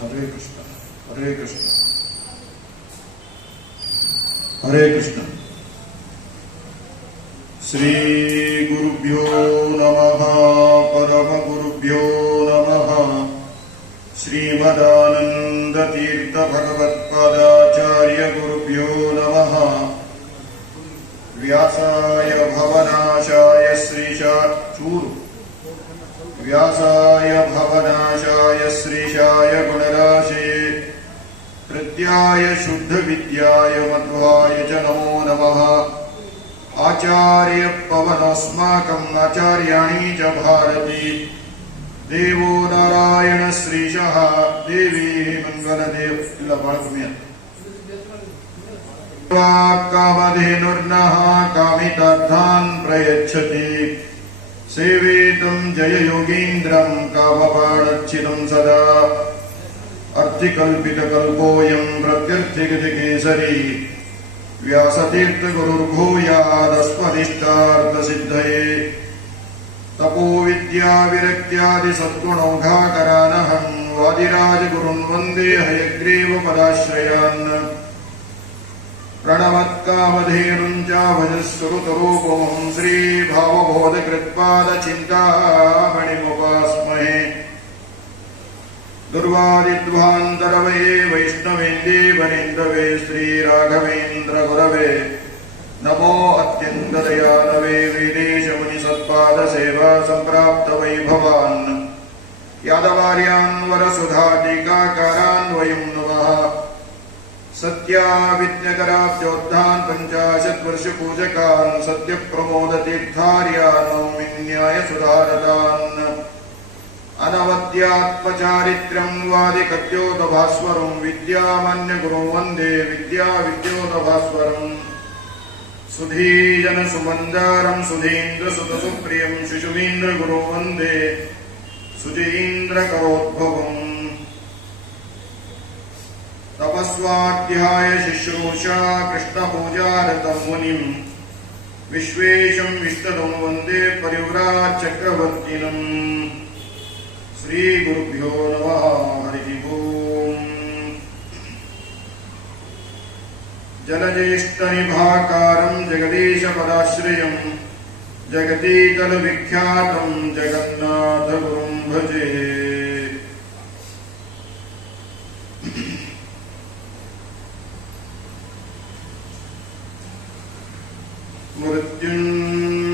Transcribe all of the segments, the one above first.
ಹರೇ ಕೃಷ್ಣ ಹರೇ ಕೃಷ್ಣ ಹರೇ ಕೃಷ್ಣ. ಶ್ರೀ ಗುರುಭ್ಯೋ ನಮಃ ಪರಮ ಗುರುಭ್ಯೋ ನಮಃ. ಶ್ರೀಮದಾನಂದ ತೀರ್ಥ ಭಗವತ್ಪಾದಾಚಾರ್ಯ ಗುರುಭ್ಯೋ ನಮಃ. ವ್ಯಾಸಾಯ ಭವನಾಶಾಯ ವ್ಯಾಸಾಯ ಭವನಾಶಾಯ ಶ್ರೀಶಾಯ ಗುಣರಾಶೇ ಹೃದ್ಯಾಯ ಶುದ್ಧ ವಿದ್ಯಾಯ ಮಧ್ವಾಯ ಚ ನಮೋ ನಮಃ. ಆಚಾರ್ಯ ಪವನೋಸ್ಮಾಕಂ ಆಚಾರ್ಯಾಣಿ ಚ ಭಾರತಿ ದೇವೋ ನಾರಾಯಣ ಶ್ರೀಶಃ ದೇವಿ ಮಂಗಲದೇವ. ಇಲ್ಲ ಬಹಳ ಕಮ್ಮಿ ಅಂತ. ಕಾಮಧೇನುರ್ನಃ ಕಾಮಿತಾರ್ಥಾನ್ ಪ್ರಯಚ್ಛತಿ ಸೇವೇತಂ ಜಯ ಯೋಗೀಂದ್ರಂ ಕಾಮಪಾಣಚ್ಛಿದಂ ಸದಾ. ಅರ್ಥಿಕಲ್ಪಿತಕಲ್ಪೋಯಂ ಪ್ರತ್ಯರ್ಥಿಗಜಕೇಸರಿ ವ್ಯಾಸತೀರ್ಥಗುರುರ್ಭೂಯಾದಸ್ಮದಿಷ್ಟಾರ್ಥಸಿದ್ಧಯೇ. ತಪೋ ವಿದ್ಯಾ ವಿರಕ್ತ್ಯಾದಿ ಸದ್ಗುಣೌಘಾಕರಾನಹಂ ವಾದಿರಾಜಗುರುನ್ ವಂದೇ ಹಯಗ್ರೀವ ಪದಾಶ್ರಯಾನ್. ಪ್ರಣಮತ್ಕಾಮಧೇನುಂಚ ಭಜಸ್ವರುತರೂಪಮಂ ಶ್ರೀ ಭಾವಬೋಧಕೃತ್ಪಾದ ಚಿಂತಾಮಣಿಮುಪಾಸ್ಮಹೇ. ದುರ್ವಾದಿಧ್ವಾಂತರವಯೇ ವೈಷ್ಣವೇಂದೇವನಿಂದವೇ ಶ್ರೀ ರಾಘವೇಂದ್ರ ಗುರವೇ ನಮೋ ಅತ್ಯಂತ ದಯಾನವೇ. ವೇದೇಶ ಮುನಿ ಸತ್ಪಾದ ಸೇವಾ ಸಂಪ್ರಾಪ್ತ ವೈಭವಾನ್ ಯಾದವಾರ್ಯಾನ್ ವರಸುಧಾ ಟೀಕಾಕಾರಾನ್ ವಯಂ ನಮಃ. ಸತ್ಯಾವಿಜ್ಞಕರಾಬ್ಜೋದ್ಧಾನ್ ಪಂಚಾಶತ್ ವರ್ಷ ಪೂಜಕಾನ್ ಸತ್ಯ ಪ್ರಮೋದ ತೀರ್ಥಾರ್ಯಾನ್ ನೌಮಿ ನ್ಯಾಯ ಸುಧಾರದಾನ್. ಅನವದ್ಯಾತ್ಮಚಾರಿತ್ರ್ಯಂ ವಾದಿ ಕತ್ಯೋತ ಭಾಸ್ವರಂ ವಿದ್ಯಾಮಾನ್ಯ ಗುರು ವಂದೇ ವಿದ್ಯಾ ವಿದ್ಯೋತ ಭಾಸ್ವರಂ. ಸುಧೀಜನ ಸುಮಂದಾರಂ ಸುಧೀಂದ್ರ ಸುತ ಸುಪ್ರಿಯಂ ಶಿಶುವೀಂದ್ರ ಗುರು ವಂದೇ ಸುಧೀಂದ್ರ ಕರೋದ್ಭವಂ. ತಪಸ್ವಾಧ್ಯಾಯ ಶುಶ್ರೂಷಾ ಕೃಷ್ಣ ಪೂಜಾರತಂ ಮುನಿಂ ವಿಶ್ವೇಶಂ ವಿಷ್ಣುಂ ವಂದೇ ಪರಿವ್ರಾಟ್ ಚಕ್ರವರ್ತಿನಂ. ಶ್ರೀ ಗುರುಭ್ಯೋ ನಮಃ. ಹರಿ ಓಂ. ಜಲಜ್ಯೇಷ್ಠನಿಭಾಕಾರಂ ಜಗದೀಶ ಪದಾಶ್ರಯಂ ಜಗತೀತಲ ವಿಖ್ಯಾತಂ ಜಗನ್ನಾಥ ಗುರುಂ ಭಜೆ.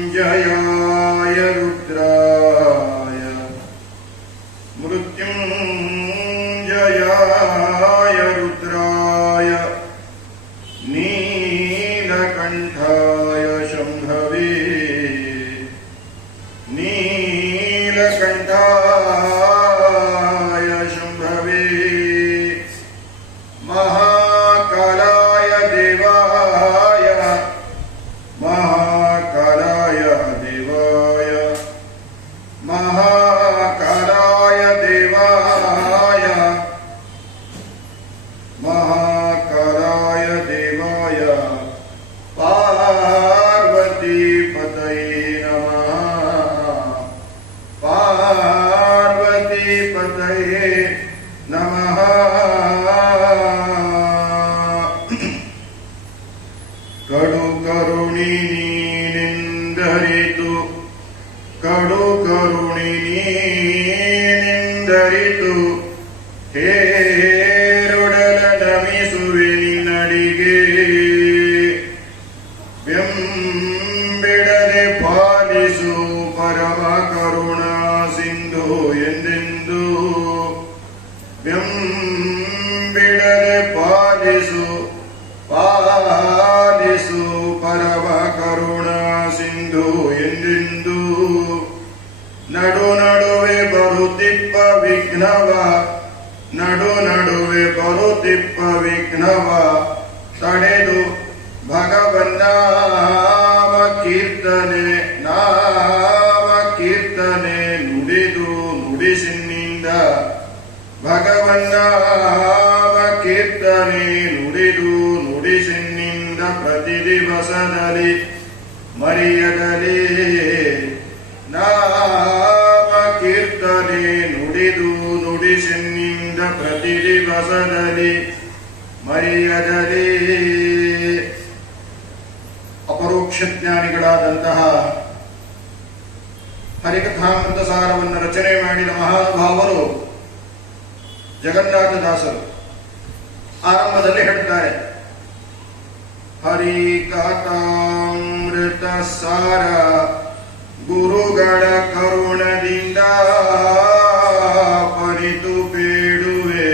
ಮೃತ್ಯುಂಜಯಾಯ ರುದ್ರಾಯ ಮೃತ್ಯುಂಜಯಾಯ ರುದ್ರಾಯ ನೀಲಕಂಠಾಯ ಶಂಭವೇ ನೀಲಕಂಠಾಯ ಶಂಭವೇ. ಮಹಾಕಾಲಾಯ ದೇವಾಯ ಮಹಾಕಾಲಾಯ ದೇವಾಯ ಮಹಾಕಾಲಾಯ ದೇವಾಯ ಮಹಾಕಾಲಾಯ ದೇವಾಯ. ಪಾರ್ವತಿ ಪತಯೇ ನಮಃ ಪಾರ್ವತಿ ಪತಯೇ ನಮಃ. ಕಡು ಕರುಣಿ ನೀನೆಂದರಿತು ಕಡು ಕರುಣಿ ನೀನೆಂದರಿತು ಹೇರುಡಲ ನಮಿಸುವೆ ನಿನ್ನಡಿಗೆ. ಬೆಂಬಿಡದೆ ಪಾಲಿಸು ಪರಮ ಕರುಣಾ ಸಿಂಧು ಎಂದೆಂದು. ಬೆಂಬಿಡದೆ ಪಾಲಿಸು ಪಾಲಿಸು ಪರಮ ಕರುಣಾ ಸಿಂಧು ಎಂದೆಂದು. ನಡು ನಡುವೆ ಬರುತ್ತಿಪ್ಪ ವಿಘ್ನವ ನಡು ನಡುವೆ ಬರುತ್ತಿಪ್ಪ ವಿಘ್ನವ ತಡೆದು ಭಗವನ್ನಾಮ ಕೀರ್ತನೆ ನಾಮ ಕೀರ್ತನೆ ನುಡಿದು ನುಡಿಸಿನಿಂದ. ಭಗವನ್ನಾಮ ಕೀರ್ತನೆ ನುಡಿದು ನುಡಿಸಿನಿಂದ ಪ್ರತಿ ದಿವಸದಲ್ಲಿ ಮರೆಯದಲೇ ನಾಮ ಕೀರ್ತನೆ ನುಡಿದು ನುಡಿಸಿನಿಂದ ಪ್ರತಿ ದಿವಸದಲ್ಲಿ ಮರೆಯದಲ್ಲಿ. ಅಪರೋಕ್ಷ ಜ್ಞಾನಿಗಳಾದಂತಹ ಹರಿಕಥಾಮೃತ ಸಾರವನ್ನು ರಚನೆ ಮಾಡಿದ ಮಹಾನುಭಾವರು ಜಗನ್ನಾಥದಾಸರು ಆರಂಭದಲ್ಲಿ ಹೇಳ್ತಾರೆ, ಹರಿಕಥಾಮೃತ ಸಾರ ಗುರುಗಳ ಕರುಣದಿಂದ ಪರಿತು ಬೇಡುವೆ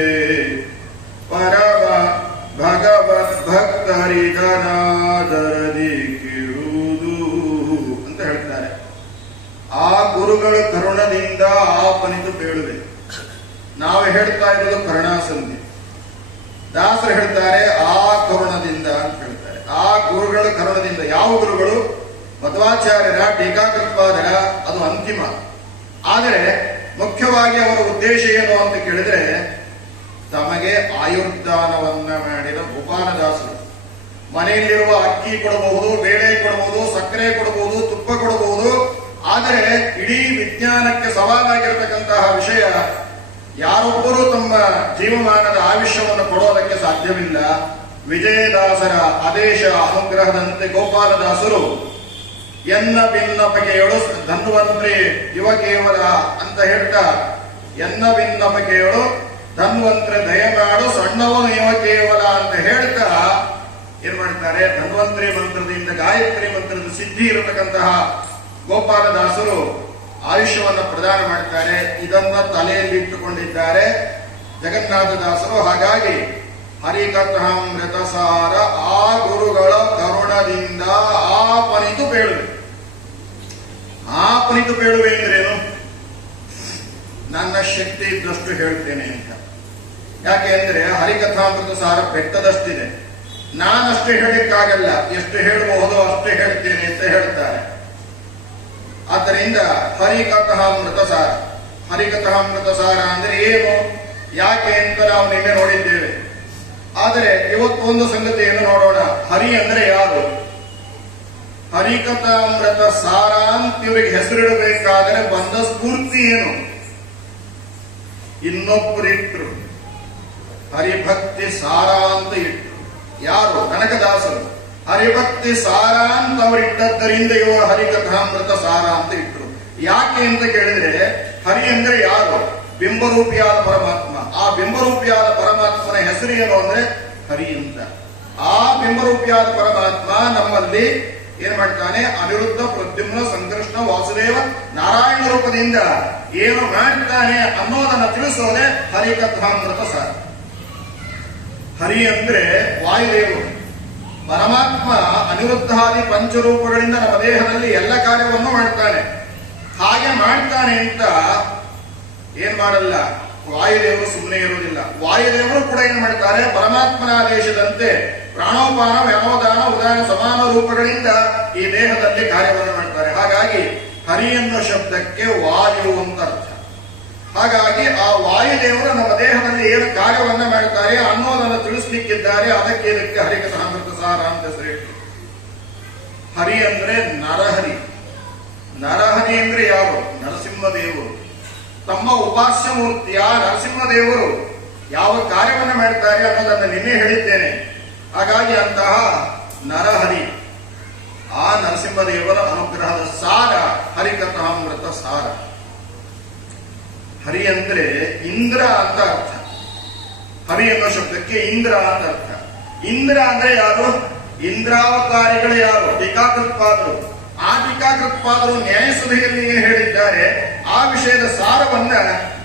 ಪರಮ ಭಗವದ್ಭಕ್ತರಿಗನಾದರದಿ ಕೇಳುವುದು ಅಂತ ಹೇಳ್ತಾರೆ. ಆ ಗುರುಗಳ ಕರುಣದಿಂದ ಆಪನಿತು ಬೇಡುವೆ. ನಾವು ಹೇಳ್ತಾ ಇರೋದು ಕರುಣಾಸಂಧಿ, ದಾಸರು ಹೇಳ್ತಾರೆ ಆ ಕರುಣದಿಂದ ಅಂತ ಹೇಳ್ತಾರೆ. ಆ ಗುರುಗಳ ಕರುಣದಿಂದ. ಯಾವ ಗುರುಗಳು? ಮಧ್ವಾಚಾರ್ಯರ, ಟೀಕಾಕೃತ್ಪಾದರ, ಅದು ಅಂತಿಮ. ಆದರೆ ಮುಖ್ಯವಾಗಿ ಅವರ ಉದ್ದೇಶ ಏನು ಅಂತ ಕೇಳಿದ್ರೆ, ತಮಗೆ ಆಯುರ್ದಾನವನ್ನ ಮಾಡಿದ ಗೋಪಾಲದಾಸರು. ಮನೆಯಲ್ಲಿರುವ ಅಕ್ಕಿ ಕೊಡಬಹುದು, ಬೇಳೆ ಕೊಡಬಹುದು, ಸಕ್ಕರೆ ಕೊಡಬಹುದು, ತುಪ್ಪ ಕೊಡಬಹುದು. ಆದರೆ ಇಡೀ ವಿಜ್ಞಾನಕ್ಕೆ ಸವಾಲಾಗಿರತಕ್ಕಂತಹ ವಿಷಯ, ಯಾರೊಬ್ಬರೂ ತಮ್ಮ ಜೀವಮಾನದ ಆಯುಷ್ಯವನ್ನು ಕೊಡೋದಕ್ಕೆ ಸಾಧ್ಯವಿಲ್ಲ. ವಿಜಯದಾಸರ ಆದೇಶ ಅನುಗ್ರಹದಂತೆ ಗೋಪಾಲದಾಸರು ಎನ್ನ ಭಿನ್ನಪಕೆಯಳು ಧನ್ವಂತ್ರಿ ಯುವ ಕೇವಲ ಅಂತ ಹೇಳ್ತಾ, ಎನ್ನ ಭಿನ್ನಪಕೆಯಳು ಧನ್ವಂತ್ರಿ ದಯಮಾಡು ಸಣ್ಣವನು ಯುವ ಕೇವಲ ಅಂತ ಹೇಳ್ತಾ ಏನ್ ಮಾಡ್ತಾರೆ, ಧನ್ವಂತ್ರಿ ಮಂತ್ರದಿಂದ ಗಾಯತ್ರಿ ಮಂತ್ರದ ಸಿದ್ಧಿ ಇರತಕ್ಕಂತಹ ಗೋಪಾಲದಾಸರು ಆಯುಷ್ಯವನ್ನು ಪ್ರದಾನ ಮಾಡ್ತಾರೆ. ಇದನ್ನ ತಲೆಯಲ್ಲಿ ಇಟ್ಟುಕೊಂಡಿದ್ದಾರೆ ಜಗನ್ನಾಥದಾಸರು. ಹಾಗಾಗಿ ಹರಿಕಥಾಮೃತ ಸಾರ ಆ ಗುರುಗಳ ಕರುಣದಿಂದ ಆಪನಿತು ಬೇಡುವೆ. ಆಪನಿತು ಬೇಡುವೆ ಅಂದ್ರೇನು? ನನ್ನ ಶಕ್ತಿ ಇದ್ದಷ್ಟು ಹೇಳ್ತೇನೆ ಅಂತ. ಯಾಕೆ ಅಂದ್ರೆ ಹರಿಕಥಾಮೃತ ಸಾರ ಬೆಟ್ಟದಷ್ಟಿದೆ, ನಾನಷ್ಟೇ ಹೇಳಲಿಕ್ಕಾಗಲ್ಲ, ಎಷ್ಟು ಹೇಳಬಹುದೋ ಅಷ್ಟೇ ಹೇಳ್ತೇನೆ ಅಂತ ಹೇಳ್ತಾರೆ. ಆದ್ದರಿಂದ ಹರಿಕಥಾಮೃತ ಸಾರ. ಹರಿಕಥಾಮೃತ ಸಾರ ಅಂದ್ರೆ ಏನು, ಯಾಕೆ ಅಂತ ನಾವು ನಿನ್ನೆ ನೋಡಿದ್ದೇವೆ. ಆದರೆ ಇವತ್ತು ಒಂದು ಸಂಗತಿಯನ್ನು ನೋಡೋಣ. ಹರಿ ಅಂದ್ರೆ ಯಾರು? ಹರಿಕಥಾಮೃತ ಸಾರ ಅಂತ ಇವರಿಗೆ ಹೆಸರಿಡಬೇಕಾದರೆ ಬಂದ ಸ್ಫೂರ್ತಿ ಏನು? ಇನ್ನೊಬ್ಬರಿಟ್ರು ಹರಿಭಕ್ತಿ ಸಾರ ಅಂತ ಇಟ್ರು. ಯಾರು? ಕನಕದಾಸರು. ಹರಿಭಕ್ತಿ ಸಾರ ಅಂತ ಅವರಿಟ್ಟದ್ದರಿಂದ ಇವ ಹರಿಕಥಾಮೃತ ಸಾರ ಅಂತ ಇಟ್ರು. ಯಾಕೆ ಅಂತ ಕೇಳಿದ್ರೆ, ಹರಿ ಅಂದ್ರೆ ಯಾರು? ಬಿಂಬರೂಪಿಯಾದ ಪರಮಾತ್ಮ. ಆ ಬಿಂಬರೂಪಿಯಾದ ಪರಮಾತ್ಮನ ಹೆಸರು ಏನು ಅಂದ್ರೆ ಹರಿ ಅಂತ. ಆ ಬಿಂಬರೂಪಿಯಾದ ಪರಮಾತ್ಮ ನಮ್ಮಲ್ಲಿ ಏನ್ ಮಾಡ್ತಾನೆ? ಅನಿರುದ್ಧ, ಪ್ರದ್ಯುಮ್ನ, ಸಂಕೃಷ್ಣ, ವಾಸುದೇವ, ನಾರಾಯಣ ರೂಪದಿಂದ ಏನು ಮಾಡ್ತಾನೆ ಅನ್ನೋದನ್ನ ತಿಳಿಸೋದೆ ಹರಿಕಥಾಮೃತ ಸಾರ. ಹರಿ ಅಂದ್ರೆ ವಾಯುದೇವರು. ಪರಮಾತ್ಮ ಅನಿರುದ್ಧಾದಿ ಪಂಚರೂಪಗಳಿಂದ ನಮ್ಮ ದೇಹದಲ್ಲಿ ಎಲ್ಲ ಕಾರ್ಯವನ್ನು ಮಾಡ್ತಾನೆ. ಹಾಗೆ ಮಾಡ್ತಾನೆ ಅಂತ ಏನ್ ಮಾಡಲ್ಲ ವಾಯುದೇವರು, ಸುಮ್ಮನೆ ಇರುವುದಿಲ್ಲ. ವಾಯುದೇವರು ಕೂಡ ಏನ್ ಮಾಡ್ತಾರೆ? ಪರಮಾತ್ಮನ ಆದೇಶದಂತೆ ಪ್ರಾಣೋಪಾನ, ವ್ಯಮೋದಾನ, ಉದಾನ ಸಮಾನ ರೂಪಗಳಿಂದ ಈ ದೇಹದಲ್ಲಿ ಕಾರ್ಯವನ್ನು ಮಾಡ್ತಾರೆ. ಹಾಗಾಗಿ ಹರಿ ಎನ್ನುವ ಶಬ್ದಕ್ಕೆ ವಾಯು ಅಂತ ಅರ್ಥ. ಹಾಗಾಗಿ ಆ ವಾಯುದೇವರು ನಮ್ಮ ದೇಹದಲ್ಲಿ ಏನು ಕಾರ್ಯವನ್ನ ಮಾಡ್ತಾರೆ ಅನ್ನೋದನ್ನು ತಿಳಿಸ್ಲಿಕ್ಕಿದ್ದಾರೆ. ಅದಕ್ಕೆ ಇದಕ್ಕೆ ಹರಿಕಥಾಮೃತ ಸಾರ ಅಂತ ಹೆಸರಿಟ್ಟು. ಹರಿ ಅಂದ್ರೆ ನರಹರಿ. ನರಹರಿ ಅಂದ್ರೆ ಯಾರು? ನರಸಿಂಹದೇವರು. ತಮ್ಮ ಉಪಾಸ್ಯ ಮೂರ್ತಿಯ ನರಸಿಂಹದೇವರು ಯಾವ ಕಾರ್ಯವನ್ನು ಮಾಡ್ತಾರೆ ಅನ್ನೋದನ್ನು ನಿನ್ನೆ ಹೇಳಿದ್ದೇನೆ. ಹಾಗಾಗಿ ಅಂತಹ ನರಹರಿ, ಆ ನರಸಿಂಹದೇವರ ಅನುಗ್ರಹದ ಸಾರ ಹರಿಕಥಾಮೃತ ಸಾರ. ಹರಿ ಅಂದ್ರೆ ಇಂದ್ರ ಅಂತ ಅರ್ಥ. ಹರಿ ಅನ್ನೋ ಶಬ್ದಕ್ಕೆ ಇಂದ್ರ ಅಂತ ಅರ್ಥ. ಇಂದ್ರ ಅಂದ್ರೆ ಯಾರು? ಇಂದ್ರಾವತಾರಿಗಳು ಯಾರು? ಟೀಕಾಕೃತ್ಪಾದರು. ಆ ಟೀಕಾಕೃತ್ಪಾದರು ನ್ಯಾಯಸುಧೆಯಲ್ಲಿ ಏನು ಹೇಳಿದ್ದಾರೆ ಆ ವಿಷಯದ ಸಾರವನ್ನ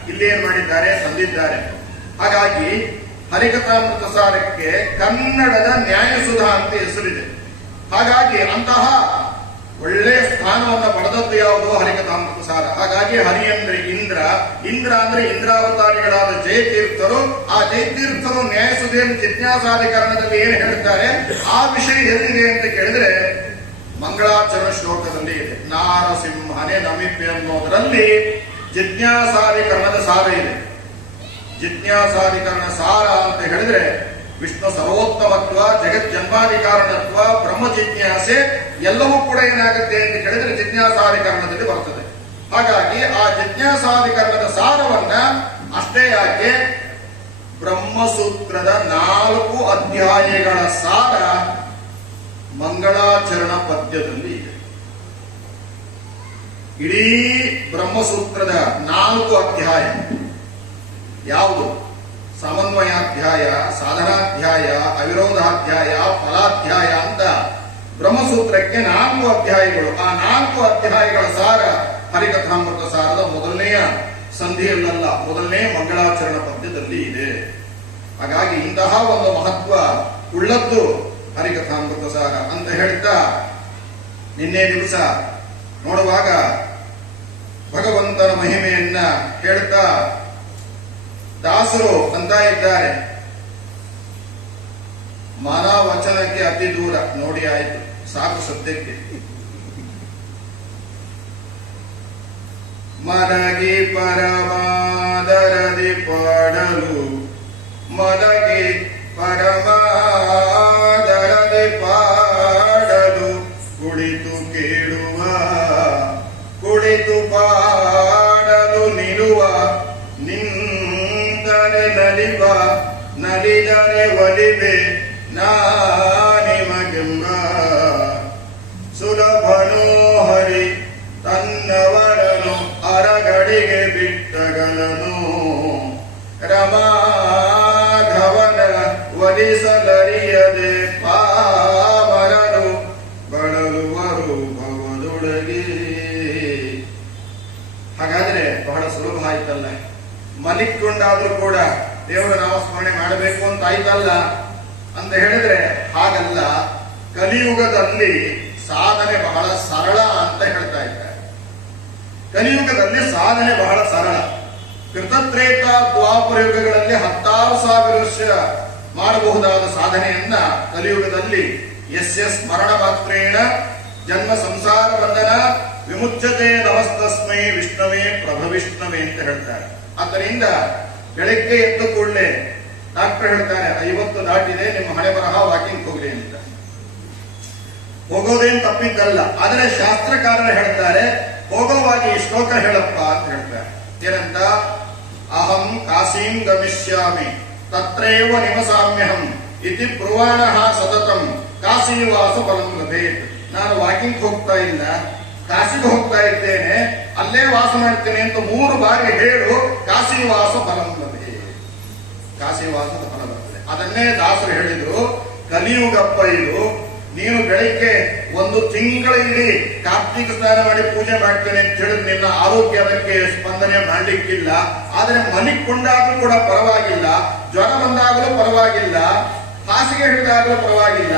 ಇಲ್ಲಿ ಏನ್ ಮಾಡಿದ್ದಾರೆ, ತಂದಿದ್ದಾರೆ. ಹಾಗಾಗಿ ಹರಿಕಥಾಮೃತ ಸಾರಕ್ಕೆ ಕನ್ನಡದ ನ್ಯಾಯಸುಧಾ ಅಂತ ಹೆಸರಿದೆ. ಹಾಗಾಗಿ ಅಂತಹ ಒಳ್ಳೆಯ ಸ್ಥಾನವನ್ನು ಪಡೆದದ್ದು ಯಾವುದು? ಹರಿಕಥಾಮೃತ ಸಾರ. ಹಾಗಾಗಿ ಹರಿ ಅಂದ್ರೆ ಇಂದ್ರ. ಇಂದ್ರ ಅಂದ್ರೆ ಇಂದ್ರಾವತಾರಿಗಳಾದ ಜಯತೀರ್ಥರು. ಆ ಜಯತೀರ್ಥರು ನ್ಯಾಯಸುಧೆಯಲ್ಲಿ ಜಿಜ್ಞಾಸಾಧಿಕರಣದಲ್ಲಿ ಏನು ಹೇಳ್ತಾರೆ ಆ ವಿಷಯ ಎಲ್ಲಿದೆ ಅಂತ ಕೇಳಿದ್ರೆ ಮಂಗಳಾಚರಣ ಶ್ಲೋಕದಲ್ಲಿ ಇದೆ. ನಾರಸಿಂಹನೇ ನಮಿಪೆ ಅನ್ನೋದರಲ್ಲಿ ಜಿಜ್ಞಾಸಾಧಿಕರಣದ ಸಾರ ಇದೆ. ಜಿಜ್ಞಾಸಾಧಿಕರಣ ಸಾರ ಅಂತ ಹೇಳಿದ್ರೆ ವಿಷ್ಣು ಸರ್ವೋತ್ತಮತ್ವ, ಜಗತ್ ಜನ್ಮಾಧಿಕಾರಣತ್ವ, ಬ್ರಹ್ಮ ಜಿಜ್ಞಾಸೆ ಎಲ್ಲವೂ ಕೂಡ ಏನಾಗುತ್ತೆ ಅಂತ ಕೇಳಿದ್ರೆ ಜಿಜ್ಞಾಸಾಧಿಕರಣದಲ್ಲಿ ಬರ್ತದೆ. ಹಾಗಾಗಿ ಆ ಜಿಜ್ಞಾಸಾಧಿಕರಣದ ಸಾರವನ್ನ ಅಷ್ಟೇ ಯಾಕೆ ಬ್ರಹ್ಮಸೂತ್ರದ 4 ಅಧ್ಯಾಯಗಳ ಸಾರ ಮಂಗಳಾಚರಣ ಪದ್ಯದಲ್ಲಿ ಇದೆ. ಇಡೀ ಬ್ರಹ್ಮಸೂತ್ರದ 4 ಅಧ್ಯಾಯ ಯಾವುದು? ಸಮನ್ವಯಾಧ್ಯಾಯ, ಸಾಧನಾಧ್ಯಾಯ, ಅವಿರೋಧಾಧ್ಯಾಯ, ಫಲಾಧ್ಯಾಯ ಅಂತ ಬ್ರಹ್ಮಸೂತ್ರಕ್ಕೆ 4 ಅಧ್ಯಾಯಗಳು. ಆ 4 ಅಧ್ಯಾಯಗಳ ಸಾರ ಹರಿಕಥಾಮೃತ ಸಾರದ ಮೊದಲನೆಯ ಸಂಧಿಯಲ್ಲ, ಮೊದಲನೇ ಮಂಗಳಾಚರಣ ಪದ್ಯದಲ್ಲಿ ಇದೆ. ಹಾಗಾಗಿ ಇಂತಹ ಒಂದು ಮಹತ್ವ ಉಳ್ಳದ್ದು ಹರಿಕಥಾಮೃತ ಸಾರ ಅಂತ ಹೇಳ್ತಾ, ನಿನ್ನೆ ದಿವಸ ನೋಡುವಾಗ ಭಗವಂತನ ಮಹಿಮೆಯನ್ನ ಹೇಳ್ತಾ ದಾಸರು ಅಂತ ಇದ್ದಾರೆ, ಮನ ವಚನಕ್ಕೆ ಅತಿ ದೂರ ನೋಡಿ ಆಯ್ತು, ಸಾಕು ಸದ್ಯಕ್ಕೆ. ಮದಗಿ ಪರಮಾದರದಿ ಪಾಡಲು, ಮದಗಿ ಪರಮಾದರದಿ ಪಾಡಲು, ಕುಳಿತು ಕೇಳುವ ಕುಳಿತು ಪಾಡಲು ನಿಲ್ಲುವ, ನಿಂತರೆ ನಲಿವ ನಲಿದರೆ ಒಲಿವೆ ನಾನಿಮಗೆಂಬ, ಸುಲಭನೋ ಹರಿ ತನ್ನವರನು ಅರಗಡಿಗೆ ಬಿಟ್ಟಗಲನು, ರಮಾಧವನ ಒಲಿಸಲರಿಯದೆ ಪಾಮರರು ಬಳಲುವರು ಭವದೊಳಗೆ. ಹಾಗಾದ್ರೆ ಬಹಳ ಸುಲಭ ಆಯ್ತಲ್ಲ, ಮಲಿಕೊಂಡಾದ್ರೂ ಕೂಡ ದೇವರ ನಾಮಸ್ಮರಣೆ ಮಾಡಬೇಕು ಅಂತ ಆಯ್ತಲ್ಲ ಅಂತ ಹೇಳಿದ್ರೆ ಹಾಗಲ್ಲ. ಕಲಿಯುಗದಲ್ಲಿ ಸಾಧನೆ ಬಹಳ ಸರಳ ಅಂತ ಹೇಳ್ತಾ ಇದ್ದಾರೆ. ಕಲಿಯುಗದಲ್ಲಿ ಸಾಧನೆ ಬಹಳ ಸರಳ. ಕೃತತ್ರೇತ ದ್ವಾಪರ ಯುಗಗಳಲ್ಲಿ 10,000 ವರ್ಷ ಮಾಡಬಹುದಾದ ಸಾಧನೆಯನ್ನ ಕಲಿಯುಗದಲ್ಲಿ ಯಸ್ಯ ಸ್ಮರಣ ಮಾತ್ರೇಣ ಜನ್ಮ ಸಂಸಾರ ಬಂಧನ ವಿಮುಚ್ಯತೆ ನಮಸ್ತಸ್ಮೈ ವಿಷ್ಣವೇ ಪ್ರಭವಿಷ್ಣವೇ ಅಂತ ಹೇಳ್ತಾರೆ. ಆದ್ದರಿಂದ ಬೆಳಗ್ಗೆ ಎದ್ದು ಕೂಡಲೇ ಡಾಕ್ಟರ್ ಹೇಳ್ತಾರೆ 50 ದಾಟಿದೆ, ನಿಮ್ಮ ಹಣೆ ಬರಹ ವಾಕಿಂಗ್ ಹೋಗ್ರಿ ಅಂತ. ಹೋಗೋದೇನು ತಪ್ಪಿದ್ದಲ್ಲ, ಆದರೆ ಶಾಸ್ತ್ರಕಾರರು ಹೇಳ್ತಾರೆ ಹೋಗೋವಾಗಿ ಈ ಶ್ಲೋಕ ಹೇಳಪ್ಪ ಅಂತ ಹೇಳ್ತಾರೆ. ಏನಂತ? ಅಹಂ ಕಾಶೀಂ ಗಮಿಷ್ಯಾಮಿ ತತ್ರೈವ ನಿವಸಾಮ್ಯಹಂ ಇತಿ ಬ್ರುವಾಣಃ ಸತತಂ ಕಾಶೀವಾಸ ಫಲಂ ಲಭೇತ್. ನಾನು ವಾಕಿಂಗ್ ಹೋಗ್ತಾ ಇಲ್ಲ, ಕಾಶಿಗೆ ಹೋಗ್ತಾ ಇದ್ದೇನೆ, ಅಲ್ಲೇ ವಾಸ ಮಾಡ್ತೇನೆ ಅಂತ 3 ಬಾರಿ ಹೇಳು, ಕಾಶಿವಾಸ ಫಲಂ ಲಭೇತ್. ಕಾಶಿವಾಸದ ಫಲ ಬರ್ತದೆ. ಅದನ್ನೇ ದಾಸರು ಹೇಳಿದ್ರು, ಕಲಿಯುಗಪ್ಪ ಇದು. ನೀನು ಬೆಳಿಗ್ಗೆ 1 ತಿಂಗಳ ಇಡೀ ಕಾರ್ತಿಕ ಸ್ನಾನ ಮಾಡಿ ಪೂಜೆ ಮಾಡ್ತೇನೆ ಅಂತ ಹೇಳಿದ್ರೆ ನಿನ್ನ ಆರೋಗ್ಯ ಅದಕ್ಕೆ ಸ್ಪಂದನೆ ಮಾಡ್ಲಿಕ್ಕಿಲ್ಲ. ಆದ್ರೆ ಮನಿಕೊಂಡಾದ್ರೂ ಕೂಡ ಪರವಾಗಿಲ್ಲ, ಜ್ವರ ಬಂದಾಗಲೂ ಪರವಾಗಿಲ್ಲ, ಹಾಸಿಗೆ ಹಿಡಿದಾಗಲೂ ಪರವಾಗಿಲ್ಲ,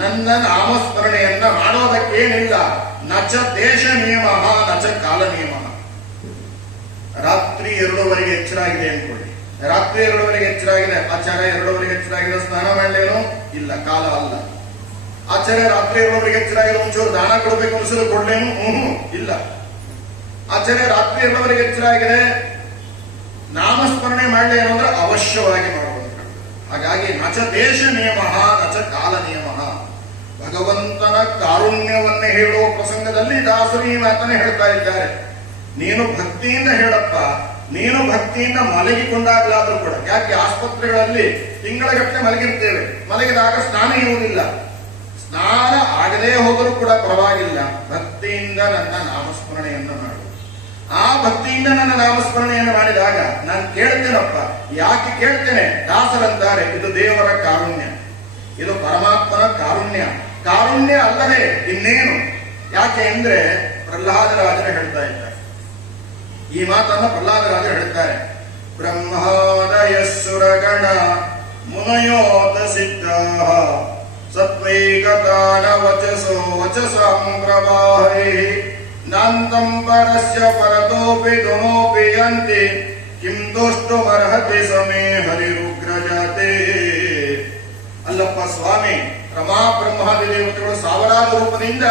ನನ್ನ ನಾಮಸ್ಮರಣೆಯನ್ನ ಮಾಡೋದಕ್ಕೇನಿಲ್ಲ. ನಚ ದೇಶ ನಿಯಮ ನಚ ಕಾಲ ನಿಯಮ. ರಾತ್ರಿ 2:30 ಎಚ್ಚರ ಆಗಿದೆ ಅನ್ಕೊಳ್ಳಿ, ರಾತ್ರಿ 2:30 ಎಚ್ಚರ ಆಗಿದೆ, ಆಚಾರ 2:30 ಎಚ್ಚರ ಆಗಿದೆ, ಸ್ನಾನ ಮಾಡ್ಲೇನು ಇಲ್ಲ, ಕಾಲ ಅಲ್ಲ. ಆಚಾರ್ಯ ರಾತ್ರಿ 2:30 ಎಚ್ಚರ ಆಗಿದೆ, ಒಂಚೂರು ದಾನ ಕೊಡಬೇಕು ಅನ್ಸಲು ಕೊಡ್ಲೇನು ಇಲ್ಲ. ಆಚಾರ್ಯ ರಾತ್ರಿ 2:30 ಎಚ್ಚರ ಆಗಿದೆ, ನಾಮಸ್ಮರಣೆ ಮಾಡ್ಲೇನು ಅಂದ್ರೆ ಅವಶ್ಯವಾಗಿ ಮಾಡಬಹುದು. ಹಾಗಾಗಿ ನಚ ದೇಶ ನಿಯಮ ನಚ ಕಾಲ ನಿಯಮ. ಭಗವಂತನ ಕಾರುಣ್ಯವನ್ನೇ ಹೇಳುವ ಪ್ರಸಂಗದಲ್ಲಿ ದಾಸರು ಈ ಮಾತನ್ನೇ ಹೇಳ್ತಾ ಇದ್ದಾರೆ. ನೀನು ಭಕ್ತಿಯಿಂದ ಹೇಳಪ್ಪ, ನೀನು ಭಕ್ತಿಯಿಂದ ಮಲಗಿಕೊಂಡಾಗಲಾದ್ರೂ ಕೂಡ, ಯಾಕೆ ಆಸ್ಪತ್ರೆಗಳಲ್ಲಿ ತಿಂಗಳಗಟ್ಟಲೆ ಮಲಗಿರ್ತೇವೆ, ಮಲಗಿದಾಗ ಸ್ನಾನ ಇರುವುದಿಲ್ಲ, ಸ್ನಾನ ಆಗದೇ ಹೋದರೂ ಕೂಡ ಪರವಾಗಿಲ್ಲ, ಭಕ್ತಿಯಿಂದ ನನ್ನ ನಾಮಸ್ಮರಣೆಯನ್ನು ಮಾಡು. ಆ ಭಕ್ತಿಯಿಂದ ನನ್ನ ನಾಮಸ್ಮರಣೆಯನ್ನು ಮಾಡಿದಾಗ ನಾನು ಕೇಳ್ತೇನಪ್ಪ. ಯಾಕೆ ಕೇಳ್ತೇನೆ? ದಾಸರಂತಾರೆ ಇದು ದೇವರ ಕಾರುಣ್ಯ, ಇದು ಪರಮಾತ್ಮನ ಕಾರುಣ್ಯ. ಕಾರುಣ್ಯ ಅಲ್ಲದೆ ಇನ್ನೇನು? ಯಾಕೆ ಅಂದ್ರೆ ಪ್ರಹ್ಲಾದರಾಜರು ಹೇಳ್ತಾ ಇದ್ದಾರೆ ಈ ಮಾತನ್ನ. ಪ್ರಹ್ಲಾದರಾಜರು ಹೇಳ್ತಾರೆ, ಬ್ರಹ್ಮಾದಯ ಸುರಗಣ ಮುನಯೋತ ಸಿದ್ಧ ಸತ್ವೈಕತಾನ ವಚಸೋ ವಚಸಾಂ ಪ್ರವಾಹೈ ನಾಂತಂ ಪರಸ್ಯ ಪರತೋಪಿ ಧ್ವನೋಪಿ ಯಂತಿ ಕಿಂ ದೋಷ್ಟುಮರ್ಹತಿ ಸಮೇ ಹರಿರುಗ್ರಜಾತೆ. ಅಲ್ಲಪ್ಪ ಸ್ವಾಮಿ, ರಮಾ ಬ್ರಹ್ಮಾದಿ ದೇವತೆಗಳು ಸಾವಿರಾರು ರೂಪದಿಂದ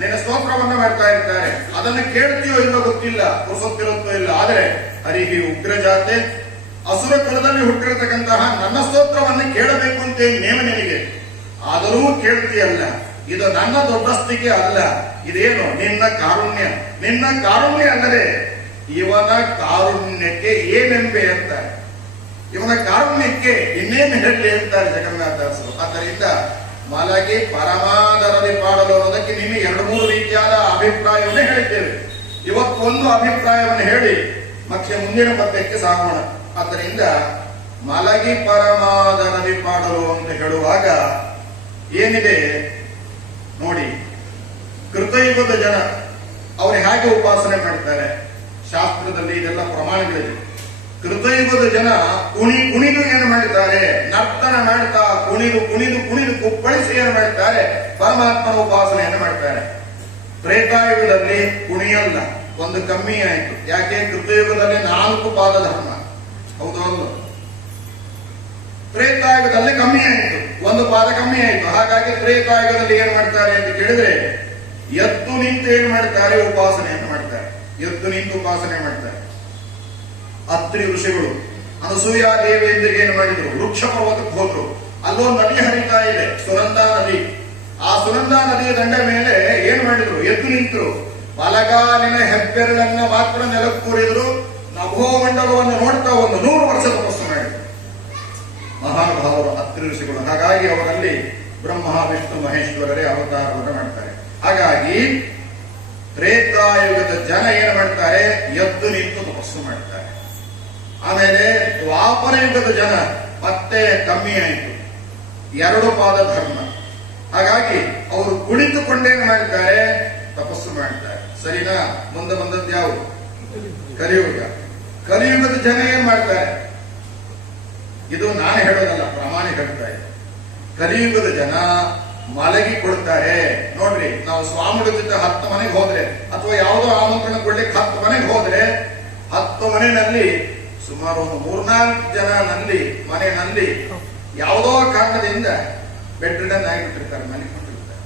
ನಿನ್ನ ಸ್ತೋತ್ರವನ್ನು ಮಾಡ್ತಾ ಇರ್ತಾರೆ. ಅದನ್ನು ಕೇಳ್ತೀಯೋ ಇಲ್ಲೋ ಗೊತ್ತಿಲ್ಲ, ಪುರುಸೊತ್ತಿರುತ್ತೋ ಇಲ್ಲ. ಆದರೆ ಹರಿಹಿ ಉಗ್ರಜಾತೆ, ಅಸುರ ಕುಲದಲ್ಲಿ ಹುಟ್ಟಿರತಕ್ಕಂತಹ ನನ್ನ ಸ್ತೋತ್ರವನ್ನು ಕೇಳಬೇಕು ಅಂತ ನೇಮ ನಿನಗೆ. ಆದರೂ ಕೇಳ್ತೀಯಲ್ಲ, ಇದು ನನ್ನ ದೊಡ್ಡಸ್ತಿಕೆ ಅಲ್ಲ, ಇದೇನು ನಿನ್ನ ಕಾರುಣ್ಯ. ನಿನ್ನ ಕಾರುಣ್ಯ ಅಂದರೆ ಇವನ ಕಾರುಣ್ಯಕ್ಕೆ ಏನೆಂಬೆ ಅಂತ. ಇವನ ಕಾರುಣ್ಯಕ್ಕೆ ಇನ್ನೇನು ಹೇಳಲಿ ಅಂತಾರೆ ಜಗನ್ನಾಥದಾಸರು. ಆದ್ದರಿಂದ ಮಲಗಿ ಪರಮಾದರದಿ ಪಾಡಲು ಅನ್ನೋದಕ್ಕೆ ನಿಮಗೆ 2-3 ರೀತಿಯಾದ ಅಭಿಪ್ರಾಯವನ್ನೇ ಹೇಳಿದ್ದೇವೆ. ಇವತ್ತೊಂದು ಅಭಿಪ್ರಾಯವನ್ನು ಹೇಳಿ ಮತ್ತೆ ಮುಂದಿನ ಪದ್ಯಕ್ಕೆ ಸಾಗೋಣ. ಆದ್ದರಿಂದ ಮಲಗಿ ಪರಮಾದರದಿ ಪಾಡಲು ಅಂತ ಹೇಳುವಾಗ ಏನಿದೆ ನೋಡಿ, ಕೃತಯುಗದ ಜನ ಅವರು ಹೇಗೆ ಉಪಾಸನೆ ಮಾಡ್ತಾರೆ, ಶಾಸ್ತ್ರದಲ್ಲಿ ಇದೆಲ್ಲ ಪ್ರಮಾಣಗಳಿದೆ. ಕೃತಯುಗದ ಜನ ಕುಣಿದು ಏನು ಮಾಡ್ತಾರೆ, ನರ್ತನ ಮಾಡ್ತಾ ಕುಣಿದು ಕುಪ್ಪಳಿಸಿ ಏನು ಮಾಡ್ತಾರೆ, ಪರಮಾತ್ಮನ ಉಪಾಸನೆಯನ್ನು ಮಾಡ್ತಾರೆ. ತ್ರೇತಾಯುಗದಲ್ಲಿ ಕುಣಿಯಲ್ಲ, ಒಂದು ಕಮ್ಮಿ ಆಯಿತು. ಯಾಕೆ? ಕೃತಯುಗದಲ್ಲಿ 4 ಪಾದ ಧರ್ಮ, ಹೌದು ಅಲ್ಲ? ತ್ರೇತಾಯುಗದಲ್ಲಿ ಕಮ್ಮಿ ಆಯಿತು, 1 ಪಾದ ಕಮ್ಮಿ ಆಯಿತು. ಹಾಗಾಗಿ ತ್ರೇತಾಯುಗದಲ್ಲಿ ಏನ್ ಮಾಡ್ತಾರೆ ಅಂತ ಕೇಳಿದ್ರೆ ಎದ್ದು ನಿಂತು ಏನ್ ಮಾಡ್ತಾರೆ, ಉಪಾಸನೆಯನ್ನು ಮಾಡ್ತಾರೆ. ಎದ್ದು ನಿಂತು ಉಪಾಸನೆ ಮಾಡ್ತಾರೆ. ಅತ್ರಿ ಋಷಿಗಳು ಅನಸೂಯಾದೇವಿಯಂದಿಗೆ ಏನ್ ಮಾಡಿದ್ರು, ವೃಕ್ಷ ಪರ್ವತಕ್ಕೆ ಹೋದ್ರು. ಅಲ್ಲೊಂದು ನದಿ ಹರಿತಾ ಇದೆ, ಸುನಂದಾ ನದಿ. ಆ ಸುನಂದಾ ನದಿಯ ದಂಡ ಮೇಲೆ ಏನ್ ಮಾಡಿದ್ರು, ಎದ್ದು ನಿಂತರು. ಬಲಗಾಲಿನ ಹೆಬ್ಬೆರಳನ್ನ ಮಾತ್ರ ನೆಲಕ್ಕೂರಿದ್ರು. ನಭೋಮಂಡಲವನ್ನು ನೋಡ್ತಾ 100 ವರ್ಷ ತಪಸ್ಸು ಮಾಡಿದ್ರು ಮಹಾನುಭಾವರು ಅತ್ರಿ ಋಷಿಗಳು. ಹಾಗಾಗಿ ಅವರಲ್ಲಿ ಬ್ರಹ್ಮ ವಿಷ್ಣು ಮಹೇಶ್ವರರೇ ಅವತಾರವನ್ನು ಮಾಡ್ತಾರೆ. ಹಾಗಾಗಿ ತ್ರೇತಾಯುಗದ ಜನ ಏನ್ ಮಾಡ್ತಾರೆ, ಎದ್ದು ನಿಂತು ತಪಸ್ಸು ಮಾಡ್ತಾರೆ. ಆಮೇಲೆ ದ್ವಾಪರ ಯುಗದ ಜನ ಮತ್ತೆ ಕಮ್ಮಿ ಆಯಿತು, 2 ಪಾದ ಧರ್ಮ. ಹಾಗಾಗಿ ಅವರು ಕುಳಿತುಕೊಂಡೇನು ಮಾಡ್ತಾರೆ, ತಪಸ್ಸು ಮಾಡ್ತಾರೆ. ಸರಿನಾ? ಮುಂದೆ ಬಂದದ್ದು ಯಾವುದು? ಕಲಿಯುಗ. ಕಲಿಯುಗದ ಜನ ಏನ್ ಮಾಡ್ತಾರೆ, ಇದು ನಾನು ಹೇಳೋದಲ್ಲ, ಪ್ರಾಮಾಣಿಕ ಹೇಳ್ತಾ ಇದೆ. ಕಲಿಯುಗದ ಜನ ಮಲಗಿ ಕೊಡ್ತಾರೆ. ನೋಡ್ರಿ, ನಾವು ಸ್ವಾಮಿಗಳ ಜೊತೆ 10 ಮನೆಗೆ ಹೋದ್ರೆ ಅಥವಾ ಯಾವುದೋ ಆಮಂತ್ರಣ ಕೊಡ್ಲಿಕ್ಕೆ 10 ಮನೆಗೆ ಹೋದ್ರೆ 10 ಮನೆಯಲ್ಲಿ ಸುಮಾರು ಒಂದು 3-4 ಜನ ಮನೆಯಲ್ಲಿ ಯಾವುದೋ ಕಾರಣದಿಂದ ಬೆಡ್ ರಿಡನ್ ಆಗಿಬಿಟ್ಟಿರ್ತಾರೆ, ಮನೆ ಕೊಟ್ಟಿರ್ತಾರೆ.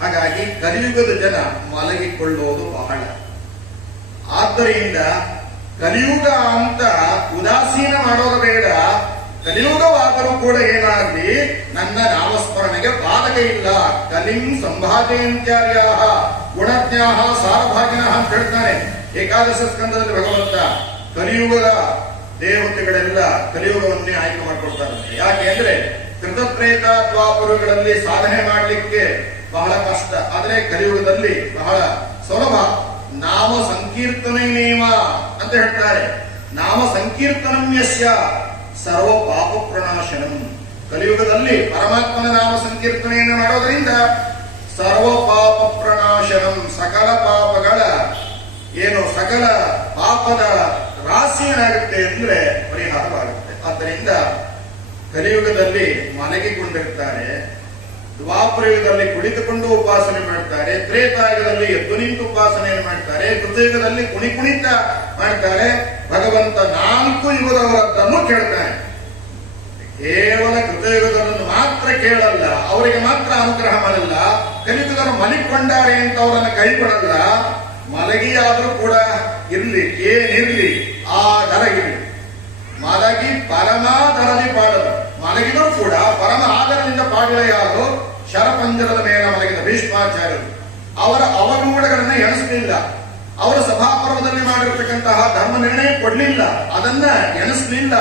ಹಾಗಾಗಿ ಕಲಿಯುಗದ ಜನ ಮಲಗಿಕೊಳ್ಳೋದು ಬಹಳ. ಆದ್ದರಿಂದ ಕಲಿಯುಗ ಅಂತ ಉದಾಸೀನ ಮಾಡೋದು ಬೇಡ. ಕಲಿಯುಗವಾದರೂ ಕೂಡ ಏನಾಗಲಿ, ನನ್ನ ನಾಮಸ್ಮರಣೆಗೆ ಬಾಧಕ ಇಲ್ಲ. ಕಲಿಂ ಸಂಭಾಜಯಂತ್ಯಾರ್ಯ ಗುಣಜ್ಞಾ ಸಾರಭಾಗಿನ ಅಂತ ಹೇಳ್ತಾನೆ ಏಕಾದಶ ಸ್ಕಂದದಲ್ಲಿ ಭಗವಂತ. ಕಲಿಯುಗದ ದೇವತೆಗಳೆಲ್ಲ ಕಲಿಯುಗವನ್ನೇ ಆಯ್ಕೆ ಮಾಡಿಕೊಡ್ತಾರೆ. ಯಾಕೆ ಅಂದ್ರೆ ಕೃತತ್ರೇತ ದ್ವಾಪರುಗಳಲ್ಲಿ ಸಾಧನೆ ಮಾಡಲಿಕ್ಕೆ ಬಹಳ ಕಷ್ಟ, ಆದ್ರೆ ಕಲಿಯುಗದಲ್ಲಿ ಬಹಳ ಸುಲಭ. ನಾಮ ಸಂಕೀರ್ತನೇವ ಅಂತ ಹೇಳ್ತಾರೆ. ನಾಮ ಸಂಕೀರ್ತನಂ ಯಸ್ಯ ಸರ್ವ ಪಾಪ ಪ್ರಣಾಶನಂ. ಕಲಿಯುಗದಲ್ಲಿ ಪರಮಾತ್ಮನ ನಾಮ ಸಂಕೀರ್ತನೆಯನ್ನು ಮಾಡೋದ್ರಿಂದ ಸರ್ವ ಪಾಪ ಪ್ರಣಾಶನಂ, ಸಕಲ ಪಾಪಗಳ ಸಕಲ ಪಾಪದ ರಾಶಿ ಏನಾಗುತ್ತೆ ಅಂದ್ರೆ ಪರಿಹಾರವಾಗುತ್ತೆ. ಆದ್ದರಿಂದ ಕಲಿಯುಗದಲ್ಲಿ ಮಲಗಿಕೊಂಡಿರ್ತಾರೆ, ದ್ವಾಪರಯುಗದಲ್ಲಿ ಕುಳಿತುಕೊಂಡು ಉಪಾಸನೆ ಮಾಡ್ತಾರೆ, ತ್ರೇತಾಯುಗದಲ್ಲಿ ಎದ್ದು ನಿಂತು ಉಪಾಸನೆಯನ್ನು ಮಾಡ್ತಾರೆ, ಕೃತಯುಗದಲ್ಲಿ ಕುಣಿತ ಮಾಡ್ತಾರೆ. ಭಗವಂತ 4 ಯುಗದವರದ್ದನ್ನು ಕೇಳ್ತಾನೆ. ಕೇವಲ ಕೃತಯುಗದನ್ನು ಮಾತ್ರ ಕೇಳಲ್ಲ, ಅವರಿಗೆ ಮಾತ್ರ ಅನುಗ್ರಹ ಮಾಡಲ್ಲ. ಕಲಿಯುಗದವರು ಮಲಿಕೊಂಡಾರೆ ಅಂತ ಅವರನ್ನು ಕೈ ಕೊಡಲ್ಲ. ಮಲಗಿಯಾದರೂ ಕೂಡ ಇರ್ಲಿ, ಏನಿರ್ಲಿ ಆ ದರ ಇರಲಿ. ಮಲಗಿ ಪರಮಾದರದಿ ಪಾಡಲು, ಮಲಗಿದರೂ ಕೂಡ ಪರಮ ಆದರದಿಂದ ಪಾಡಿದ ಯಾರು, ಶರಪಂಜರದ ಮೇಲೆ ಮಲಗಿದ ಭೀಷ್ಮಾಚಾರ್ಯರು. ಅವರ ಅವಗುಣಗಳನ್ನು ಎಣಿಸಲಿಲ್ಲ. ಅವರು ಸಭಾಪರ್ವದಲ್ಲಿ ಮಾಡಿರ್ತಕ್ಕಂತಹ ಧರ್ಮ ನಿರ್ಣಯ ಕೊಡ್ಲಿಲ್ಲ, ಅದನ್ನ ಎಣಿಸಲಿಲ್ಲ.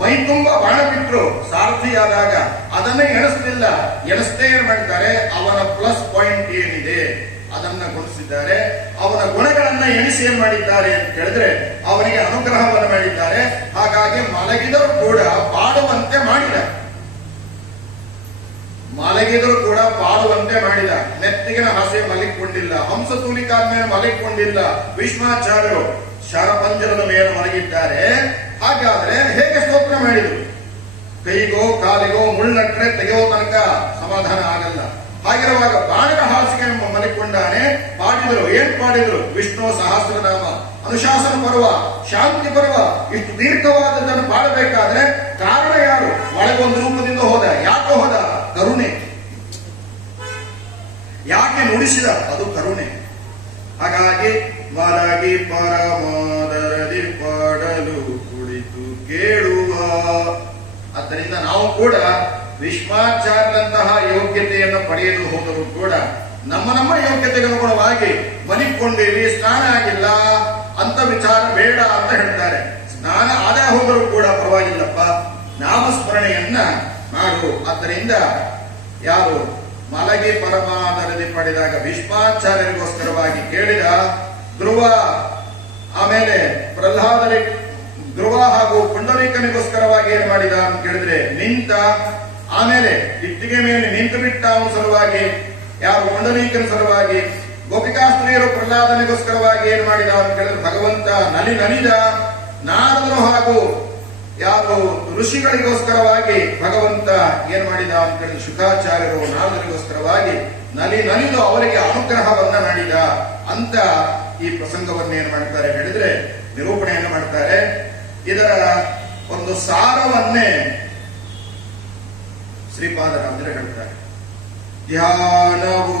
ಮೈ ತುಂಬ ಬಾಣ ಬಿಟ್ರು ಸಾರಥಿಯಾದಾಗ, ಅದನ್ನ ಎಣಿಸಲಿಲ್ಲ. ಎಣಿಸ್ತೇ ಏನ್ ಮಾಡ್ತಾರೆ, ಅವನ ಪ್ಲಸ್ ಪಾಯಿಂಟ್ ಏನಿದೆ ಅದನ್ನ ಗುಣಿಸಿದ್ದಾರೆ. ಅವನ ಗುಣಗಳನ್ನ ಎಣಿಸಿ ಏನ್ ಮಾಡಿದ್ದಾರೆ ಅಂತ ಹೇಳಿದ್ರೆ ಅವನಿಗೆ ಅನುಗ್ರಹವನ್ನು ಮಾಡಿದ್ದಾರೆ. ಹಾಗಾಗಿ ಮಲಗಿದರೂ ಕೂಡ ಪಾಡುವಂತೆ ಮಾಡಿದ, ಮಲಗಿದರೂ ಕೂಡ ಪಾಡುವಂತೆ ಮಾಡಿದ. ಮೆತ್ತಿಗಿನ ಹಾಸೆ ಮಲಗಿಕೊಂಡಿಲ್ಲ, ಹಂಸ ತೂಲಿಕಾದ ಮೇಲೆ ಮಲಗಿಕೊಂಡಿಲ್ಲ. ಭೀಷ್ಮಾಚಾರ್ಯರು ಶರಪಂಜರದ ಮೇಲೆ ಮಲಗಿದ್ದಾರೆ. ಹಾಗಾದ್ರೆ ಹೇಗೆ ಸ್ತೋತ್ರ ಮಾಡಿದ್ರು? ಕೈಗೋ ಕಾಲಿಗೋ ಮುಳ್ಳಟ್ರೆ ತೆಗೆಯೋ ತನಕ ಸಮಾಧಾನ ಆಗಲ್ಲ. ಹಾಗಿರುವಾಗ ಬಾಣದ ಹಾಸಿಗೆ ಮಲಗಿಕೊಂಡಾನೆ. ಪಾಡಿದ್ರು, ಏನ್ ಪಾಡಿದ್ರು? ವಿಷ್ಣು ಸಹಸ್ರನಾಮ, ಅನುಶಾಸನ ಪರ್ವ, ಶಾಂತಿ ಪರ್ವ. ಇಷ್ಟು ದೀರ್ಘವಾದದ್ದನ್ನು ಪಾಡಬೇಕಾದ್ರೆ ಕಾರಣ ಯಾರು? ಒಳಗೊಂದು ರೂಪದಿಂದ ಹೋದ. ಯಾಕೆ ಹೋದ? ಕರುಣೆ. ಯಾಕೆ ನುಡಿಸಿದ? ಅದು ಕರುಣೆ. ಹಾಗಾಗಿ ಮಲಗಿ ಪರಮಾದರದಿ ಪಾಡಲು ಕುಳಿತು ಕೇಳುವ. ಆದ್ದರಿಂದ ನಾವು ಕೂಡ ವಿಶ್ವಾಚಾರ್ಯಂತಹ ಯೋಗ್ಯತೆಯನ್ನು ಪಡೆಯಲು ಹೋದರೂ ಕೂಡ ನಮ್ಮ ಯೋಗ್ಯತೆಗೆ ಅನುಗುಣವಾಗಿ ಮಲಿಕೊಂಡಿವಿ, ಸ್ನಾನ ಆಗಿಲ್ಲ ಅಂತ ವಿಚಾರ ಬೇಡ ಅಂತ ಹೇಳ್ತಾರೆ. ಸ್ನಾನ ಆದ ಹೋದರೂ ಕೂಡ ಪರವಾಗಿಲ್ಲಪ್ಪ, ನಾಮಸ್ಮರಣೆಯನ್ನ ಮಾಡು. ಆದ್ದರಿಂದ ಯಾರು ಮಲಗಿ ಪರಮಾನರದಿ ಪಡೆದಾಗ ಭೀಷ್ಮಾಚಾರ್ಯರಿಗೋಸ್ಕರವಾಗಿ ಕೇಳಿದ ಧ್ರುವ, ಆಮೇಲೆ ಪ್ರಹ್ಲಾದರಿ ಧ್ರುವ ಹಾಗೂ ಪುಂಡರೀಕನಿಗೋಸ್ಕರವಾಗಿ ಏನ್ ಮಾಡಿದ ಅಂತ ಕೇಳಿದ್ರೆ ನಿಂತ, ಆಮೇಲೆ ಇಟ್ಟಿಗೆ ಮೇಲೆ ನಿಂತು ಬಿಟ್ಟ ಅವನ ಸಲುವಾಗಿ, ಯಾರು ಪುಂಡರೀಕನ ಸಲುವಾಗಿ. ಗೋಪಿಕಾಸ್ತ್ರೀಯರು ಪ್ರಹ್ಲಾದನಿಗೋಸ್ಕರವಾಗಿ ಏನ್ ಮಾಡಿದ ಅಂತ ಕೇಳಿದ್ರೆ ಭಗವಂತ ನಲಿದ. ನಾರದರು ಹಾಗೂ ಯಾರು ಋಷಿಗಳಿಗೋಸ್ಕರವಾಗಿ ಭಗವಂತ ಏನ್ ಮಾಡಿದ ಅಂತ ಹೇಳಿದ್ರೆ ಶುಕಾಚಾರ್ಯರು ನಾರದರಿಗೋಸ್ಕರವಾಗಿ ನಲಿದು ಅವರಿಗೆ ಅನುಗ್ರಹವನ್ನ ಮಾಡಿದ ಅಂತ ಈ ಪ್ರಸಂಗವನ್ನ ಏನ್ ಮಾಡ್ತಾರೆ ಹೇಳಿದ್ರೆ ನಿರೂಪಣೆಯನ್ನು ಮಾಡ್ತಾರೆ. ಇದರ ಒಂದು ಸಾರವನ್ನೇ ಶ್ರೀಪಾದರಾಜರು ಹೇಳ್ತಾರೆ. ಧ್ಯಾನವು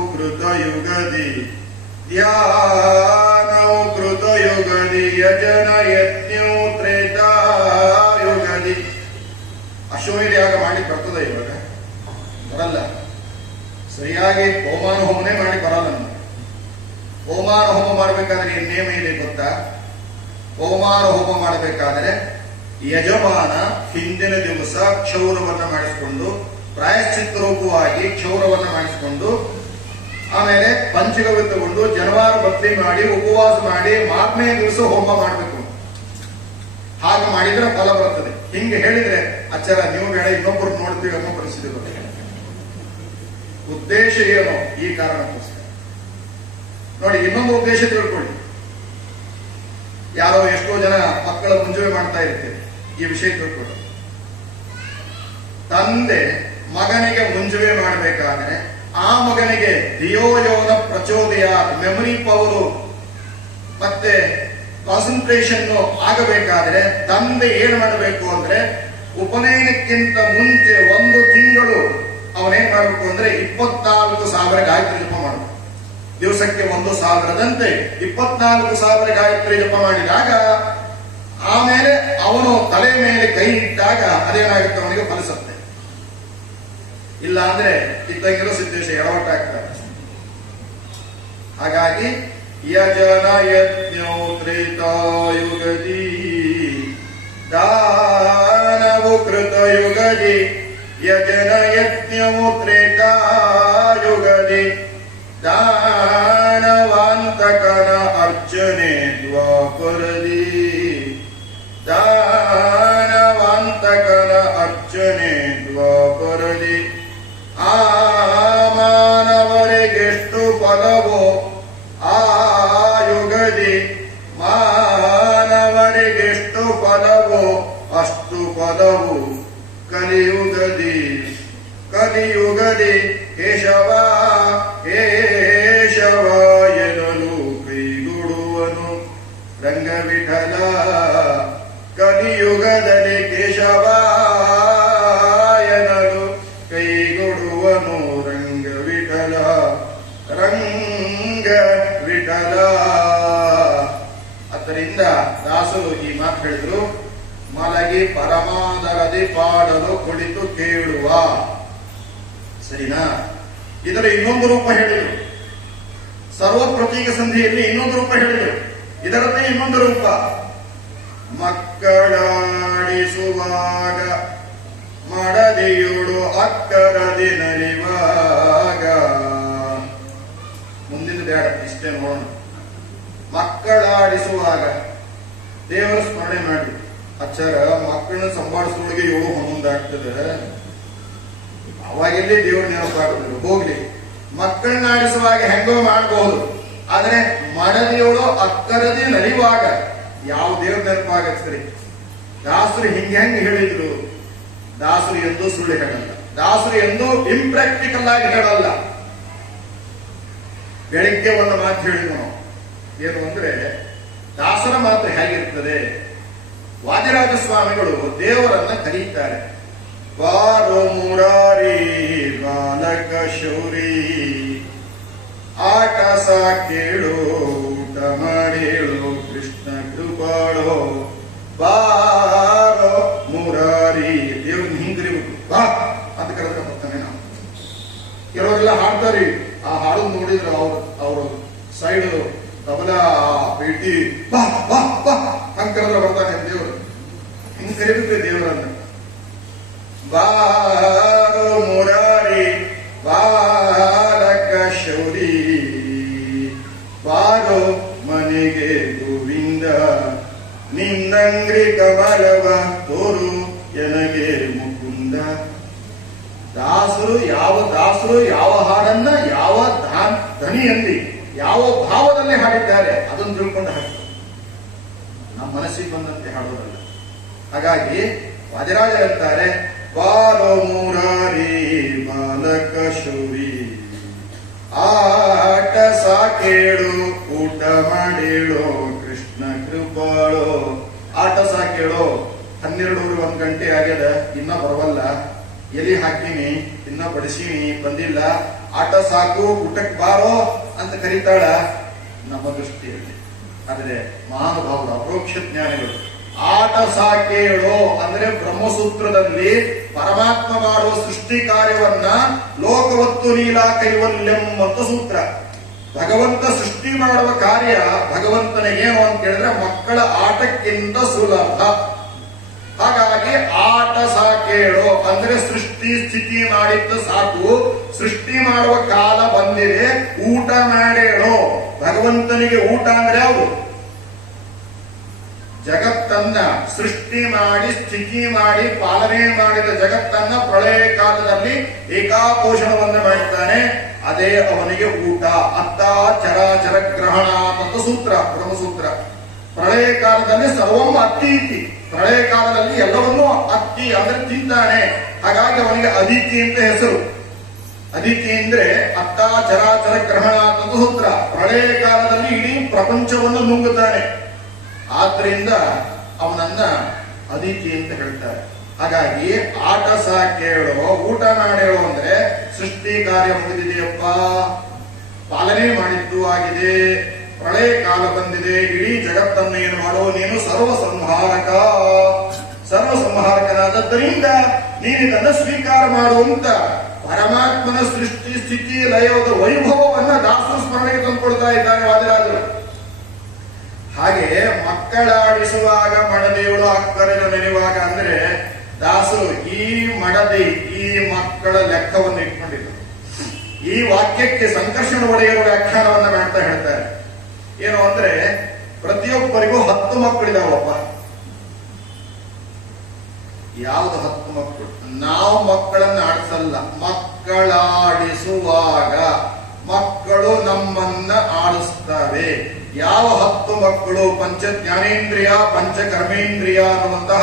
ಕೃತಯುಗದಿ ಯಜನ ಯಜ್ಞೋ ತ್ರೇತಾಯುಗದಿ. ಅಶ್ವಮೇಧ ಯಾಗ ಮಾಡಿ ಬರ್ತದೆ ಇವಾಗ? ಬರಲ್ಲ. ಸರಿಯಾಗಿ ಹೋಮಾನ ಹೋಮನೆ ಮಾಡಿ ಬರಲ್ಲ ನಮ್ಗೆ. ಹೋಮಾನ ಹೋಮ ಮಾಡಬೇಕಾದ್ರೆ ಏನ್ ನೇಮ ಇದೆ ಗೊತ್ತಾ? ಹೋಮಾನ ಹೋಮ ಮಾಡಬೇಕಾದ್ರೆ ಯಜಮಾನ ಹಿಂದಿನ ದಿವಸ ಕ್ಷೌರವನ್ನ ಮಾಡಿಸಿಕೊಂಡು, ಪ್ರಾಯಶ್ಚಿತ್ತ ರೂಪವಾಗಿ ಕ್ಷೌರವನ್ನ ಮಾಡಿಸಿಕೊಂಡು, ಆಮೇಲೆ ಪಂಚಗವ್ಯ ತಗೊಂಡು ಜನವಾರ ಭಕ್ತಿ ಮಾಡಿ ಉಪವಾಸ ಮಾಡಿ ಮಾರನೇ ದಿವಸ ಹೋಮ ಮಾಡಬೇಕು. ಹಾಗೆ ಮಾಡಿದ್ರೆ ಫಲ ಬರ್ತದೆ. ಹಿಂಗೆ ಹೇಳಿದ್ರೆ ಆಚಾರ ನೀವು ಬೇಡ ಇನ್ನೊಬ್ಬರು ನೋಡ್ತೀವಿ ಅನ್ನೋ ಪರಿಸ್ಥಿತಿ ಬರ್ತದೆ. ಉದ್ದೇಶ ಏನು? ಈ ಕಾರಣಕ್ಕೋಸ್ಕರ ನೋಡಿ. ಇನ್ನೊಂದು ಉದ್ದೇಶ ತಿಳ್ಕೊಳ್ಳಿ. ಯಾರೋ ಎಷ್ಟೋ ಜನ ಮಕ್ಕಳ ಮುಂಜಾನೆ ಮಾಡ್ತಾ ಇರ್ತೀವಿ, ಈ ವಿಷಯ ತಿಳ್ಕೊಳ್ಳಿ. ತಂದೆ ಮಗನಿಗೆ ಮುಂಜಾನೆ ಮಾಡಬೇಕಾದ್ರೆ ಆ ಮಗನಿಗೆ ಧಿಯೋಯೋನ ಪ್ರಚೋದಯ, ಮೆಮೊರಿ ಪವರು ಮತ್ತೆ ಕಾನ್ಸಂಟ್ರೇಷನ್ ಆಗಬೇಕಾದ್ರೆ ತಂದೆ ಏನ್ ಮಾಡಬೇಕು ಅಂದ್ರೆ ಉಪನಯನಕ್ಕಿಂತ ಮುಂಚೆ 1 ತಿಂಗಳು ಅವನೇನ್ ಮಾಡಬೇಕು ಅಂದ್ರೆ 24,000 ಗಾಯತ್ರಿ ಜಪ ಮಾಡಬೇಕು. ದಿವಸಕ್ಕೆ 1,000ದಂತೆ 24,000 ಗಾಯತ್ರಿ ಜಪ ಮಾಡಿದಾಗ ಆಮೇಲೆ ಅವನು ತಲೆ ಮೇಲೆ ಕೈ ಇಟ್ಟಾಗ ಅದೇನಾಗುತ್ತೆ, ಅವನಿಗೆ ಫಲಿಸುತ್ತೆ. ಇಲ್ಲ ಅಂದ್ರೆ ಇದ್ದಂಗಿರೋ ಸಿದ್ದೇಶ ಎಡವಟ್ಟಾಗ್ತಾರೆ. ಹಾಗಾಗಿ ಯಜನ ಯಜ್ಞೋ ತ್ರೇತಾಯುಗದಿ ದಾನವು ಕೃತಯುಗದಿ ಯಜನ ಯಜ್ಞವು ತ್ರೇತಾಯುಗದಿ ದಾನವಾಂತಕನ ಅರ್ಚನೆ ದ್ವಾಪರದಿ ದಾನವಾಂತಕನ ಅರ್ಚನೆ ದ್ವಾಪರದಿ ಆ ಮಾನವರಿಗೆಷ್ಟು ಫಲವೋ ಆ ಯುಗದಿ ಮಾನವರಿಗೆಷ್ಟು ಫಲವೋ ಅಷ್ಟು ಫಲವು ಕಲಿಯುಗದಿ ಕೇಶವ ಎನ್ನಲು ಕೈಗೂಡುವನು ರಂಗವಿಠಲ. ಕಲಿಯುಗದಲ್ಲಿ ಕೇಶವ ಎನ್ನಲು ಕೈಗೊಡುವನು ರಂಗವಿಠಲ. ಆದ್ದರಿಂದ ದಾಸರು ಈ ಮಾತು ಹೇಳಿದ್ರು, ಮಲಗಿ ಪರಮಾದರದಿ ಪಾಡಲು ಕುಳಿತು ಕೇಳುವ. ಸರಿನಾ? ಇದರ ಇನ್ನೊಂದು ರೂಪ ಹೇಳಿದರು. ಸರ್ವ ಪ್ರತೀಕ ಸಂಧಿಯಲ್ಲಿ ಇನ್ನೊಂದು ರೂಪ ಹೇಳಿದರು. ಇದರದ್ದೇ ಇನ್ನೊಂದು ರೂಪ. ಮಕ್ಕಳಾಡಿಸುವಾಗ ಮಡದಿಯುಡು ಅಕ್ಕರದಿ ನಲಿವಾಗ. ಮುಂದಿನ ಬೇಡ, ಇಷ್ಟೇ ನೋಡೋಣ. ಮಕ್ಕಳಾಡಿಸುವಾಗ ದೇವರ ಸ್ಮರಣೆ ಮಾಡಿ. ಅಚ್ಚಾರ ಮಕ್ಕಳನ್ನ ಸಂಭಾಳಿಸೋಳಿಗೆ 7-11 ಆಗ್ತದೆ. ಅವಾಗೆಲ್ಲಿ ದೇವ್ರ ನೆನಪಾಗುದಿಲ್ಲ. ಹೋಗ್ಲಿ, ಮಕ್ಕಳನ್ನ ಆಡಿಸುವಾಗ ಹೆಂಗೋ ಮಾಡಬಹುದು. ಆದ್ರೆ ಮಡದಿಯೋಳು ಅಕ್ಕರದಿ ನಲಿವಾಗ ಯಾವ ದೇವ್ರ ನೆನಪಾಗತ್ರಿ? ದಾಸರು ಹೆಂಗೆ ಹೇಳಿದ್ರು? ದಾಸರು ಎಂದೂ ಸುಳ್ಳು ಹೇಳಲ್ಲ. ದಾಸರು ಎಂದೂ ಇಂಪ್ರಾಕ್ಟಿಕಲ್ ಆಗಿ ಹೇಳಲ್ಲ. ಬೆಳಿಗ್ಗೆ ಒಂದು ಮಾತು ಹೇಳಿದ್ವು ನಾವು. ಏನು ಅಂದ್ರೆ, ದಾಸರ ಮಾತು ಹೇಗಿರ್ತದೆ? ವಾದಿರಾಜ ಸ್ವಾಮಿಗಳು ದೇವರನ್ನ ಕರೀತಾರೆ. ಬಾರೋ ಮುರಾರಿ ಬಾಲಕ ಶೌರಿ, ಆಟ ಸಾ ಕೇಳು ಊಟ ಮಾಡೇಳು ಕೃಷ್ಣ ಕೃಪಾಳೋ ಬಾರೋ ಮುರಾರಿ. ದೇವ್ರ ಹಿಂದಿರಿಬೇಕು ಬಾ ಅಂತ ಕರೆದ್ರೆ ಬರ್ತಾನೆ. ನಾವು ಕೆಲವರೆಲ್ಲ ಹಾಡ್ತಾರೆ. ಆ ಹಾಡು ನೋಡಿದ್ರೆ ಅವ್ರ ಸೈಡ್ ತಬಲ ಪೇಟಿ ಬಾ ಬಾ ಬಾ ಅಂತ ಕರೆದ್ರೆ ಬರ್ತಾನೆ ದೇವರು. ಕರೀತೀವಿ ದೇವರನ್ನು. ಬಾರೋ ಮುರಾರಿ ಬಾಲಕ ಶೌರಿ, ಬಾರೋ ಮನೆಗೆ ಗೋವಿಂದ, ನಿನ್ನಂಗ್ರಿ ಕಮಲವ ತೋರು ಎನಗೆ ಮುಕುಂದ. ದಾಸರು ಯಾವ ಹಾಡನ್ನ ಯಾವ ಧ್ವನಿಯಲ್ಲಿ ಯಾವ ಭಾವದಲ್ಲಿ ಹಾಡಿದ್ದಾರೆ ಅದನ್ನು ತಿಳ್ಕೊಂಡು ಹಾಡ್ತಾರೆ, ನಮ್ಮ ಮನಸ್ಸಿಗೆ ಬಂದಂತೆ ಹಾಡೋದಲ್ಲ. ಹಾಗಾಗಿ ವಾದಿರಾಜರಂತಾರೆ, ಬಾಲೋ ಮುರಾರಿ ಬಾಲಕ ಶೌರಿ, ಆಟ ಸಾಕೇಳು ಊಟ ಮಾಡೇಳು ಕೃಷ್ಣ ಕೃಪಾಳೋ. ಆಟ ಸಾಕೇಳು, 12 1 ಗಂಟೆ ಆಗ್ಯದ, ಇನ್ನ ಬರವಲ್ಲ, ಎಲಿ ಹಾಕಿನಿ, ಇನ್ನ ಬಡಿಸೀನಿ, ಬಂದಿಲ್ಲ, ಆಟ ಸಾಕು ಊಟಕ್ಕೆ ಬಾರೋ ಅಂತ ಕರೀತಾಳ ನಮ್ಮ ದೃಷ್ಟಿಯಲ್ಲಿ. ಆದ್ರೆ ಮಹಾನುಭಾವರು ಅಪರೋಕ್ಷ ಜ್ಞಾನಿಗಳು ಆಟ ಸಾಕೇಳೋ ಅಂದ್ರೆ ಬ್ರಹ್ಮಸೂತ್ರದಲ್ಲಿ ಪರಮಾತ್ಮ ಮಾಡುವ ಸೃಷ್ಟಿ ಕಾರ್ಯವನ್ನ ಲೋಕವತ್ತು ನೀಲಾ ಕೈವಲ್ಯಂ ಅಂತ ಸೂತ್ರ. ಭಗವಂತ ಸೃಷ್ಟಿ ಮಾಡುವ ಕಾರ್ಯ ಭಗವಂತನಿಗೆ ಏನು ಅಂತ ಹೇಳಿದ್ರೆ ಮಕ್ಕಳ ಆಟಕ್ಕಿಂತ ಸುಲಭ. ಹಾಗಾಗಿ ಆಟ ಸಾಕೇಳೋ ಅಂದ್ರೆ ಸೃಷ್ಟಿ ಸ್ಥಿತಿ ಮಾಡಿದ್ದು ಸಾಕು, ಸೃಷ್ಟಿ ಮಾಡುವ ಕಾಲ ಬಂದಿದೆ, ಊಟ ಮಾಡೇಳೋ. ಭಗವಂತನಿಗೆ ಊಟ ಅಂದ್ರೆ ಅವರು ಜಗತ್ತನ್ನ ಸೃಷ್ಟಿ ಮಾಡಿ ಸ್ಥಿತಿ ಮಾಡಿ ಪಾಲನೆ ಮಾಡಿದ ಜಗತ್ತನ್ನ ಪ್ರಳಯ ಕಾಲದಲ್ಲಿ ಏಕಾಪೋಷಣವನ್ನು ಮಾಡುತ್ತಾನೆ, ಅದೇ ಅವನಿಗೆ ಊಟ. ಅತ್ತ ಚರಾಚರ ಗ್ರಹಣ ಅಂತ ಸೂತ್ರ, ಬ್ರಹ್ಮಸೂತ್ರ. ಪ್ರಳಯ ಕಾಲದಲ್ಲಿ ಸರ್ವಂ ಅತ್ತಿ ಇತಿ, ಪ್ರಳಯ ಕಾಲದಲ್ಲಿ ಎಲ್ಲವನ್ನೂ ಅತ್ತಿ ಅಂದ್ರೆ ತಿಂತಾನೆ. ಹಾಗಾಗಿ ಅವನಿಗೆ ಅದಿತಿ ಅಂತ ಹೆಸರು. ಅದಿತಿ ಅಂದ್ರೆ ಅತ್ತ ಚರಾಚರ ಗ್ರಹಣ ಅಂತ ಸೂತ್ರ. ಪ್ರಳಯ ಕಾಲದಲ್ಲಿ ಇಡೀ ಪ್ರಪಂಚವನ್ನು ನುಂಗುತ್ತಾನೆ, ಆದ್ರಿಂದ ಅವನನ್ನ ಅದಿತಿ ಅಂತ ಹೇಳ್ತಾರೆ. ಹಾಗಾಗಿ ಆಟ ಸಾಕೇಳೋ ಊಟ ಮಾಡೇಳೋ ಅಂದ್ರೆ ಸೃಷ್ಟಿ ಕಾರ್ಯ ಮುಗಿದಿದೆಯಪ್ಪ, ಪಾಲನೆ ಮಾಡಿದ್ದು ಆಗಿದೆ, ಪ್ರಳಯ ಕಾಲ ಬಂದಿದೆ, ಇಡೀ ಜಗತ್ತನ್ನು ಏನು ಮಾಡೋ ನೀನು ಸರ್ವ ಸಂಹಾರಕ, ಸರ್ವ ಸಂಹಾರಕನಾದದ್ದರಿಂದ ನೀನು ಇದನ್ನು ಸ್ವೀಕಾರ ಮಾಡುವಂತ ಪರಮಾತ್ಮನ ಸೃಷ್ಟಿ ಸ್ಥಿತಿ ಲಯದ ವೈಭವವನ್ನ ದಾಸರು ಸ್ಮರಣೆಗೆ ತಂದುಕೊಡ್ತಾ ಇದ್ದಾರೆ ವಾದಿರಾಜರು. ಹಾಗೆ ಮಕ್ಕಳಾಡಿಸುವಾಗ ಮಡದಿಯವಳು ಅಕ್ಕರೆನ ನೆನೆಯುವಾಗ ಅಂದ್ರೆ ದಾಸರು ಈ ಮಡದಿ ಈ ಮಕ್ಕಳ ಲೆಕ್ಕವನ್ನು ಇಟ್ಕೊಂಡಿದ್ರು. ಈ ವಾಕ್ಯಕ್ಕೆ ಸಂಕರ್ಷಣ ಒಡೆಯರು ವ್ಯಾಖ್ಯಾನವನ್ನ ಮಾಡ್ತಾ ಹೇಳ್ತಾರೆ. ಏನು ಅಂದ್ರೆ ಪ್ರತಿಯೊಬ್ಬರಿಗೂ 10 ಮಕ್ಕಳಿದಾವಪ್ಪ. ಯಾವುದು 10 ಮಕ್ಕಳು? ನಾವು ಮಕ್ಕಳನ್ನ ಆಡಿಸಲ್ಲ, ಮಕ್ಕಳಾಡಿಸುವಾಗ ಮಕ್ಕಳು ನಮ್ಮನ್ನ ಆಡಿಸ್ತವೆ. ಯಾವ 10 ಮಕ್ಕಳು? ಪಂಚ ಜ್ಞಾನೇಂದ್ರಿಯ ಪಂಚ ಕರ್ಮೇಂದ್ರಿಯ ಅನ್ನುವಂತಹ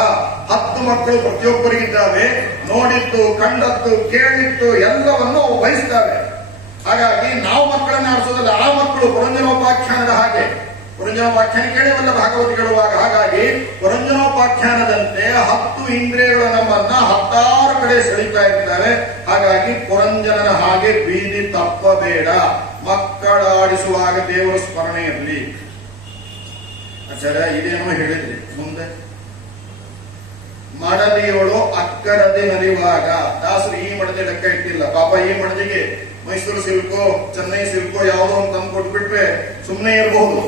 10 ಮಕ್ಕಳು ಪ್ರತಿಯೊಬ್ಬರಿಗಿದ್ದಾವೆ. ನೋಡಿದ್ದು ಕಂಡದ್ದು ಕೇಳಿದ್ದು ಎಲ್ಲವನ್ನು ವಹಿಸ್ತವೆ. ಹಾಗಾಗಿ ನಾವು ಮಕ್ಕಳನ್ನ ಆಡಿಸೋದಲ್ಲ, ಆ ಮಕ್ಕಳು ಪುರಂಜನೋಪಾಖ್ಯಾನದ ಹಾಗೆ. ಪುರಂಜನೋಪಾಖ್ಯಾನ ಕೇಳಿವಲ್ಲ ಭಾಗವತ ಕೇಳುವಾಗ. ಹಾಗಾಗಿ ಪುರಂಜನೋಪಾಖ್ಯಾನದಂತೆ 10 ಇಂದ್ರಿಯಗಳು ನಮ್ಮನ್ನ 16 ಕಡೆ ಸೆಳೀತಾ ಇರ್ತವೆ. ಹಾಗಾಗಿ ಪುರಂಜನನ ಹಾಗೆ ಬೀದಿ ತಪ್ಪಬೇಡ, ಮಕ್ಕಳಾಡಿಸುವಾಗ ದೇವರ ಸ್ಮರಣೆಯಲ್ಲಿ. ಆಚಾರ್ಯ ಇದೇನೋ ಹೇಳಿದ್ರಿ. ಮುಂದೆ ಮಡದಿಯವಳು ಅಕ್ಕರದೆ ನಲಿಯುವಾಗ ದಾಸರು ಈ ಮಡದಿ ಲೆಕ್ಕ ಇಟ್ಟಿಲ್ಲ. ಪಾಪ ಈ ಮಡದಿಗೆ ಮೈಸೂರು ಸಿಲ್ಕೋ ಚೆನ್ನೈ ಸಿಲ್ಕೋ ಯಾವುದೋ ಒಂದು ತಂದು ಕೊಟ್ಬಿಟ್ರೆ ಸುಮ್ಮನೆ ಇರಬಹುದು.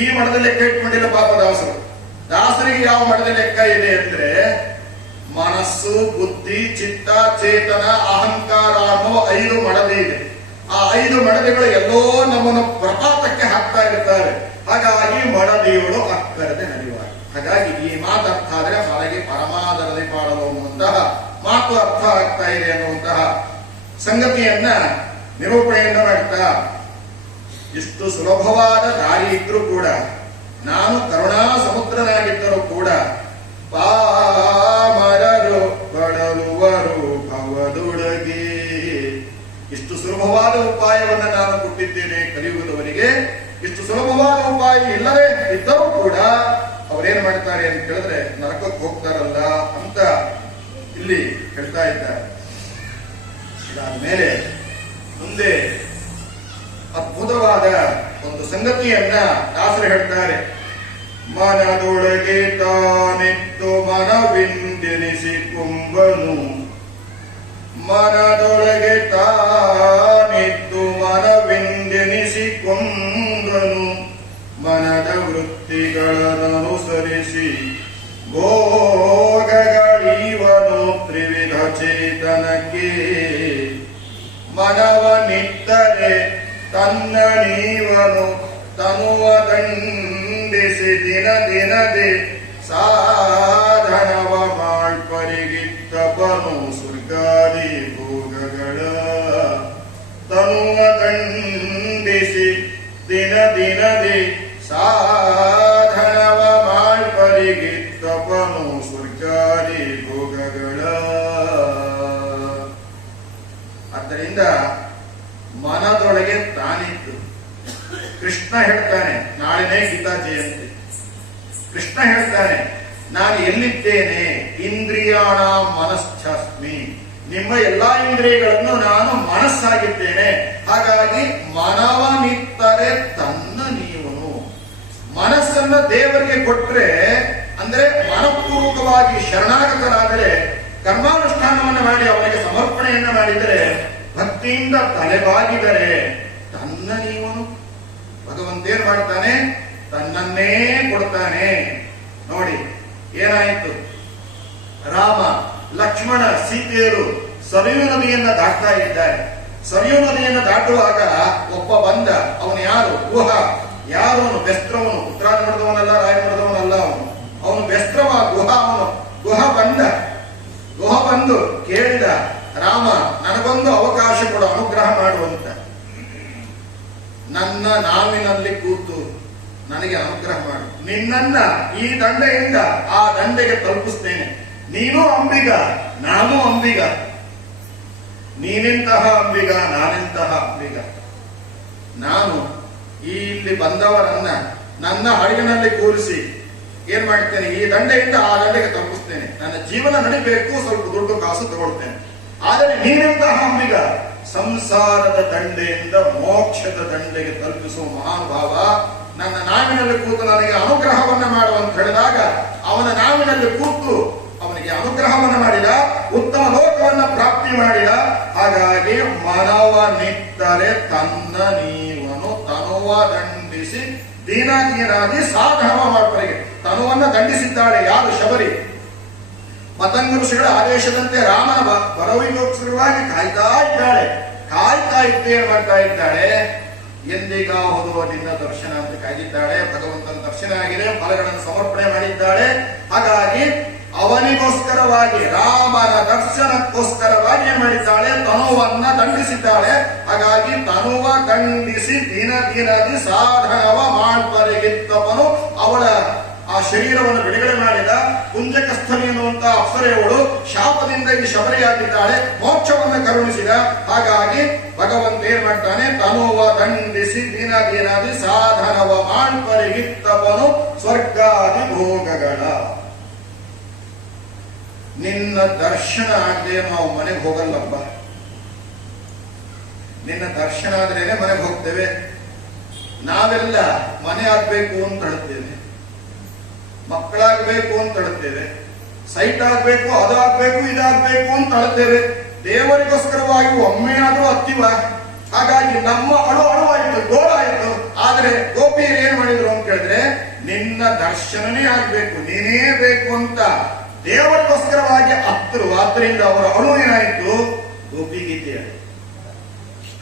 ಈ ಮಡದ ಲೆಕ್ಕ ಇಟ್ಕೊಂಡಿಲ್ಲ ಪಾಪ ದಾಸರು. ದಾಸರಿಗೆ ಯಾವ ಮಡದ ಲೆಕ್ಕ ಇದೆ ಅಂದ್ರೆ ಮನಸ್ಸು, ಬುದ್ಧಿ, ಚಿತ್ತ, ಚೇತನ, ಅಹಂಕಾರ ಅನ್ನೋ 5 ಮಡದಿ ಇದೆ. ಆ 5 ಮಡದಿಗಳು ಎಲ್ಲೋ ನಮ್ಮನ್ನು ಪ್ರಪಾತಕ್ಕೆ ಹಾಕ್ತಾ ಇರ್ತಾರೆ. ಹಾಗಾಗಿ ಮಡದಿಯವಳು ಅಕ್ಕರದೆ ನಲಿಯುವಾಗ. ಹಾಗಾಗಿ ಈ ಮಾತು ಅರ್ಥ ಆದ್ರೆ ಮನೆಗೆ ಪರಮಾದರದೆ ಪಾಡಲು ಅನ್ನುವಂತಹ ಮಾತು ಅರ್ಥ ಆಗ್ತಾ ಇದೆ ಅನ್ನುವಂತಹ ಸಂಗತಿಯನ್ನ ನಿರೂಪಣೆಯನ್ನ ಮಾಡ್ತಾ, ಇಷ್ಟು ಸುಲಭವಾದ ದಾರಿ ಇದ್ರೂ ಕೂಡ, ನಾನು ಕರುಣಾ ಸಮುದ್ರನಾಗಿದ್ದರೂ ಕೂಡ ಪಾಮರರು ಬಡಲುವರು ಭವದೊಳಗೆ, ಇಷ್ಟು ಸುಲಭವಾದ ಉಪಾಯವನ್ನ ನಾನು ಕೊಟ್ಟಿದ್ದೇನೆ ಕಲಿಯುಗದವರಿಗೆ. ಇಷ್ಟು ಸುಲಭವಾದ ಉಪಾಯ ಇಲ್ಲದೆ ಇದ್ದರೂ ಕೂಡ ಅವರೇನ್ ಮಾಡ್ತಾರೆ ಅಂತ ಕೇಳಿದ್ರೆ ನರಕಕ್ಕೆ ಹೋಗ್ತಾರಲ್ಲ ಅಂತ ಇಲ್ಲಿ ಹೇಳ್ತಾ ಇದ್ದಾರೆ. ಇದಾದ್ಮೇಲೆ ಮುಂದೆ ಅದ್ಭುತವಾದ ಒಂದು ಸಂಗತಿಯನ್ನ ದಾಸರು ಹೇಳ್ತಾರೆ. ಮನದೊಳಗೆ ತಾನಿತ್ತು ಮನವಿಂದೆನಿಸಿ ಕುಂಬನು, ಮನದೊಳಗೆ ತಾನಿತ್ತು ಮನವಿಂದೆನಿಸಿ ಕೊಂಬನು, ಮನದ ವೃತ್ತಿಗಳನ್ನನುಸರಿಸಿ ಭೋಗಗಳ ತನುವ ದಂಡಿಸಿ ದಿನ ದಿನದೆ ಸಾಧನವ ಮಾಡ್ಪರಿಗಿತ್ತಪನು ಸ್ವರ್ಗಾದಿ ಭೋಗಗಳ ತನುವ ದಂಡಿಸಿ ದಿನ ದಿನದೆ ಸಾಧನವ ಮಾಡ್ಪರಿಗಿತ್ತಪನು ಸ್ವರ್ಗಾದಿ ಭೋಗಗಳ. ಆದ್ದರಿಂದ ಮನದೊಳಗೆ ತಾನಿದ್ದು ಕೃಷ್ಣ ಹೇಳ್ತಾನೆ, ನಾಳೆನೇ ಗೀತಾ ಜಯಂತಿ. ಕೃಷ್ಣ ಹೇಳ್ತಾನೆ, ನಾನು ಎಲ್ಲಿದ್ದೇನೆ? ಇಂದ್ರಿಯಾಣ ಮನಶ್ಚಾಸ್ಮಿ, ನಿಮ್ಮ ಎಲ್ಲಾ ಇಂದ್ರಿಯಗಳನ್ನು ನಾನು ಮನಸ್ಸಾಗಿದ್ದೇನೆ. ಹಾಗಾಗಿ ಮನವನಿತ್ತರೆ ತನ್ನ ನೀವನು. ಮನಸ್ಸನ್ನ ದೇವರಿಗೆ ಕೊಟ್ರೆ, ಅಂದ್ರೆ ಮನಪೂರ್ವಕವಾಗಿ ಶರಣಾಗತರಾದರೆ, ಕರ್ಮಾನುಷ್ಠಾನವನ್ನು ಮಾಡಿ ಅವನಿಗೆ ಸಮರ್ಪಣೆಯನ್ನ ಮಾಡಿದರೆ, ಭಕ್ತಿಯಿಂದ ತಲೆಬಾಗಿದರೆ ತನ್ನ ನೀವನು. ಭಗವಂತೇನ್ ಮಾಡ್ತಾನೆ? ತನ್ನನ್ನೇ ಕೊಡ್ತಾನೆ. ನೋಡಿ ಏನಾಯಿತು, ರಾಮ ಲಕ್ಷ್ಮಣ ಸೀತೆಯರು ಸರಿಯು ನದಿಯನ್ನ ದಾಟ್ತಾ ಇದ್ದಾರೆ. ಸರಿಯು ನದಿಯನ್ನು ದಾಟುವಾಗ ಒಬ್ಬ ಬಂದ. ಅವನು ಯಾರು? ಗುಹ. ಯಾರು ಅವನು? ಬೆಸ್ತ್ರವನು. ಪುತ್ರಾದ ಮಾಡಿದವನಲ್ಲ, ರಾಯ ಮಾಡಿದವನಲ್ಲ. ಅವನು ಬೆಸ್ತ್ರವ, ಗುಹ. ಗುಹ ಬಂದ. ಗುಹ ಬಂದು ಕೇಳಿದ, ರಾಮ ನನಗೊಂದು ಅವಕಾಶ ಕೊಡು, ಅನುಗ್ರಹ ಮಾಡುವಂತ. ನನ್ನ ನಾವಿನಲ್ಲಿ ಕೂತು ನನಗೆ ಅನುಗ್ರಹ ಮಾಡು. ನಿನ್ನನ್ನ ಈ ದಂಡೆಯಿಂದ ಆ ದಂಡೆಗೆ ತಲುಪಿಸ್ತೇನೆ. ನೀನು ಅಂಬಿಗ, ನಾನು ಅಂಬಿಗ. ನೀನೆಂತಹ ಅಂಬಿಗ, ನಾನೆಂತಹ ಅಂಬಿಗ. ನಾನು ಇಲ್ಲಿ ಬಂದವರನ್ನ ನನ್ನ ಹಡಗಿನಲ್ಲಿ ಕೂರಿಸಿ ಏನ್ ಮಾಡ್ತೇನೆ? ಈ ದಂಡೆಯಿಂದ ಆ ದಂಡೆಗೆ ತಲುಪಿಸ್ತೇನೆ. ನನ್ನ ಜೀವನ ನಡಿಬೇಕು, ಸ್ವಲ್ಪ ದುಡ್ಡು ಕಾಸು ತಗೊಳ್ತೇನೆ. ಆದರೆ ನೀನೆಂತಹ ಅಂಬಿಗ, ಸಂಸಾರದ ದಂಡೆಯಿಂದ ಮೋಕ್ಷದ ದಂಡೆಗೆ ತಲುಪಿಸುವ ಮಹಾನುಭಾವ. ನನ್ನ ನಾವಿನಲ್ಲಿ ಕೂತು ನನಗೆ ಅನುಗ್ರಹವನ್ನ ಮಾಡುವಂತ ಹೇಳಿದಾಗ ಅವನ ನಾವಿನಲ್ಲಿ ಕೂತು ಅವನಿಗೆ ಅನುಗ್ರಹವನ್ನು ಮಾಡಿದ, ಉತ್ತಮ ಲೋಕವನ್ನ ಪ್ರಾಪ್ತಿ ಮಾಡಿದ. ಹಾಗಾಗಿ ಮನವನಿತ್ತರೆ ತನ್ನ ನೀವನು ತನುವ ದಂಡಿಸಿ ದೀನ ದೀನಾದಿ ಸಾಧನವ ಮಾಡ್ತಾರೆ. ತನುವನ್ನ ದಂಡಿಸಿದ್ದಾಳೆ ಯಾರು? ಶಬರಿ. ಮತಂಗ ಋಷಿಗಳ ಆದೇಶದಂತೆ ರಾಮನ ಬರವಿಗೋಸ್ಕರವಾಗಿ ಕಾಯ್ತಾ ಇದ್ದಾಳೆ. ಕಾಯ್ತಾ ಇದ್ದೇನೆ ಮಾಡ್ತಾ ಇದ್ದಾಳೆ. ಎಂದಿಗಾಹುದು ನಿನ್ನ ದರ್ಶನ ಅಂತ ಕಾಯ್ದಿದ್ದಾಳೆ. ಭಗವಂತನ ದರ್ಶನ ಆಗಿದೆ, ಫಲಗಳನ್ನು ಸಮರ್ಪಣೆ ಮಾಡಿದ್ದಾಳೆ. ಹಾಗಾಗಿ ಅವನಿಗೋಸ್ಕರವಾಗಿ, ರಾಮನ ದರ್ಶನಕ್ಕೋಸ್ಕರವಾಗಿ ಏನ್ ಮಾಡಿದ್ದಾಳೆ? ತನುವನ್ನ ದಂಡಿಸಿದ್ದಾಳೆ. ಹಾಗಾಗಿ ತನುವ ದಂಡಿಸಿ ದಿನ ದಿನದಿ ಸಾಧನವ ಮಾಡ್ಬರಿಗಿತ್ತವನು ಅವಳ ಆ ಶರೀರವನ್ನು ಬಿಡುಗಡೆ ಮಾಡಿದ. ಕುಂಜಕಸ್ಥಲಿ ಎನ್ನುವಂತ ಅಪ್ಸರೆಯವಳು ಶಾಪದಿಂದ ಈ ಶಬರಿಯಾಗಿದ್ದಾಳೆ, ಮೋಕ್ಷವನ್ನು ಕರುಣಿಸಿದ. ಹಾಗಾಗಿ ಭಗವಂತ ಏನ್ ಮಾಡ್ತಾನೆ? ತನುವ ದಂಡಿಸಿ ದಿನ ದಿನದಿ ಸಾಧನವ ಮಾಡ್ಬರಿಗಿತ್ತವನು ಸ್ವರ್ಗಾದಿ ಭೋಗಗಳ. ನಿನ್ನ ದರ್ಶನ ಆಗದೆ ನಾವು ಮನೆಗೆ ಹೋಗಲ್ಲಪ್ಪ. ನಿನ್ನ ದರ್ಶನ ಆದ್ರೇನೆ ಮನೆಗೆ ಹೋಗ್ತೇವೆ. ನಾವೆಲ್ಲ ಮನೆ ಆಗ್ಬೇಕು ಅಂತ ಹೇಳ್ತೇವೆ, ಮಕ್ಕಳಾಗ್ಬೇಕು ಅಂತ ಹೇಳ್ತೇವೆ, ಸೈಟ್ ಆಗ್ಬೇಕು, ಅದಾಗ್ಬೇಕು, ಇದಾಗ್ಬೇಕು ಅಂತ ಹೇಳ್ತೇವೆ. ದೇವರಿಗೋಸ್ಕರವಾಗಿ ಒಮ್ಮೆ ಆದ್ರೂ ಹತ್ತಿವ. ಹಾಗಾಗಿ ನಮ್ಮ ಅಳುವಾಯಿತು, ಗೋಳಾಯಿತು. ಆದ್ರೆ ಗೋಪಿಯರು ಏನ್ ಮಾಡಿದ್ರು ಅಂತ ಹೇಳಿದ್ರೆ, ನಿನ್ನ ದರ್ಶನನೇ ಆಗ್ಬೇಕು, ನೀನೇ ಬೇಕು ಅಂತ ದೇವರಿಗೋಸ್ಕರವಾಗಿ ಹತ್ತರು. ಆದ್ರಿಂದ ಅವರ ಅಳು ಏನಾಯಿತು? ಗೋಪಿಗೀತೆ.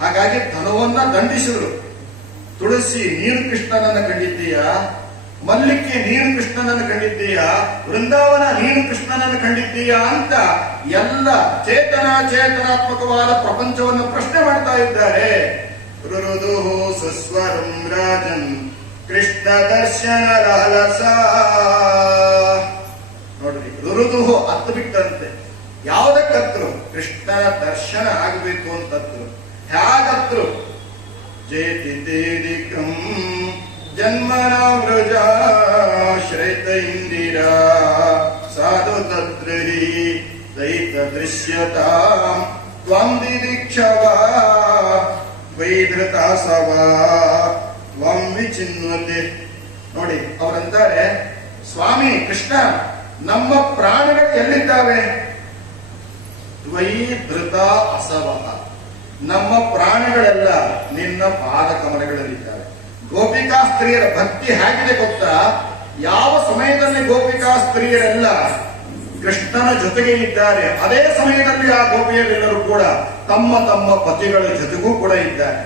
ಹಾಗಾಗಿ ತನುವನ್ನ ದಂಡಿಸಿದ್ರು. ತುಳಸಿ, ನೀನು ಕೃಷ್ಣನನ್ನ ಕಂಡಿದ್ದೀಯ. ಮಲ್ಲಿಕ್ಕೆ, ನೀನು ಕೃಷ್ಣನನ್ನು ಕಂಡಿದ್ದೀಯ. ವೃಂದಾವನ, ನೀನು ಕೃಷ್ಣನನ್ನು ಕಂಡಿದ್ದೀಯ ಅಂತ ಎಲ್ಲ ಚೇತನಾತ್ಮಕವಾದ ಪ್ರಪಂಚವನ್ನು ಪ್ರಶ್ನೆ ಮಾಡ್ತಾ ಇದ್ದಾರೆ. ರುರುದು ಸುಸ್ವರಂ ರಾಜನ್ ಕೃಷ್ಣ ದರ್ಶನ ಲಾಲಸ. ನೋಡ್ರಿ, ರುರುದು ಹತ್ತು ಬಿಟ್ಟಂತೆ. ಯಾವುದಕ್ಕತ್ರು? ಕೃಷ್ಣನ ದರ್ಶನ ಆಗಬೇಕು ಅಂತತ್ರು. ಹೇಗತ್ರು? ಜಯತಿ ತೇದಿಕಂ ಜನ್ಮನ ವ್ರಜ ಶ್ರೈತ ಇಂದಿರಾ ಸಾಧು ತತ್ರಿ ದೈತ ದೃಶ್ಯತಾಂ ತ್ವಂ ದಿದೀಕ್ಷವ ವೈಧೃತಾಸವ ತ್ವಂ ವಿಚಿನ್ವತೆ. ನೋಡಿ, ಅವರಂತಾರೆ, ಸ್ವಾಮಿ ಕೃಷ್ಣ, ನಮ್ಮ ಪ್ರಾಣಗಳು ಎಲ್ಲಿದ್ದಾವೆ? ದ್ವೈಧೃತ ಅಸವ, ನಮ್ಮ ಪ್ರಾಣಗಳೆಲ್ಲ ನಿನ್ನ ಪಾದ ಕಮಲಗಳಲ್ಲಿದ್ದಾವೆ. ಗೋಪಿಕಾ ಸ್ತ್ರೀಯರ ಭಕ್ತಿ ಹೇಗಿದೆ ಗೊತ್ತಾ? ಯಾವ ಸಮಯದಲ್ಲಿ ಗೋಪಿಕಾ ಸ್ತ್ರೀಯರೆಲ್ಲ ಕೃಷ್ಣನ ಜೊತೆಗೆ ಇದ್ದಾರೆ, ಅದೇ ಸಮಯದಲ್ಲಿ ಆ ಗೋಪಿಯರೆಲ್ಲರೂ ಕೂಡ ತಮ್ಮ ತಮ್ಮ ಪತಿಗಳ ಜೊತೆಗೂ ಕೂಡ ಇದ್ದಾರೆ.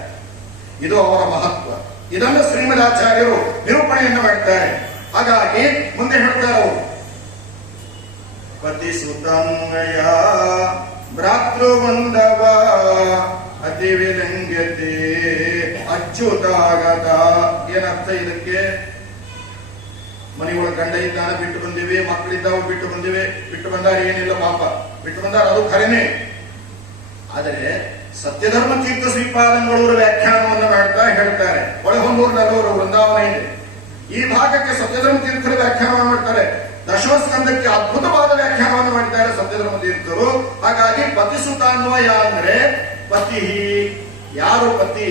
ಇದು ಅವರ ಮಹತ್ವ. ಇದನ್ನು ಶ್ರೀಮದಾಚಾರ್ಯರು ನಿರೂಪಣೆಯನ್ನು ಮಾಡ್ತಾರೆ. ಹಾಗಾಗಿ ಮುಂದೆ ಹೇಳ್ತಾರೆ ಅವರು, ಪತಿ ಸುತನ್ವಯ ಭ್ರಾತೃಬಂಧವ ಅತಿ ವಿಲಂಘ್ಯತೆ ಅಚ್ಯುತಾಗತ. ಏನರ್ಥ ಇದಕ್ಕೆ? ಮನೆಯೊಳಗೆ ಗಂಡ ಇದ್ದಾನೆ, ಬಿಟ್ಟು ಬಂದಿವೆ, ಮಕ್ಕಳಿದ್ದಾವೆ, ಬಿಟ್ಟು ಬಂದಿವೆ. ಬಿಟ್ಟು ಬಂದಾರ ಏನಿಲ್ಲ ಪಾಪ, ಬಿಟ್ಟು ಬಂದಾರ ಅದು ಖರೇನೆ. ಆದರೆ ಸತ್ಯಧರ್ಮ ತೀರ್ಥ ಶ್ರೀಪಾದಂಗಳವರ ವ್ಯಾಖ್ಯಾನವನ್ನು ಮಾಡ್ತಾ ಹೇಳ್ತಾರೆ. ಒಳಹೊನ್ನೂರಿನವರು ವೃಂದಾವನ ಇದೆ. ಈ ಭಾಗಕ್ಕೆ ಸತ್ಯಧರ್ಮ ತೀರ್ಥರ ವ್ಯಾಖ್ಯಾನವನ್ನು ಮಾಡ್ತಾರೆ. ದಶಮಸ್ಕಂದಕ್ಕೆ ಅದ್ಭುತವಾದ ವ್ಯಾಖ್ಯಾನವನ್ನು ಮಾಡಿದ್ದಾರೆ ಸತ್ಯಧರ್ಮ ತೀರ್ಥರು. ಹಾಗಾಗಿ ಪತಿಸುತಾನ್ವಯ ಅಂದ್ರೆ ಪತಿ, ಯಾರು ಪತಿ,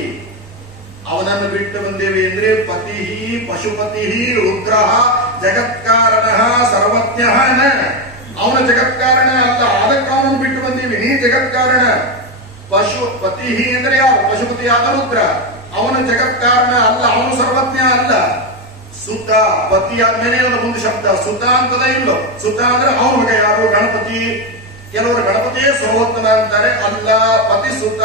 ಅವನನ್ನು ಬಿಟ್ಟು ಬಂದೇವೆ ಅಂದ್ರೆ ಪತಿ ಪಶುಪತಿ ರುದ್ರ ಜಗತ್ಕಾರಣ ಸರ್ವಜ್ಞ. ಅವನ ಜಗತ್ಕಾರಣ ಅಲ್ಲ, ಅದಕ್ಕೆ ಅವನನ್ನು ಬಿಟ್ಟು ಬಂದೀವಿ, ನೀ ಜಗತ್ಕಾರಣ. ಪಶುಪತಿ ಅಂದ್ರೆ ಯಾರು? ಪಶುಪತಿ ಆದ ರುದ್ರ, ಅವನ ಜಗತ್ಕಾರಣ ಅಲ್ಲ, ಅವನು ಸರ್ವಜ್ಞ ಅಲ್ಲ. ಸುತ, ಪತಿ ಆದ್ಮೇಲೆ ಮುಂದೆ ಶಬ್ದ ಸುತ ಅಂತದ ಇಲ್ಲೋ. ಸುತ ಅಂದ್ರೆ ಅವನ ಮಗ ಯಾರು? ಗಣಪತಿ. ಕೆಲವರು ಗಣಪತಿಯೇ ಸರ್ವೋತ್ತಮ ಅಂತಾರೆ, ಅಲ್ಲ. ಪತಿ ಸುತ,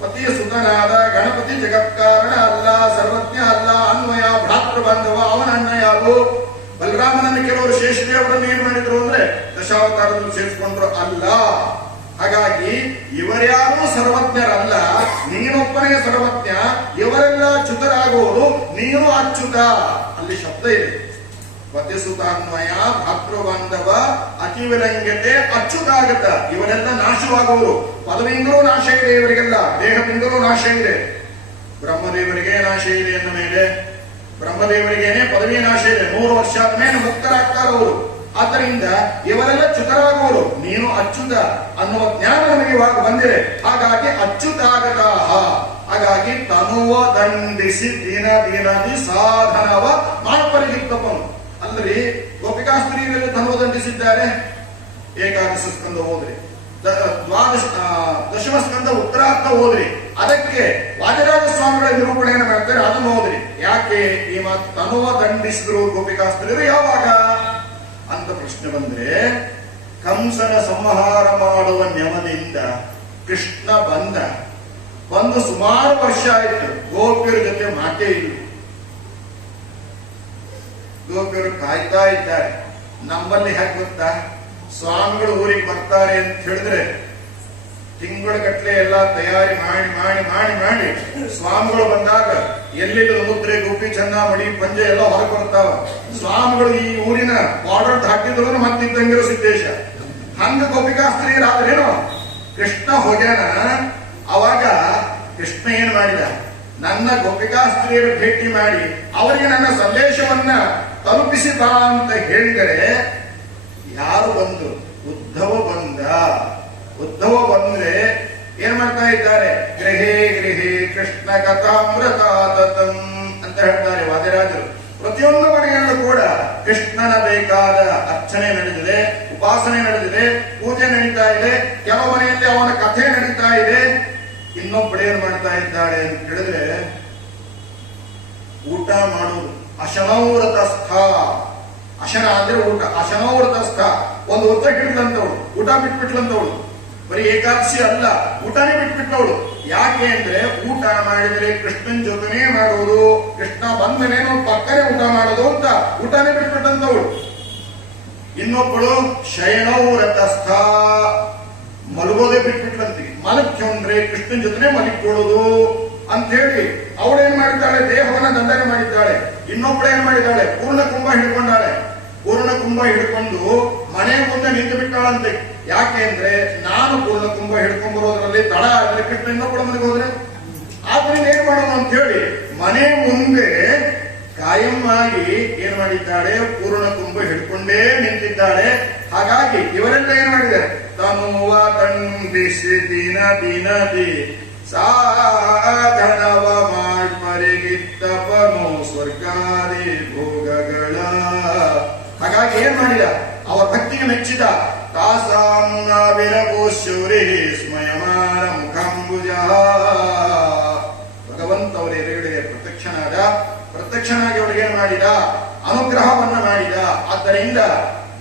ಪತಿಯ ಸುತನಾದ ಗಣಪತಿ ಜಗತ್ಕಾರಣ ಅಲ್ಲ, ಸರ್ವಜ್ಞ ಅಲ್ಲ. ಅನ್ವಯ ಭ್ರಾತೃ ಬಾಂಧವ, ಅವನ ಅಣ್ಣ ಯಾರು? ಬಲರಾಮನನ್ನು ಕೆಲವರು ಶೇಷದೇವರನ್ನು ಏನ್ ಮಾಡಿದ್ರು ಅಂದ್ರೆ ದಶಾವತಾರದಲ್ಲಿ ಸೇರಿಸಿಕೊಂಡ್ರು, ಅಲ್ಲ. ಹಾಗಾಗಿ ಇವರ್ಯಾರೂ ಸರ್ವಜ್ಞರಲ್ಲ, ನೀನೊಬ್ಬನೇ ಸರ್ವಜ್ಞ. ಇವರೆಲ್ಲ ಚ್ಯುತರಾಗುವುದು, ನೀನು ಅಚ್ಯುತ. ಅಲ್ಲಿ ಶಬ್ದ ಇದೆ. ಪತಿಸುತಾನ್ವಯ ಭಾತೃಬಾಂಧವ ಅತಿ ವಿಲಂಘ್ಯತೆ ಅಚ್ಯುತಾಗತ. ಇವರೆಲ್ಲ ನಾಶವಾಗುವರು. ಪದವಿಯಿಂದಲೂ ನಾಶ ಇದೆ ಇವರಿಗೆಲ್ಲ, ದೇಹದಿಂದಲೂ ನಾಶ ಇದೆ. ಬ್ರಹ್ಮದೇವರಿಗೆ ನಾಶ ಇದೆ ಎಂದ ಮೇಲೆ ಬ್ರಹ್ಮದೇವರಿಗೇನೆ ಪದವಿ ನಾಶ ಇದೆ. 100 ವರ್ಷ ಆದ್ಮೇಲೆ ಮುಕ್ತರಾಗ್ತಾರವರು. ಆದ್ದರಿಂದ ಇವರೆಲ್ಲ ಚ್ಯುತರಾಗುವರು, ನೀನು ಅಚ್ಯುತ ಅನ್ನುವ ಜ್ಞಾನ ನಮಗೆ ಇವಾಗ ಬಂದಿದೆ. ಹಾಗಾಗಿ ಅಚ್ಯುತಾಗತ. ಹಾಗಾಗಿ ತನುವ ದಂಡಿಸಿ ದಿನ ದಿನದಿ ಸಾಧನವ ಮಾಡಪರಿಗಿತ್ತಪ್ಪನು. ಅಲ್ರಿ ಗೋಪಿಕಾಸ್ತ್ರೀಯರಲ್ಲಿ ತನುವ ದಂಡಿಸಿದ್ದಾರೆ. ಏಕಾದಶ ಸ್ಕಂದ ಹೋದ್ರಿ, ದಶಮ ಸ್ಕಂದ ಉತ್ತರಾರ್ಥ ಹೋದ್ರಿ, ಅದಕ್ಕೆ ವಾದಿರಾಜ ಸ್ವಾಮಿಗಳ ನಿರೂಪಣೆಯನ್ನು ಮಾಡ್ತಾರೆ, ಅದನ್ನು ಹೋದ್ರಿ. ಯಾಕೆ ಈ ಮಾತು ತನುವ ದಂಡಿಸಿದ್ರು ಗೋಪಿಕಾಸ್ತ್ರೀಯರು ಯಾವಾಗ ಅಂತ ಪ್ರಶ್ನೆ ಬಂದ್ರೆ, ಕಂಸನ ಸಂಹಾರ ಮಾಡುವ ನೆವದಿಂದ ಕೃಷ್ಣ ಬಂದು ಸುಮಾರು ವರ್ಷ ಆಯಿತು. ಗೋಪಿಯರ ಜೊತೆ ಮಾತೇ ಇಲ್ಲ. ಗೋಪಿಯರು ಕಾಯ್ತಾ ಇದ್ದಾರೆ. ನಮ್ಮಲ್ಲಿ ಹೇಗೆ ಗೊತ್ತಾ, ಸ್ವಾಮಿಗಳು ಊರಿಗೆ ಬರ್ತಾರೆ ಅಂತ ಹೇಳಿದ್ರೆ ತಿಂಗಳ ಗಟ್ಟಲೆ ಎಲ್ಲ ತಯಾರಿ ಮಾಡಿ ಮಾಡಿ ಮಾಡಿ ಮಾಡಿ ಸ್ವಾಮಿಗಳು ಬಂದಾಗ ಎಲ್ಲಿದ್ದ ಮುದ್ರೆ ಗೋಪಿ ಚೆನ್ನ ಮಡಿ ಪಂಜೆ ಎಲ್ಲ ಹೊರಗೆ ಬರ್ತಾವ. ಸ್ವಾಮಿಗಳು ಈ ಊರಿನ ಬಾರ್ಡರ್ ದಾಟಿದ್ರು ಮತ್ತಿದ್ದಂಗಿರೋ ಸಿದ್ದೇಶ. ಹಂಗ ಗೋಪಿಕಾಸ್ತ್ರೀಯರಾದ್ರೇನು ಕೃಷ್ಣ ಹೋಗ್ಯಾನ. ಅವಾಗ ಕೃಷ್ಣ ಏನ್ ಮಾಡಿದ, ನನ್ನ ಗೋಪಿಕಾಸ್ತ್ರೀಯರು ಭೇಟಿ ಮಾಡಿ ಅವರಿಗೆ ನನ್ನ ಸಂದೇಶವನ್ನ ತಲುಪಿಸಿ ಬಾ ಅಂತ ಹೇಳಿದರೆ ಯಾರು ಬಂದು? ಉದ್ಧವ ಬಂದ. ಉದ್ಧವ ಬಂದ್ರೆ ಏನ್ ಮಾಡ್ತಾ ಇದ್ದಾರೆ? ಗೃಹೇ ಗೃಹೇ ಕೃಷ್ಣ ಕಥಾಮೃತ ತತಂ ಅಂತ ಹೇಳ್ತಾರೆ ವಾದಿರಾಜರು. ಪ್ರತಿಯೊಂದು ಮನೆಯಲ್ಲೂ ಕೂಡ ಕೃಷ್ಣನ ಬೇಕಾದ ಅರ್ಚನೆ ನಡೆದಿದೆ, ಉಪಾಸನೆ ನಡೆದಿದೆ, ಪೂಜೆ ನಡೀತಾ ಇದೆ. ಕೆಲವು ಮನೆಯಲ್ಲಿ ಅವನ ಕಥೆ ನಡೀತಾ ಇದೆ. ಇನ್ನೊಬ್ಬಳು ಏನ್ ಮಾಡ್ತಾ ಇದ್ದಾಳೆ ಅಂತ ಹೇಳಿದ್ರೆ ಊಟ ಮಾಡುವುದು. ಅಶನೌರತಸ್ಥ, ಅಶನ ಅಂದ್ರೆ ಊಟ, ಅಶನೌರತಸ್ಥ. ಒಂದು ಹೊತ್ತ ಹಿಡಿದ್ಲಂತವಳು, ಊಟ ಬಿಟ್ಬಿಟ್ಲಂತವಳು. ಬರೀ ಏಕಾದಶಿ ಅಲ್ಲ, ಊಟನೇ ಬಿಟ್ಬಿಟ್ಟವಳು. ಯಾಕೆ ಅಂದ್ರೆ ಊಟ ಮಾಡಿದ್ರೆ ಕೃಷ್ಣನ್ ಜೊತೆನೇ ಮಾಡುವುದು, ಕೃಷ್ಣ ಬಂದನೇನು ಪಕ್ಕನೆ ಊಟ ಮಾಡೋದು ಅಂತ ಊಟನೇ ಬಿಟ್ಬಿಟ್ಟಂತವಳು. ಇನ್ನೊಬ್ಬಳು ಶಯನೌರತಸ್ಥ, ಮಲಗೋದೇ ಬಿಟ್ಬಿಟ್ಲಂತೆ. ಮಲಕ್ಕೊಂಡ್ರೆ ಕೃಷ್ಣನ್ ಜೊತೆನೆ ಮಲಿಕೊಳ್ಳೋದು ಅಂತ ಹೇಳಿ ಅವಳೇನ್ ಮಾಡಿದ್ದಾಳೆ? ದೇಹವನ್ನ ದಂಡನೆ ಮಾಡಿದ್ದಾಳೆ. ಇನ್ನೊಬ್ಬಳು ಏನ್ ಮಾಡಿದ್ದಾಳೆ? ಪೂರ್ಣ ಕುಂಭ ಹಿಡ್ಕೊಂಡಾಳೆ. ಪೂರ್ಣ ಕುಂಭ ಹಿಡ್ಕೊಂಡು ಮನೆ ಮುಂದೆ ನಿಂತು ಬಿಟ್ಟಾಳಂತೆ. ಯಾಕೆ ಅಂದ್ರೆ ನಾನು ಪೂರ್ಣ ಕುಂಭ ಹಿಡ್ಕೊಂಡ್ ಬರೋದ್ರಲ್ಲಿ ತಡ ಆದ್ರೆ ಕೃಷ್ಣ ಇನ್ನೊಬ್ಬಳ ಮನೆಗೆ ಹೋದ್ರೆ ಆದ್ರಿಂದ ಏನ್ ಮಾಡೋಣ ಅಂತ ಹೇಳಿ ಮನೆ ಮುಂದೆ ಕಾಯಂ ಆಗಿ ಏನ್ ಮಾಡಿದ್ದಾಳೆ? ಪೂರ್ಣ ಕುಂಭ ಹಿಡ್ಕೊಂಡೇ ನಿಂತಿದ್ದಾಳೆ. ಹಾಗಾಗಿ ಇವರೆಲ್ಲ ಏನ್ ಮಾಡಿದ್ದಾರೆ? ತನುವ ದಂಡಿಸಿ ದಿನ ದಿನದಿ ಸಾಧನವ ಮಾಡ್ಮರಿಗಿತ್ತಪನು ಸ್ವರ್ಗಾದಿ ಭೋಗಗಳ. ಹಾಗಾಗಿ ಏನ್ ಮಾಡಿದ? ಅವರ ಭಕ್ತಿಗೆ ಮೆಚ್ಚಿದ. ತಾಸಾಂನ ವಿರಭೂಶೌರಿ ಸ್ಮಯಮಾನ ಮುಖಾಂಬುಜ. ಭಗವಂತ ಅವರ ಎದುರುಗಡೆ ಪ್ರತ್ಯಕ್ಷನಾಗಿ ಅವರಿಗೆ ಏನ್ ಮಾಡಿದ? ಅನುಗ್ರಹವನ್ನ ಮಾಡಿದ. ಆದ್ದರಿಂದ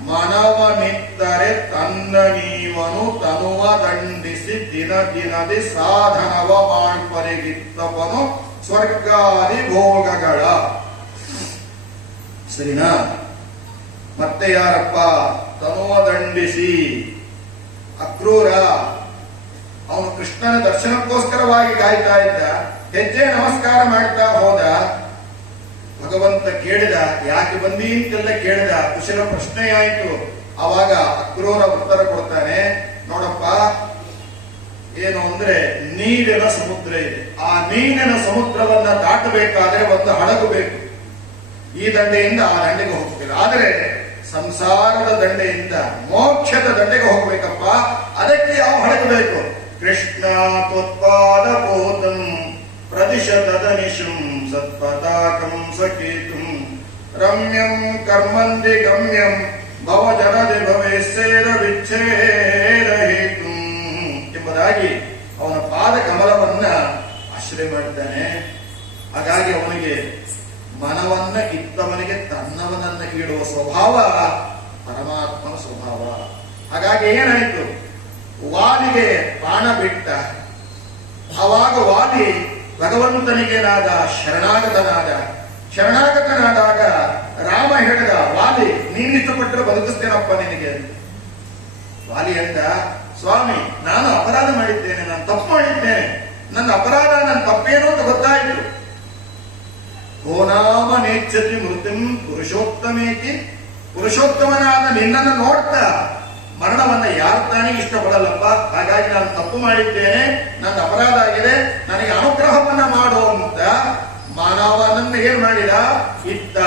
ಮನವನಿತ್ತರೆ ತನ್ನ ನೀವನು ತನುವ ದಂಡಿಸಿ ದಿನ ದಿನದಿ ಸಾಧನವ ಮಾಡ್ಪರಿಗಿತ್ತಪನು ಸ್ವರ್ಗಾದಿ ಭೋಗಗಳ. ಸರಿನಾ? ಮತ್ತೆ ಯಾರಪ್ಪ? ತನುವ ದಂಡಿಸಿ ಅಕ್ರೂರ. ಅವನು ಕೃಷ್ಣನ ದರ್ಶನಕ್ಕೋಸ್ಕರವಾಗಿ ಕಾಯ್ತಾ ಇದ್ದ. ಹೆಜ್ಜೆ ನಮಸ್ಕಾರ ಮಾಡ್ತಾ ಹೋದ. ಭಗವಂತ ಕೇಳಿದ, ಯಾಕೆ ಬಂದಿ ಅಂತೆಲ್ಲ ಕೇಳಿದ. ಕುಶಲ ಪ್ರಶ್ನೆಯಾಯಿತು. ಆವಾಗ ಅಕ್ರೂರ ಉತ್ತರ ಕೊಡ್ತಾನೆ, ನೋಡಪ್ಪ, ಏನು ಅಂದ್ರೆ ನೀರಿನ ಸಮುದ್ರ ಇದೆ. ಆ ನೀರಿನ ಸಮುದ್ರವನ್ನ ದಾಟಬೇಕಾದ್ರೆ ಒಂದು ಹಡಗು ಬೇಕು. ಈ ದಂಡೆಯಿಂದ ಆ ದಂಡೆಗೆ ಹೋಗ್ತಿಲ್ಲ. ಆದರೆ ಸಂಸಾರದ ದಂಡೆಯಿಂದ ಮೋಕ್ಷದ ದಂಡೆಗೆ ಹೋಗ್ಬೇಕಪ್ಪ. ಅದಕ್ಕೆ ಯಾವ ಹಡಗು ಬೇಕು? ಕೃಷ್ಣ ತ್ವತ್ಪಾದ ಪೋತಂ ಪ್ರದಿಶತದನಿಶಂ ಸತ್ಪತಾಕಂ ಸಕೇತುಂ ರಮ್ಯಂ ಕರ್ಮಂದಿ ಗಮ್ಯಂ ಭವಜನದಿ ಭವೇಸ್ಸೇದ ವಿಚ್ಛೇದ ಹೇತು ಎಂಬುದಾಗಿ ಅವನ ಪಾದ ಕಮಲವನ್ನ ಆಶ್ರಯ ಮಾಡಿದ್ದಾನೆ. ಹಾಗಾಗಿ ಅವನಿಗೆ ಮನವನ್ನ ಇತ್ತವನಿಗೆ ತನ್ನವನನ್ನ ಇಡುವ ಸ್ವಭಾವ ಪರಮಾತ್ಮನ ಸ್ವಭಾವ. ಹಾಗಾಗಿ ಏನಾಯಿತು? ವಾಲಿಗೆ ಬಾಣ ಬಿಟ್ಟ. ಆವಾಗ ವಾಲಿ ಭಗವಂತನಿಗೇನಾದ ಶರಣಾಗತನಾದ. ಶರಣಾಗತನಾದಾಗ ರಾಮ ಹೇಳಿದ, ವಾಲಿ ನೀನು ಇಷ್ಟಪಟ್ಟರೆ ಬದುಕಿಸ್ತೇನಪ್ಪ ನಿನಗೆ. ವಾಲಿ ಅಂತ, ಸ್ವಾಮಿ ನಾನು ಅಪರಾಧ ಮಾಡಿದ್ದೇನೆ, ನಾನು ತಪ್ಪು ಮಾಡಿದ್ದೇನೆ, ನನ್ನ ಅಪರಾಧ, ನನ್ನ ತಪ್ಪೇನೋ ಅಂತ ಗೊತ್ತಾಯಿತು. ಗೋನಾಮ ನೇಚ್ಛತಿ ಮೃತ್ಯುಂ ಪುರುಷೋತ್ತಮೇತಿ. ಪುರುಷೋತ್ತಮನಾದ ನಿನ್ನನ್ನು ನೋಡ್ತಾ ಮರಣವನ್ನ ಯಾರು ತಾನೇ ಇಷ್ಟಪಡಲ್ಲಪ್ಪ. ಹಾಗಾಗಿ ನಾನು ತಪ್ಪು ಮಾಡಿದ್ದೇನೆ, ನನ್ನ ಅಪರಾಧ ಆಗಿದೆ, ನನಗೆ ಅನುಗ್ರಹವನ್ನ ಮಾಡುವಂತ ಮಾನವನನ್ನ ಏನ್ ಮಾಡಿದ? ಇತ್ತ.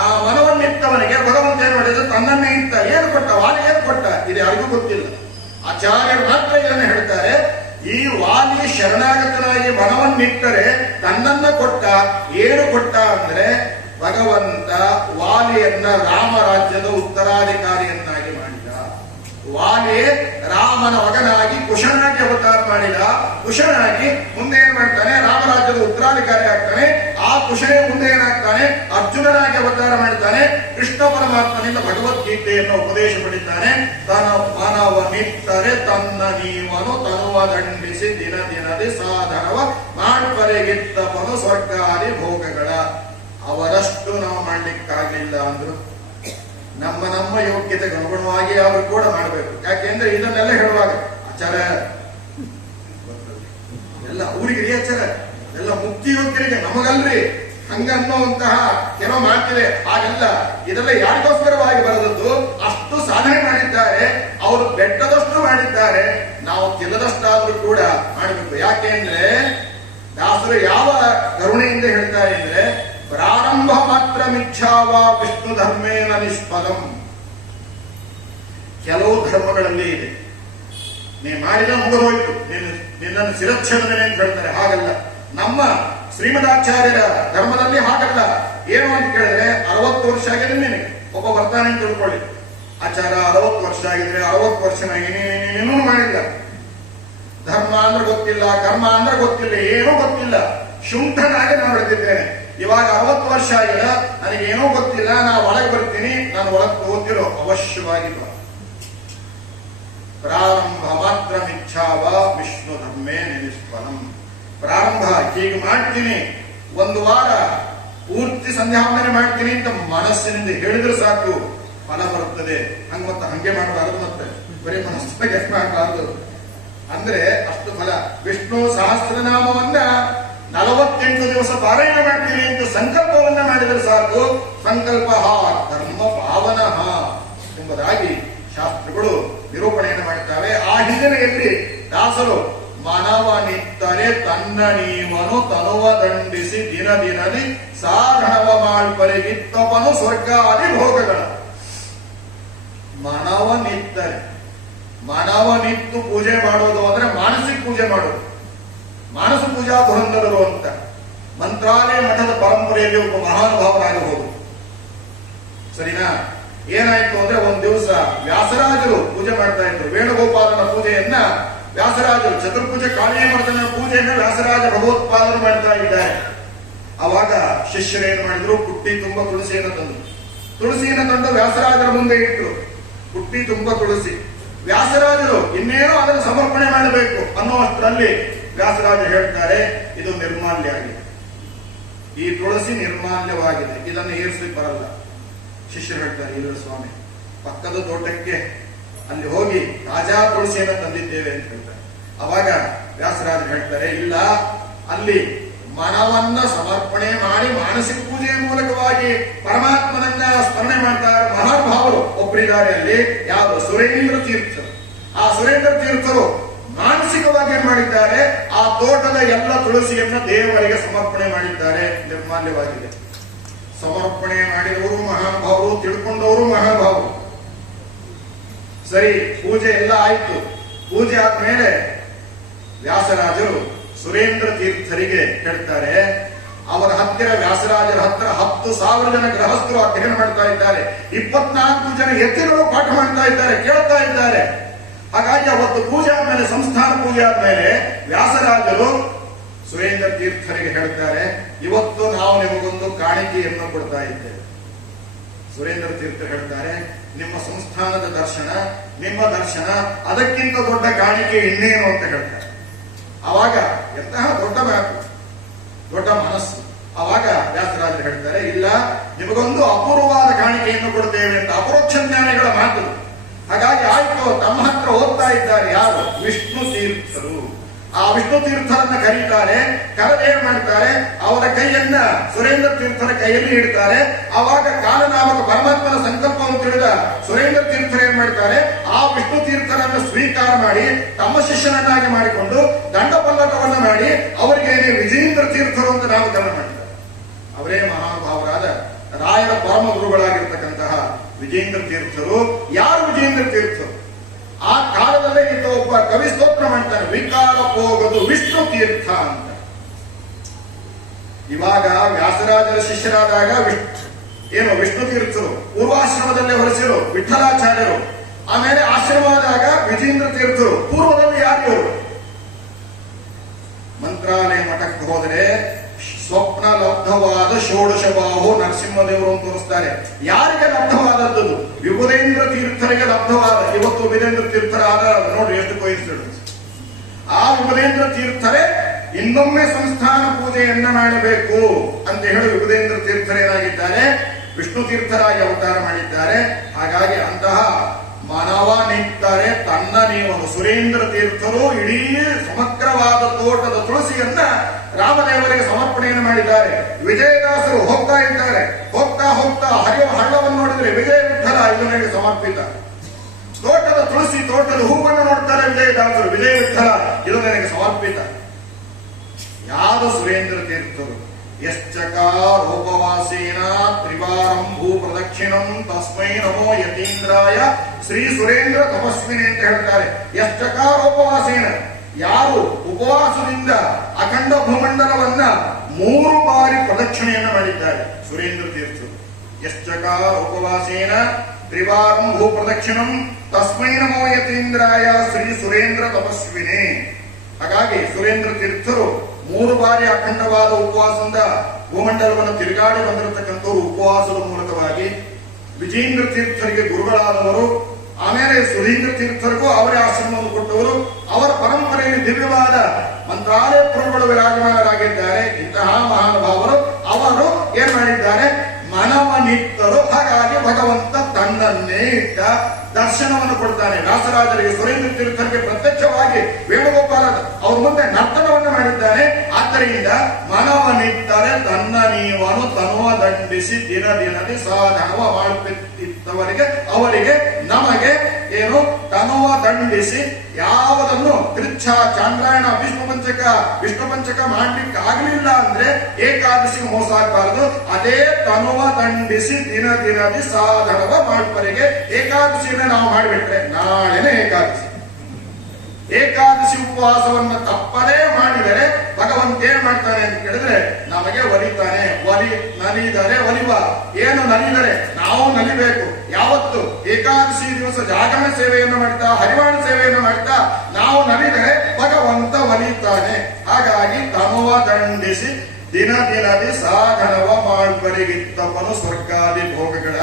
ಆ ಮನವನ್ನಿತ್ತವನಿಗೆ ಭಗವಂತ ಏನ್ ಮಾಡಿದ? ತನ್ನನ್ನೇ ಇತ್ತ. ಏನು ಕೊಟ್ಟ? ವಾಲಿ ಏನು ಕೊಟ್ಟ? ಇದು ಯಾರಿಗೂ ಗೊತ್ತಿಲ್ಲ. ಆಚಾರ್ಯರು ಮಾತ್ರ ಇದನ್ನು ಹೇಳ್ತಾರೆ. ಈ ವಾಲಿ ಶರಣಾಗತನಾಗಿ ಮನವನ್ನಿಟ್ಟರೆ ತನ್ನನ್ನ ಕೊಟ್ಟ. ಏನು ಕೊಟ್ಟ ಅಂದ್ರೆ ಭಗವಂತ ವಾಲಿಯನ್ನ ರಾಮರಾಜ್ಯದ ಉತ್ತರಾಧಿಕಾರಿಯನ್ನಾಗಿ ಮಾಡಿದ. ವಾಲಿ ರಾಮನ ಮಗನಾಗಿ ಕುಶನಾಗಿ ಅವತಾರ ಮಾಡಿದ. ಕುಶನಾಗಿ ಮುಂದೆ ಏನ್ ಮಾಡ್ತಾನೆ? ರಾಮರಾಜ್ಯದ ಉತ್ತರಾಧಿಕಾರಿ ಆಗ್ತಾನೆ. ಆ ಕುಶನೇ ಮುಂದೆ ಏನಾಗ್ತಾನೆ? ಅರ್ಜುನನಾಗಿ ಅವತಾರ ಮಾಡ್ತಾನೆ. ಕೃಷ್ಣ ಪರಮಾತ್ಮನಿಂದ ಭಗವದ್ಗೀತೆಯನ್ನು ಉಪದೇಶ ಪಡಿತಾನೆ. ತನ್ನ ಮಾನವನಿತ್ತರೆ ತನ್ನ ನೀವನು ತನುವ ದಂಡಿಸಿ ದಿನ ದಿನದಿ ಸಾಧನವ ಮಾಡ್ಪರೆಗಿತ್ತಪನು ಸ್ವರ್ಗಾದಿ ಭೋಗಗಳ. ಅವರಷ್ಟು ನಾವು ಮಾಡ್ಲಿಕ್ಕಾಗಲಿಲ್ಲ ಅಂದ್ರು ನಮ್ಮ ನಮ್ಮ ಯೋಗ್ಯತೆಗೆ ಅನುಗುಣವಾಗಿ ಅವರು ಕೂಡ ಮಾಡಬೇಕು. ಯಾಕೆಂದ್ರೆ ಇದನ್ನೆಲ್ಲ ಹೇಳುವಾಗ ಆಚಾರ ಎಲ್ಲ ಊರಿಗೆ ಹಿರಿಯಾಚಾರ ಎಲ್ಲ ಮುಕ್ತಿ ಯೋಗ್ಯರಿಗೆ, ನಮಗಲ್ರಿ ಹಂಗನ್ನುವಂತಹ ಏನೋ ಮಾಡ್ತಿದೆ. ಹಾಗೆಲ್ಲ ಇದೆಲ್ಲ ಯಾರಿಗೋಸ್ಕರವಾಗಿ ಬರೆದದ್ದು? ಅಷ್ಟು ಸಾಧನೆ ಮಾಡಿದ್ದಾರೆ ಅವರು, ಬೆಟ್ಟದಷ್ಟು ಮಾಡಿದ್ದಾರೆ. ನಾವು ತಿಲ್ಲದಷ್ಟಾದ್ರೂ ಕೂಡ ಮಾಡಬೇಕು. ಯಾಕೆಂದ್ರೆ ದಾಸರು ಯಾವ ಕರುಣೆಯಿಂದ ಹೇಳ್ತಾರೆ ಅಂದ್ರೆ, ಪ್ರಾರಂಭ ಮಾತ್ರ ಮಿಚ್ಛಾವ ವಿಷ್ಣು ಧರ್ಮೇನ ನಿಷ್ಫಲಂ. ಕೆಲವು ಧರ್ಮಗಳಲ್ಲಿ ಇದೆ, ನೀ ಮಾಡಿದ ಮುಗಿದೋಯ್ತು, ನಿನ್ನನ್ನು ಶಿರಚ್ಛೇದನೆ ಅಂತ ಹೇಳ್ತಾರೆ. ಹಾಗಲ್ಲ. ನಮ್ಮ ಶ್ರೀಮದಾಚಾರ್ಯರ ಧರ್ಮದಲ್ಲಿ ಹಾಗಲ್ಲ. ಏನು ಅಂತ ಕೇಳಿದ್ರೆ, 60 ವರ್ಷ ಆಗಿದೆ ನಿನಗೆ, ಒಬ್ಬ ಬರ್ತಾನೆ ಅಂತ ತಿಳ್ಕೊಳ್ಳಿ. ಆಚಾರ 60 ವರ್ಷ ಆಗಿದ್ರೆ 60 ವರ್ಷ ಏನೇನೂ ಮಾಡಿಲ್ಲ. ಧರ್ಮ ಅಂದ್ರೆ ಗೊತ್ತಿಲ್ಲ, ಕರ್ಮ ಅಂದ್ರೆ ಗೊತ್ತಿಲ್ಲ, ಏನೂ ಗೊತ್ತಿಲ್ಲ. ಶುಂಠನಾಗಿ ನಾನು ಬೆಳೆದಿದ್ದೇನೆ. ಇವಾಗ 60 ವರ್ಷ ಆಗಿಲ್ಲ, ನನಗೇನೂ ಗೊತ್ತಿಲ್ಲ, ನಾನು ಒಳಗೆ ಬರ್ತೀನಿ, ನಾನು ಒಳಗೆ ಹೋಗ್ತಿರೋ ಅವಶ್ಯವಾಗಿ ಬಾ. ಪ್ರಾರಂಭ ಮಾತ್ರ ಮಿಚ್ಛಾವ ವಿಷ್ಣು ಧರ್ಮೇ ನಿಷ್ಫಲಂ. ಪ್ರಾರಂಭ ಹೀಗೆ ಮಾಡ್ತೀನಿ, ಒಂದು ವಾರ ಪೂರ್ತಿ ಸಂಧ್ಯಾವಂದನೆ ಮಾಡ್ತೀನಿ ಅಂತ ಮನಸ್ಸಿನಿಂದ ಹೇಳಿದ್ರೆ ಸಾಕು, ಫಲ ಬರುತ್ತದೆ. ಹಂಗೆ ಮಾಡಬಾರದು, ಮತ್ತೆ ಬರೀ ಮನಸ್ಸಿಗೆ ಮಾಡಬಾರದು. ಅಂದ್ರೆ ಅಷ್ಟು ಫಲ. ವಿಷ್ಣು ಸಹಸ್ರನಾಮವನ್ನ 48 ದಿವಸ ಪಾರಾಯಣ ಮಾಡ್ತೀನಿ ಅಂತ ಸಂಕಲ್ಪವನ್ನ ಮಾಡಿದರೆ ಸಾಕು. ಸಂಕಲ್ಪ ಧರ್ಮ ಪಾವನ ಎಂಬುದಾಗಿ ಶಾಸ್ತ್ರಗಳು ನಿರೂಪಣೆಯನ್ನು ಮಾಡುತ್ತವೆ. ಆ ಹಿನ್ನೆಲೆಯಲ್ಲಿ ದಾಸರು ಮನವನಿತ್ತರೆ ತನ್ನ ನೀವನು ತನುವ ದಂಡಿಸಿ ದಿನ ದಿನದಿ ಸಾಧನವ ಮಾಡ್ಪರೆಗಿತ್ತಪನು ಸ್ವರ್ಗಾದಿ ಭೋಗಗಳ. ಮನವನಿತ್ತರೆ, ಮನವನಿತ್ತು ಪೂಜೆ ಮಾಡೋದು ಅಂದ್ರೆ ಮಾನಸಿಕ ಪೂಜೆ ಮಾಡೋದು. ಮಾನಸ ಪೂಜಾ ಧುರಂಧರರು ಅಂತ ಮಂತ್ರಾಲಯ ಮಠದ ಪರಂಪರೆಯಲ್ಲಿ ಒಬ್ಬ ಮಹಾನುಭಾವರಾಗಿ ಹೋದರು. ಸರಿನಾ? ಏನಾಯ್ತು ಅಂದ್ರೆ, ಒಂದ್ ದಿವಸ ವ್ಯಾಸರಾಜರು ಪೂಜೆ ಮಾಡ್ತಾ ಇದ್ರು. ವೇಣುಗೋಪಾಲನ ಪೂಜೆಯನ್ನ ವ್ಯಾಸರಾಜರು, ಚತುರ್ಭುಜ ಕಾಳಿಯಮರ್ದನ ಪೂಜೆಯನ್ನ ವ್ಯಾಸರಾಜ ಭಗವತ್ಪಾದರು ಮಾಡ್ತಾ ಇದ್ದಾರೆ. ಅವಾಗ ಶಿಷ್ಯರೇನು ಮಾಡಿದ್ರು? ಪುಟ್ಟಿ ತುಂಬ ತುಳಸಿಯನ್ನು ತಂದು, ತುಳಸಿಯನ್ನು ತಂದು ವ್ಯಾಸರಾಜರ ಮುಂದೆ ಇಟ್ಟರು. ಪುಟ್ಟಿ ತುಂಬ ತುಳಸಿ. ವ್ಯಾಸರಾಜರು ಇನ್ನೇನೋ ಅದನ್ನು ಸಮರ್ಪಣೆ ಮಾಡಬೇಕು ಅನ್ನುವಷ್ಟರಲ್ಲಿ ವ್ಯಾಸರಾಜ ಹೇಳ್ತಾರೆ, ಇದು ನಿರ್ಮಾಲ್ಯ ಆಗಿದೆ. ಈ ತುಳಸಿ ನಿರ್ಮಾಲ್ಯವಾಗಿದೆ, ಇದನ್ನು ಏರಿಸ್ಲಿಕ್ಕೆ ಬರಲ್ಲ. ಶಿಷ್ಯರು ಹೇಳ್ತಾರೆ, ಇಲ್ಲ ಸ್ವಾಮಿ, ಪಕ್ಕದ ತೋಟಕ್ಕೆ ಅಲ್ಲಿ ಹೋಗಿ ತಾಜಾ ತುಳಸಿಯನ್ನು ತಂದಿದ್ದೇವೆ ಅಂತ ಹೇಳ್ತಾರೆ. ಅವಾಗ ವ್ಯಾಸರಾಜರು ಹೇಳ್ತಾರೆ, ಇಲ್ಲ, ಅಲ್ಲಿ ಮನವನ್ನ ಸಮರ್ಪಣೆ ಮಾಡಿ ಮಾನಸಿಕ ಪೂಜೆಯ ಮೂಲಕವಾಗಿ ಪರಮಾತ್ಮನನ್ನ ಸ್ಮರಣೆ ಮಾಡ್ತಾರೆ ಮಹಾನುಭಾವರು ಒಬ್ಬರಿದ್ದಾರೆ ಅಲ್ಲಿ. ಯಾವುದು? ಸುರೇಂದ್ರ ತೀರ್ಥರು. ಆ ಸುರೇಂದ್ರ ತೀರ್ಥರು ಮಾನಸಿಕವಾಗಿ ಏನ್ ಮಾಡಿದ್ದಾರೆ, ಆ ತೋಟದ ಎಲ್ಲ ತುಳಸಿಯನ್ನ ದೇವರಿಗೆ ಸಮರ್ಪಣೆ ಮಾಡಿದ್ದಾರೆ. ನಿರ್ಮಾಲ್ಯವಾಗಿದೆ. ಸಮರ್ಪಣೆ ಮಾಡಿದವರು ಮಹಾನುಭಾವರು, ತಿಳ್ಕೊಂಡವರು ಮಹಾನುಭಾವರು. ಸರಿ, ಪೂಜೆ ಎಲ್ಲ ಆಯ್ತು. ಪೂಜೆ ಆದ್ಮೇಲೆ ವ್ಯಾಸರಾಜರು ಸುರೇಂದ್ರ ತೀರ್ಥರಿಗೆ ಹೇಳ್ತಾರೆ, ಅವರ ಹತ್ತಿರ, ವ್ಯಾಸರಾಜರ ಹತ್ತಿರ 10,000 ಜನ ಗೃಹಸ್ಥರು ಅಧ್ಯಯನ ಮಾಡ್ತಾ ಇದ್ದಾರೆ, 24 ಜನ ಯತಿಗಳು ಪಾಠ ಮಾಡ್ತಾ ಇದ್ದಾರೆ, ಕೇಳ್ತಾ ಇದ್ದಾರೆ. ಹಾಗಾಗಿ ಅವತ್ತು ಪೂಜೆ ಆದ್ಮೇಲೆ, ಸಂಸ್ಥಾನ ಪೂಜೆ ಆದ್ಮೇಲೆ ವ್ಯಾಸರಾಜರು ಸುರೇಂದ್ರ ತೀರ್ಥರಿಗೆ ಹೇಳ್ತಾರೆ, ಇವತ್ತು ನಾವು ನಿಮಗೊಂದು ಕಾಣಿಕೆಯನ್ನು ಕೊಡ್ತಾ ಇದ್ದೇವೆ. ಸುರೇಂದ್ರ ತೀರ್ಥ ಹೇಳ್ತಾರೆ, ನಿಮ್ಮ ಸಂಸ್ಥಾನದ ದರ್ಶನ, ನಿಮ್ಮ ದರ್ಶನ, ಅದಕ್ಕಿಂತ ದೊಡ್ಡ ಕಾಣಿಕೆ ಇನ್ನೇನು ಅಂತ ಹೇಳ್ತಾರೆ. ಅವಾಗ ಎಂತಹ ದೊಡ್ಡ ಮಾತು, ದೊಡ್ಡ ಮನಸ್ಸು. ಅವಾಗ ವ್ಯಾಸರಾಜರು ಹೇಳ್ತಾರೆ, ಇಲ್ಲ, ನಿಮಗೊಂದು ಅಪೂರ್ವವಾದ ಕಾಣಿಕೆಯನ್ನು ಕೊಡ್ತೇವೆ ಅಂತ. ಅಪರೋಕ್ಷ ಜ್ಞಾನಿಗಳ ಮಾತು. ಹಾಗಾಗಿ ಆಯ್ತು, ತಮ್ಮ ಹತ್ರ ಓದ್ತಾ ಇದ್ದಾರೆ ಯಾರು? ವಿಷ್ಣು ತೀರ್ಥರು. ಆ ವಿಷ್ಣು ತೀರ್ಥರನ್ನ ಕರೀತಾರೆ. ಕರೆದೇನ್ ಮಾಡ್ತಾರೆ, ಅವರ ಕೈಯನ್ನ ಸುರೇಂದ್ರ ತೀರ್ಥರ ಕೈಯಲ್ಲಿ ಇಡ್ತಾರೆ. ಅವಾಗ ಕಾಲನಾಮಕ ಪರಮಾತ್ಮನ ಸಂಕಲ್ಪವನ್ನು ತಿಳಿದ ಸುರೇಂದ್ರ ತೀರ್ಥರು ಏನ್ ಮಾಡ್ತಾರೆ, ಆ ವಿಷ್ಣು ತೀರ್ಥರನ್ನು ಸ್ವೀಕಾರ ಮಾಡಿ ತಮ್ಮ ಶಿಷ್ಯನನ್ನಾಗಿ ಮಾಡಿಕೊಂಡು ದಂಡಪಲ್ಲಕವನ್ನು ಮಾಡಿ ಅವರಿಗೆ ವಿಜೇಂದ್ರ ತೀರ್ಥರು ಅಂತ ನಾಮಕರಣ ಮಾಡಿದ್ದಾರೆ. ಅವರೇ ಮಹಾನುಭಾವರಾದ ರಾಯರ ಪರಮ ಗುರುಗಳಾಗಿರ್ತಕ್ಕಂತಹ ವಿಜೇಂದ್ರ ತೀರ್ಥರು. ಯಾರು ವಿಜೇಂದ್ರ ತೀರ್ಥರು? ಆ ಕಾಲದಲ್ಲೇ ಇದ್ದ ಒಬ್ಬ ಕವಿ ಸ್ತೋತ್ರ ಮಾಡ್ತಾನೆ, ವಿಕಾರ ಹೋಗದು ವಿಷ್ಣು ತೀರ್ಥ ಅಂತ. ಇವಾಗ ವ್ಯಾಸರಾಜರ ಶಿಷ್ಯರಾದಾಗ ವಿಷ್ಣು ತೀರ್ಥರು, ಪೂರ್ವಾಶ್ರಮದಲ್ಲೇ ಹೊರಸಿರು ವಿಠಲಾಚಾರ್ಯರು. ಆಮೇಲೆ ಆಶ್ರಮವಾದಾಗ ವಿಜೇಂದ್ರ ತೀರ್ಥರು. ಪೂರ್ವದಲ್ಲಿ ಯಾರು? ಮಂತ್ರಾಲಯ ಮಠಕ್ಕೆ ಹೋದರೆ ಸ್ವಪ್ನ ಲಬ್ಧವಾದ ಷೋಡಶ ಬಾಹು ನರಸಿಂಹದೇವರು ಅಂತ ತೋರಿಸ್ತಾರೆ. ಯಾರಿಗೆ ಲಬ್ಧವಾದದ್ದು? ವಿಭುಧೇಂದ್ರ ತೀರ್ಥರಿಗೆ ಲಬ್ಧವಾದ. ಇವತ್ತು ವಿಭುಧೇಂದ್ರ ತೀರ್ಥರಾದ ನೋಡಿ ಎಷ್ಟು ಕೋಯಿನ್ಸಿಡೆನ್ಸ್. ಆ ವಿಭುಧೇಂದ್ರ ತೀರ್ಥರೇ ಇನ್ನೊಮ್ಮೆ ಸಂಸ್ಥಾನ ಪೂಜೆಯನ್ನ ಮಾಡಬೇಕು ಅಂತ ಹೇಳಿ ವಿಭುಧೇಂದ್ರ ತೀರ್ಥರೇನಾಗಿದ್ದಾರೆ, ವಿಷ್ಣು ತೀರ್ಥರಾಗಿ ಅವತಾರ ಮಾಡಿದ್ದಾರೆ. ಹಾಗಾಗಿ ಅಂತಹ ಮನವ ನಿಂತರೆ ತನ್ನ ನೀವನು ಸುರೇಂದ್ರ ತೀರ್ಥರು ಇಡೀ ಸಮಗ್ರವಾದ ತೋಟದ ತುಳಸಿಯನ್ನ ರಾಮದೇವರಿಗೆ ಸಮರ್ಪಣೆಯನ್ನು ಮಾಡಿದ್ದಾರೆ. ವಿಜಯದಾಸರು ಹೋಗ್ತಾ ಇದ್ದಾರೆ, ಹೋಗ್ತಾ ಹೋಗ್ತಾ ಹರಿಯುವ ಹಳ್ಳವನ್ನು ನೋಡಿದ್ರೆ ವಿಜಯ ವಿಠಲ ಇದು ನನಗೆ ಸಮರ್ಪಿತ. ತೋಟದ ತುಳಸಿ, ತೋಟದ ಹೂವನ್ನು ನೋಡ್ತಾರೆ ವಿಜಯದಾಸರು, ವಿಜಯ ವಿಠಲ ಇದು ನನಗೆ ಸಮರ್ಪಿತ. ಯಾರು? ಸುರೇಂದ್ರ ತೀರ್ಥರು. ಯಶ್ಚಕಾರೋಪವಾಸೇನ ತ್ರಿವಾರಂ ಭೂ ಪ್ರದಕ್ಷಿಣಂ ತಸ್ಮೈ ನಮೋ ಯತೀಂದ್ರಾಯ ಶ್ರೀ ಸುರೇಂದ್ರ ತಪಸ್ವಿನಿ ಅಂತ ಹೇಳ್ತಾರೆ. ಯಶ್ಚಕಾರೋಪವಾಸೇನ, ಯಾರು ಉಪವಾಸದಿಂದ ಅಖಂಡ ಭೂಮಂಡಲವನ್ನ 3 ಬಾರಿ ಪ್ರದಕ್ಷಿಣೆಯನ್ನು ಮಾಡಿದ್ದಾರೆ ಸುರೇಂದ್ರ ತೀರ್ಥರು. ಯಶ್ಚಕಾರೋಪವಾಸೇನ ತ್ರಿವಾರಂ ಭೂ ಪ್ರದಕ್ಷಿಣಂ ತಸ್ಮೈ ನಮೋ ಯತೀಂದ್ರಾಯ ಶ್ರೀ ಸುರೇಂದ್ರ ತಪಸ್ವಿನಿ. ಹಾಗಾಗಿ ಸುರೇಂದ್ರ ತೀರ್ಥರು 3 ಬಾರಿ ಅಖಂಡವಾದ ಉಪವಾಸದಿಂದ ಭೂಮಂಡಲವನ್ನು ತಿರುಗಾಡಿ ಬಂದಿರತಕ್ಕಂಥವರು. ಉಪವಾಸದ ಮೂಲಕವಾಗಿ ವಿಜೇಂದ್ರ ತೀರ್ಥರಿಗೆ ಗುರುಗಳಾದವರು. ಆಮೇಲೆ ಸುರೇಂದ್ರ ತೀರ್ಥರಿಗೂ ಅವರೇ ಆಶ್ರಮವನ್ನು ಕೊಟ್ಟವರು. ಅವರ ಪರಂಪರೆಯಲ್ಲಿ ದಿವ್ಯವಾದ ಮಂತ್ರಾಲಯ ಪುರಗಳು ವಿರಾಜಮಾನರಾಗಿದ್ದಾರೆ. ಇಂತಹ ಮಹಾನುಭಾವರು ಅವರು ಏನ್ ಮಾಡಿದ್ದಾರೆ, ಮನವನಿತ್ತರು. ಹಾಗಾಗಿ ಭಗವಂತ ತನ್ನನ್ನೇ ಇಟ್ಟ ದರ್ಶನವನ್ನು ಕೊಡ್ತಾನೆ ವ್ಯಾಸರಾಜರಿಗೆ. ಸುರೇಂದ್ರ ತೀರ್ಥರಿಗೆ ಪ್ರತ್ಯಕ್ಷವಾಗಿ ವೇಣುಗೋಪಾಲ ಅವ್ರ ಮುಂದೆ ನರ್ತನವನ್ನು ಮಾಡಿದ್ದಾನೆ. ಆದ್ದರಿಂದ ಮನವನಿತ್ತರೆ ತನ್ನ ನೀವನು ತನುವ ದಂಡಿಸಿ ದಿನ ದಿನದಿ ಸಾಧನವ ಮಾಡುತ್ತಿದ್ದವರಿಗೆ ಅವರಿಗೆ ನಮಗೆ ಏನು ತನುವ ದಂಡಿಸಿ ಯಾವುದನ್ನು ಕೃಚ್ಛ ಚಾಂದ್ರಾಯಣ ವಿಷ್ಣು ಪಂಚಕ ಮಾಡ್ಲಿಕ್ಕೆ ಆಗಲಿಲ್ಲ ಅಂದ್ರೆ ಏಕಾದಶಿಗೆ ಮೋಸ ಆಗಬಾರದು. ಅದೇ ತನುವ ದಂಡಿಸಿ ದಿನ ದಿನದಿ ಸಾಧನವ ಮಾಡುವವರಿಗೆ ಏಕಾದಶಿನ ನಾವು ಮಾಡಿಬಿಟ್ರೆ ನಾಳೆನೇ ಏಕಾದಶಿ ಉಪವಾಸವನ್ನು ತಪ್ಪದೇ ಮಾಡಿದರೆ ಭಗವಂತ ಏನ್ ಮಾಡ್ತಾನೆ ಅಂತ ಕೇಳಿದ್ರೆ ನಮಗೆ ಒಲಿತಾನೆ. ನಲಿದರೆ ಒಲಿವ, ಏನು ನಲಿದರೆ ನಾವು ನಲಿಬೇಕು. ಯಾವತ್ತು ಏಕಾದಶಿ ದಿವಸ ಜಾಗರಣ ಸೇವೆಯನ್ನು ಮಾಡ್ತಾ, ಹರಿವಾಣ ಸೇವೆಯನ್ನು ಮಾಡ್ತಾ ನಾವು ನಲಿದರೆ ಭಗವಂತ ಒಲಿತಾನೆ. ಹಾಗಾಗಿ ತನುವ ದಂಡಿಸಿ ದಿನ ದಿನದಿ ಸಾಧನವ ಮಾಡುವರಿಗಿತ್ತಪ್ಪನು ಸ್ವರ್ಗಾದಿ ಭೋಗಗಳ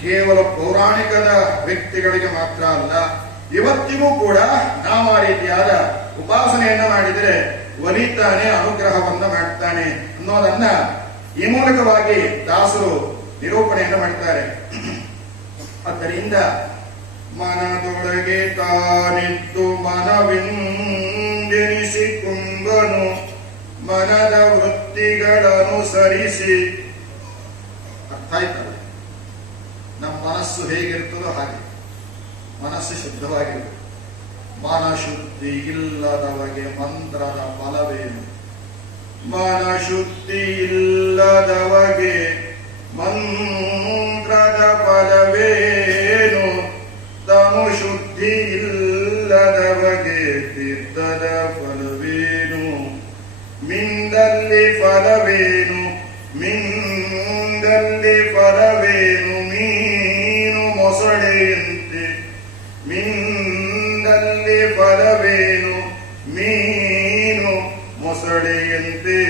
ಕೇವಲ ಪೌರಾಣಿಕದ ವ್ಯಕ್ತಿಗಳಿಗೆ ಮಾತ್ರ ಅಲ್ಲ, ಇವತ್ತಿಗೂ ಕೂಡ ನಾವು ಆ ರೀತಿಯಾದ ಉಪಾಸನೆಯನ್ನ ಮಾಡಿದರೆ ಒಲಿತಾನೆ, ಅನುಗ್ರಹವನ್ನ ಮಾಡ್ತಾನೆ ಅನ್ನೋದನ್ನ ಈ ಮೂಲಕವಾಗಿ ದಾಸರು ನಿರೂಪಣೆಯನ್ನು ಮಾಡ್ತಾರೆ. ಆದ್ದರಿಂದ ಮನದೊಳಗೆ ತಾನಿದ್ದು ಮನವೆಂದೆನಿಸಿಕೊಂಬನು ಮನದ ವೃತ್ತಿಗಳನುಸರಿಸಿ. ಅರ್ಥ ಆಯ್ತಲ್ಲ, ನಮ್ಮ ಮನಸ್ಸು ಹೇಗಿರ್ತದೋ ಹಾಗೆ ಮನಸ್ಸು ಶುದ್ಧವಾಗಿರುತ್ತೆ. ಮನಶುದ್ಧಿ ಇಲ್ಲದವಗೆ ಮಂತ್ರದ ಫಲವೇನು? ಮನಶುದ್ಧಿ ಇಲ್ಲದವಗೆ ಮಂತ್ರದ ಫಲವೇನು? ತನು ಶುದ್ಧಿ ಇಲ್ಲದವಗೆ ತೀರ್ಥದ ಫಲವೇನು? ಮಿಂದಲ್ಲಿ ಫಲವೇನು? ಮಿಂದಲ್ಲಿ ಫಲವೇನು? ಮೀನು ಮೊಸಳೆಯಂತೆ ಮಿಂದಲ್ಲಿ ಫಲವೇನು? ಮೀನು ಮೊಸಳೆಯಂತೆ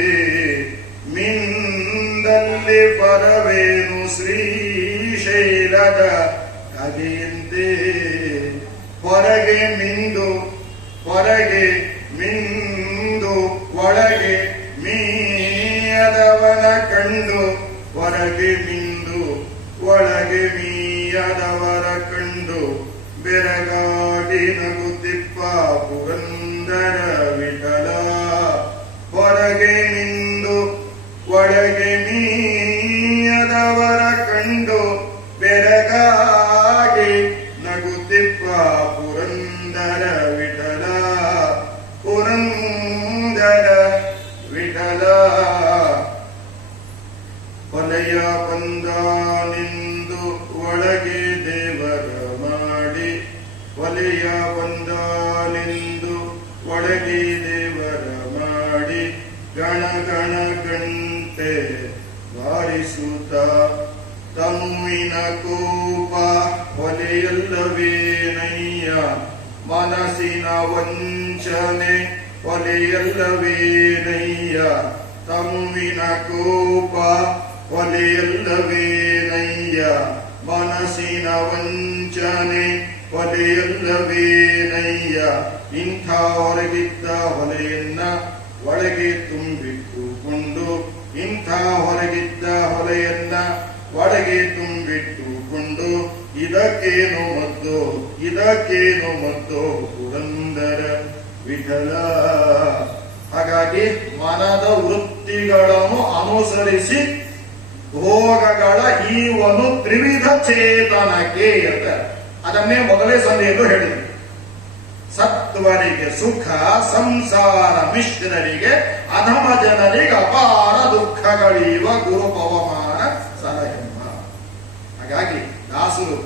ಮಿಂದಲ್ಲಿ ಫಲವೇನು? ಶ್ರೀಶೈಲದ ಕಗೆಯಂತೆ ಹೊರಗೆ ಮಿಂದು ಹೊರಗೆ ಮಿಂದು ಒಳಗೆ ಮೀಯದವನ ಕಂಡು ಹೊರಗೆ ಮಿಂದು ಒಳಗೆ ಮೀಯದವರ ಕಂಡು ಬೆರಗಾಗಿ ನಗುತ್ತಿಪ್ಪ ಪುರಂದರ ವಿಠಲ. ಹೊರಗೆ ಮಿಂದು ಒಳಗೆ ಮೀಯದವರ ಕಂಡು ಬೆರಗಾಗಿ ನಗುತ್ತಿಪ್ಪ ಪುರಂದರ ವಿಠಲ. ಪುರಂದರ ವಿಠಲ. ಹೊಲೆಯ ಬಂದಾನೆಂದು ಒಳಗೆ ದೇವರ ಮಾಡಿ ಹೊಲೆಯ ಬಂದಾನೆಂದು ಒಳಗೆ ದೇವರ ಮಾಡಿ ಗಣ ಗಣ ಗಂಟೆ ಬಾರಿಸುತ್ತ ತನುವಿನ ಕೋಪ ಹೊಲೆಯಲ್ಲವೇನಯ್ಯ ಮನಸ್ಸಿನ ವಂಚನೆ ಹೊಲೆಯಲ್ಲವೇನಯ್ಯ ತನುವಿನ ಕೋಪ ಹೊಲೆಯಲ್ಲವೇನಯ್ಯ ಮನಸ್ಸಿನ ವಂಚನೆ ಹೊಲೆಯಲ್ಲವೇನಯ್ಯ. ಇಂಥ ಹೊರಗಿದ್ದ ಹೊಲೆಯನ್ನ ಒಳಗೆ ತುಂಬಿಟ್ಟುಕೊಂಡು ಇಂಥ ಹೊರಗಿದ್ದ ಹೊಲೆಯನ್ನ ಒಳಗೆ ತುಂಬಿಟ್ಟುಕೊಂಡು ಇದಕ್ಕೇನು ಮದ್ದು ಇದಕ್ಕೇನು ಮದ್ದು ಪುರಂದರ ವಿಠಲ. ಹಾಗಾಗಿ ಮನದ ವೃತ್ತಿಗಳನ್ನು ಅನುಸರಿಸಿ ಭೋಗಗಳ ಈವನು ತ್ರಿವಿಧ ಚೇತನಕ್ಕೆ ಅಂತ ಅದನ್ನೇ ಮೊದಲೇ ಸಂಧಿಯಲ್ಲೂ ಹೇಳಿದೆ. ಸತ್ವರಿಗೆ ಸುಖ ಸಂಸಾರ ಮಿಶ್ರರಿಗೆ ಅಧಮ ಜನರಿಗೆ ಅಪಾರ ದುಃಖಗಳೀವ ಗುರು ಪವಮಾನ ಸಲಹೆಮ್ಮ. ಹಾಗಾಗಿ ದಾಸರು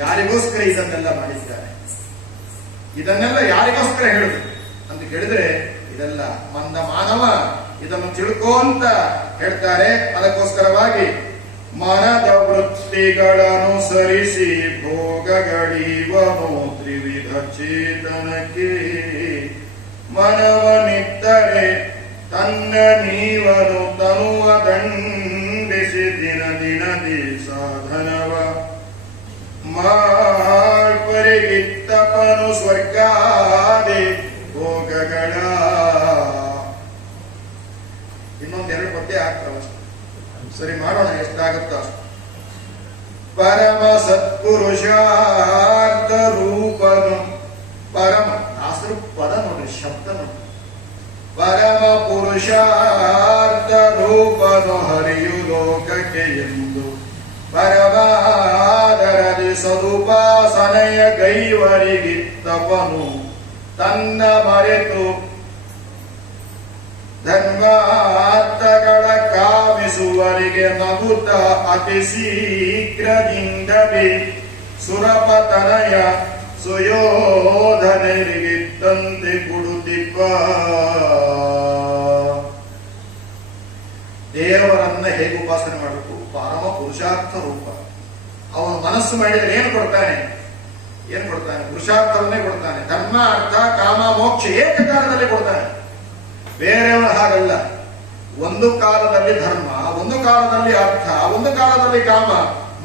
ಯಾರಿಗೋಸ್ಕರ ಇದನ್ನೆಲ್ಲ ಮಾಡಿದ್ದಾರೆ, ಇದನ್ನೆಲ್ಲ ಯಾರಿಗೋಸ್ಕರ ಹೇಳಿದ್ರು ಅಂತ ಕೇಳಿದ್ರೆ ಇದೆಲ್ಲ ಮಂದ ಮಾನವ ಇದನ್ನು ತಿಳ್ಕೋಂತ ಹೇಳ್ತಾರೆ. ಅದಕ್ಕೋಸ್ಕರವಾಗಿ ಮನದ ವೃತ್ತಿಗಳನುಸರಿಸಿ ಭೋಗಗಳೀವನು ತ್ರಿವಿಧ ಚೇತನಕ್ಕೆ. ಮನವನಿತ್ತರೆ ತನ್ನ ನೀವನು ತನುವ ದಂಡಿಸಿ ದಿನ ದಿನದಿ ಸಾಧನವ ಮಾರ್ಪರಿಗಿತ್ತಪನು ಸ್ವರ್ಗಾದಿ ಭೋಗಗಳ. ಇನ್ನೊಂದೆರಡು ಪದ್ಯ ಆಗ್ತಾವ, ಸರಿ ಮಾಡೋಣ, ಎಷ್ಟಾಗುತ್ತೋ ಅಷ್ಟು. ಪರಮ ಸತ್ಪುರುಷಾರ್ಥ ರೂಪನು ಪರಮ ದಾಸರು ಪದ ನೋಡ್ರಿ, ಶಬ್ದ ನೋಡ್ರಿ. ಪರಮ ಪುರುಷಾರ್ಥ ರೂಪನು ಹರಿಯು ಲೋಕಕ್ಕೆ ಎಂದು ಪರಮಾದರದಿ ಸದುಪಾಸನೆಯ ಗೈವರಿಗಿತ್ತಪನು ತನ್ನ ಮರೆತು ಧರ್ಮಾರ್ಥಗಳ ಕಾಮಿಸುವರಿಗೆ ನಗುತ್ತ ಅತಿ ಶೀಘ್ರದಿಂದಲೇ ಸುರಪತನಯ ಸುಯೋಧನರಿಗಿದ್ದಂತೆ ಕೊಡುತ್ತಿಪ್ಪ. ದೇವರನ್ನ ಹೇಗೆ ಉಪಾಸನೆ ಮಾಡಬೇಕು? ಪರಮ ಪುರುಷಾರ್ಥ ರೂಪ. ಅವನು ಮನಸ್ಸು ಮಾಡಿದರೆ ಏನು ಕೊಡ್ತಾನೆ? ಏನು ಕೊಡ್ತಾನೆ? ಪುರುಷಾರ್ಥವನ್ನೇ ಕೊಡ್ತಾನೆ. ಧರ್ಮ ಅರ್ಥ ಕಾಮ ಮೋಕ್ಷ ಏಕಕಾಲದಲ್ಲಿ ಕೊಡ್ತಾನೆ. ಬೇರೆಯವರ ಹಾಗಲ್ಲ. ಒಂದು ಕಾಲದಲ್ಲಿ ಧರ್ಮ, ಒಂದು ಕಾಲದಲ್ಲಿ ಅರ್ಥ, ಒಂದು ಕಾಲದಲ್ಲಿ ಕಾಮ.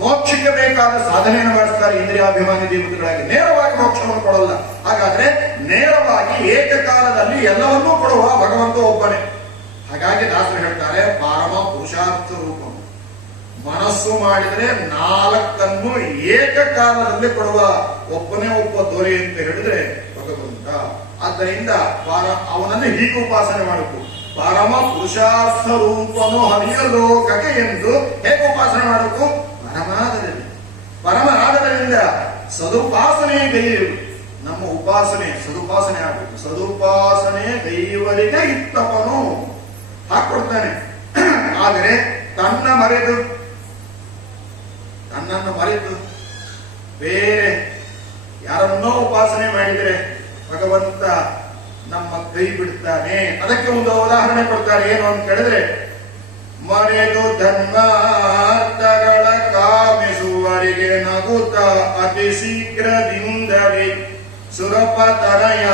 ಮೋಕ್ಷಕ್ಕೆ ಬೇಕಾದ ಸಾಧನೆಯನ್ನು ಮಾಡಿಸ್ತಾರೆ ಇಂದ್ರಿಯಾಭಿಮಾನಿ ದೇವತೆಗಳಾಗಿ. ನೇರವಾಗಿ ಮೋಕ್ಷವನ್ನು ಕೊಡಲ್ಲ. ಹಾಗಾದ್ರೆ ನೇರವಾಗಿ ಏಕಕಾಲದಲ್ಲಿ ಎಲ್ಲವನ್ನೂ ಕೊಡುವ ಭಗವಂತ ಒಬ್ಬನೇ. ಹಾಗಾಗಿ ದಾಸರು ಹೇಳ್ತಾರೆ ಪರಮ ಪುರುಷಾರ್ಥ ರೂಪ. ಮನಸ್ಸು ಮಾಡಿದರೆ 4 ಏಕಕಾಲದಲ್ಲಿ ಕೊಡುವ ಒಬ್ಬನೇ ಒಬ್ಬ ದೊರೆ ಅಂತ ಹೇಳಿದ್ರೆ ಭಗವಂತ. ಆದ್ದರಿಂದ ಅವನನ್ನು ಹೀಗೆ ಉಪಾಸನೆ ಮಾಡಬೇಕು. ಪರಮ ಪುರುಷಾರ್ಥ ರೂಪನು ಹರಿಯ ಲೋಕಕ್ಕೆ ಎಂದು ಹೇಗೆ ಉಪಾಸನೆ ಮಾಡಬೇಕು? ಪರಮಾದರಿಂದ ಸದುಪಾಸನೆ ಗೈರು. ನಮ್ಮ ಉಪಾಸನೆ ಸದುಪಾಸನೆ ಆಗಬೇಕು. ಸದುಪಾಸನೆ ಗೈವರಿಗೆ ಇತ್ತಪನು ಹಾಕೊಡ್ತಾನೆ. ಆದರೆ ತನ್ನನ್ನು ಮರೆತು ಬೇರೆ ಯಾರನ್ನೋ ಉಪಾಸನೆ ಮಾಡಿದರೆ ಭಗವಂತ ನಮ್ಮ ಕೈ ಬಿಡ್ತಾನೆ. ಅದಕ್ಕೆ ಒಂದು ಉದಾಹರಣೆ ಕೊಡ್ತಾರೆ. ಏನು ಅಂತ ಕೇಳಿದ್ರೆ, ಮರೆದು ಧರ್ಮಾರ್ಥಗಳ ಕಾಮಿಸುವರಿಗೆ ನಗುತ್ತ ಅತಿ ಶೀಘ್ರದಿಂದಲೇ ಸುರಪತನಯ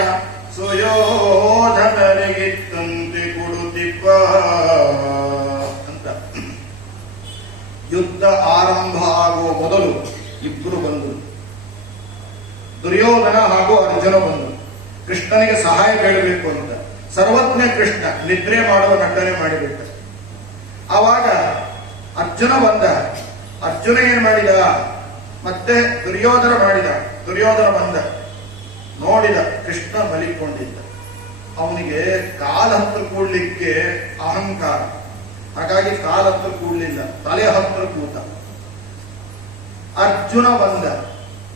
ಸುಯೋಧನರಿಗಿತ್ತಂತೆ ಕೊಡುತ್ತಿಪ್ಪ ಅಂತ. ಯುದ್ಧ ಆರಂಭ ಆಗುವ ಮೊದಲು ಇಬ್ಬರು ಬಂದರು. ದುರ್ಯೋಧನ ಹಾಗೂ ಅರ್ಜುನ ಬಂದರು. ಕೃಷ್ಣನಿಗೆ ಸಹಾಯ ಬೇಡಬೇಕು ಅಂತ. ಸರ್ವಜ್ಞ ಕೃಷ್ಣ ನಿದ್ರೆ ಮಾಡುವ ನಟನೆ ಮಾಡಿಬಿಟ್ಟ. ಆವಾಗ ಅರ್ಜುನ ಬಂದ. ಅರ್ಜುನ ಏನ್ ಮಾಡಿದ? ಮತ್ತೆ ದುರ್ಯೋಧನ ಬಂದ. ನೋಡಿದ ಕೃಷ್ಣ ಮಲಿಕೊಂಡಿದ್ದ. ಅವನಿಗೆ ಕಾಲ ಹತ್ರ ಕೂಡ್ಲಿಕ್ಕೆ ಅಹಂಕಾರ. ಹಾಗಾಗಿ ಕಾಲ ಹತ್ರ ಕೂಡ್ಲಿಲ್ಲ, ತಲೆ ಹತ್ರ ಕೂತ. ಅರ್ಜುನ ಬಂದ.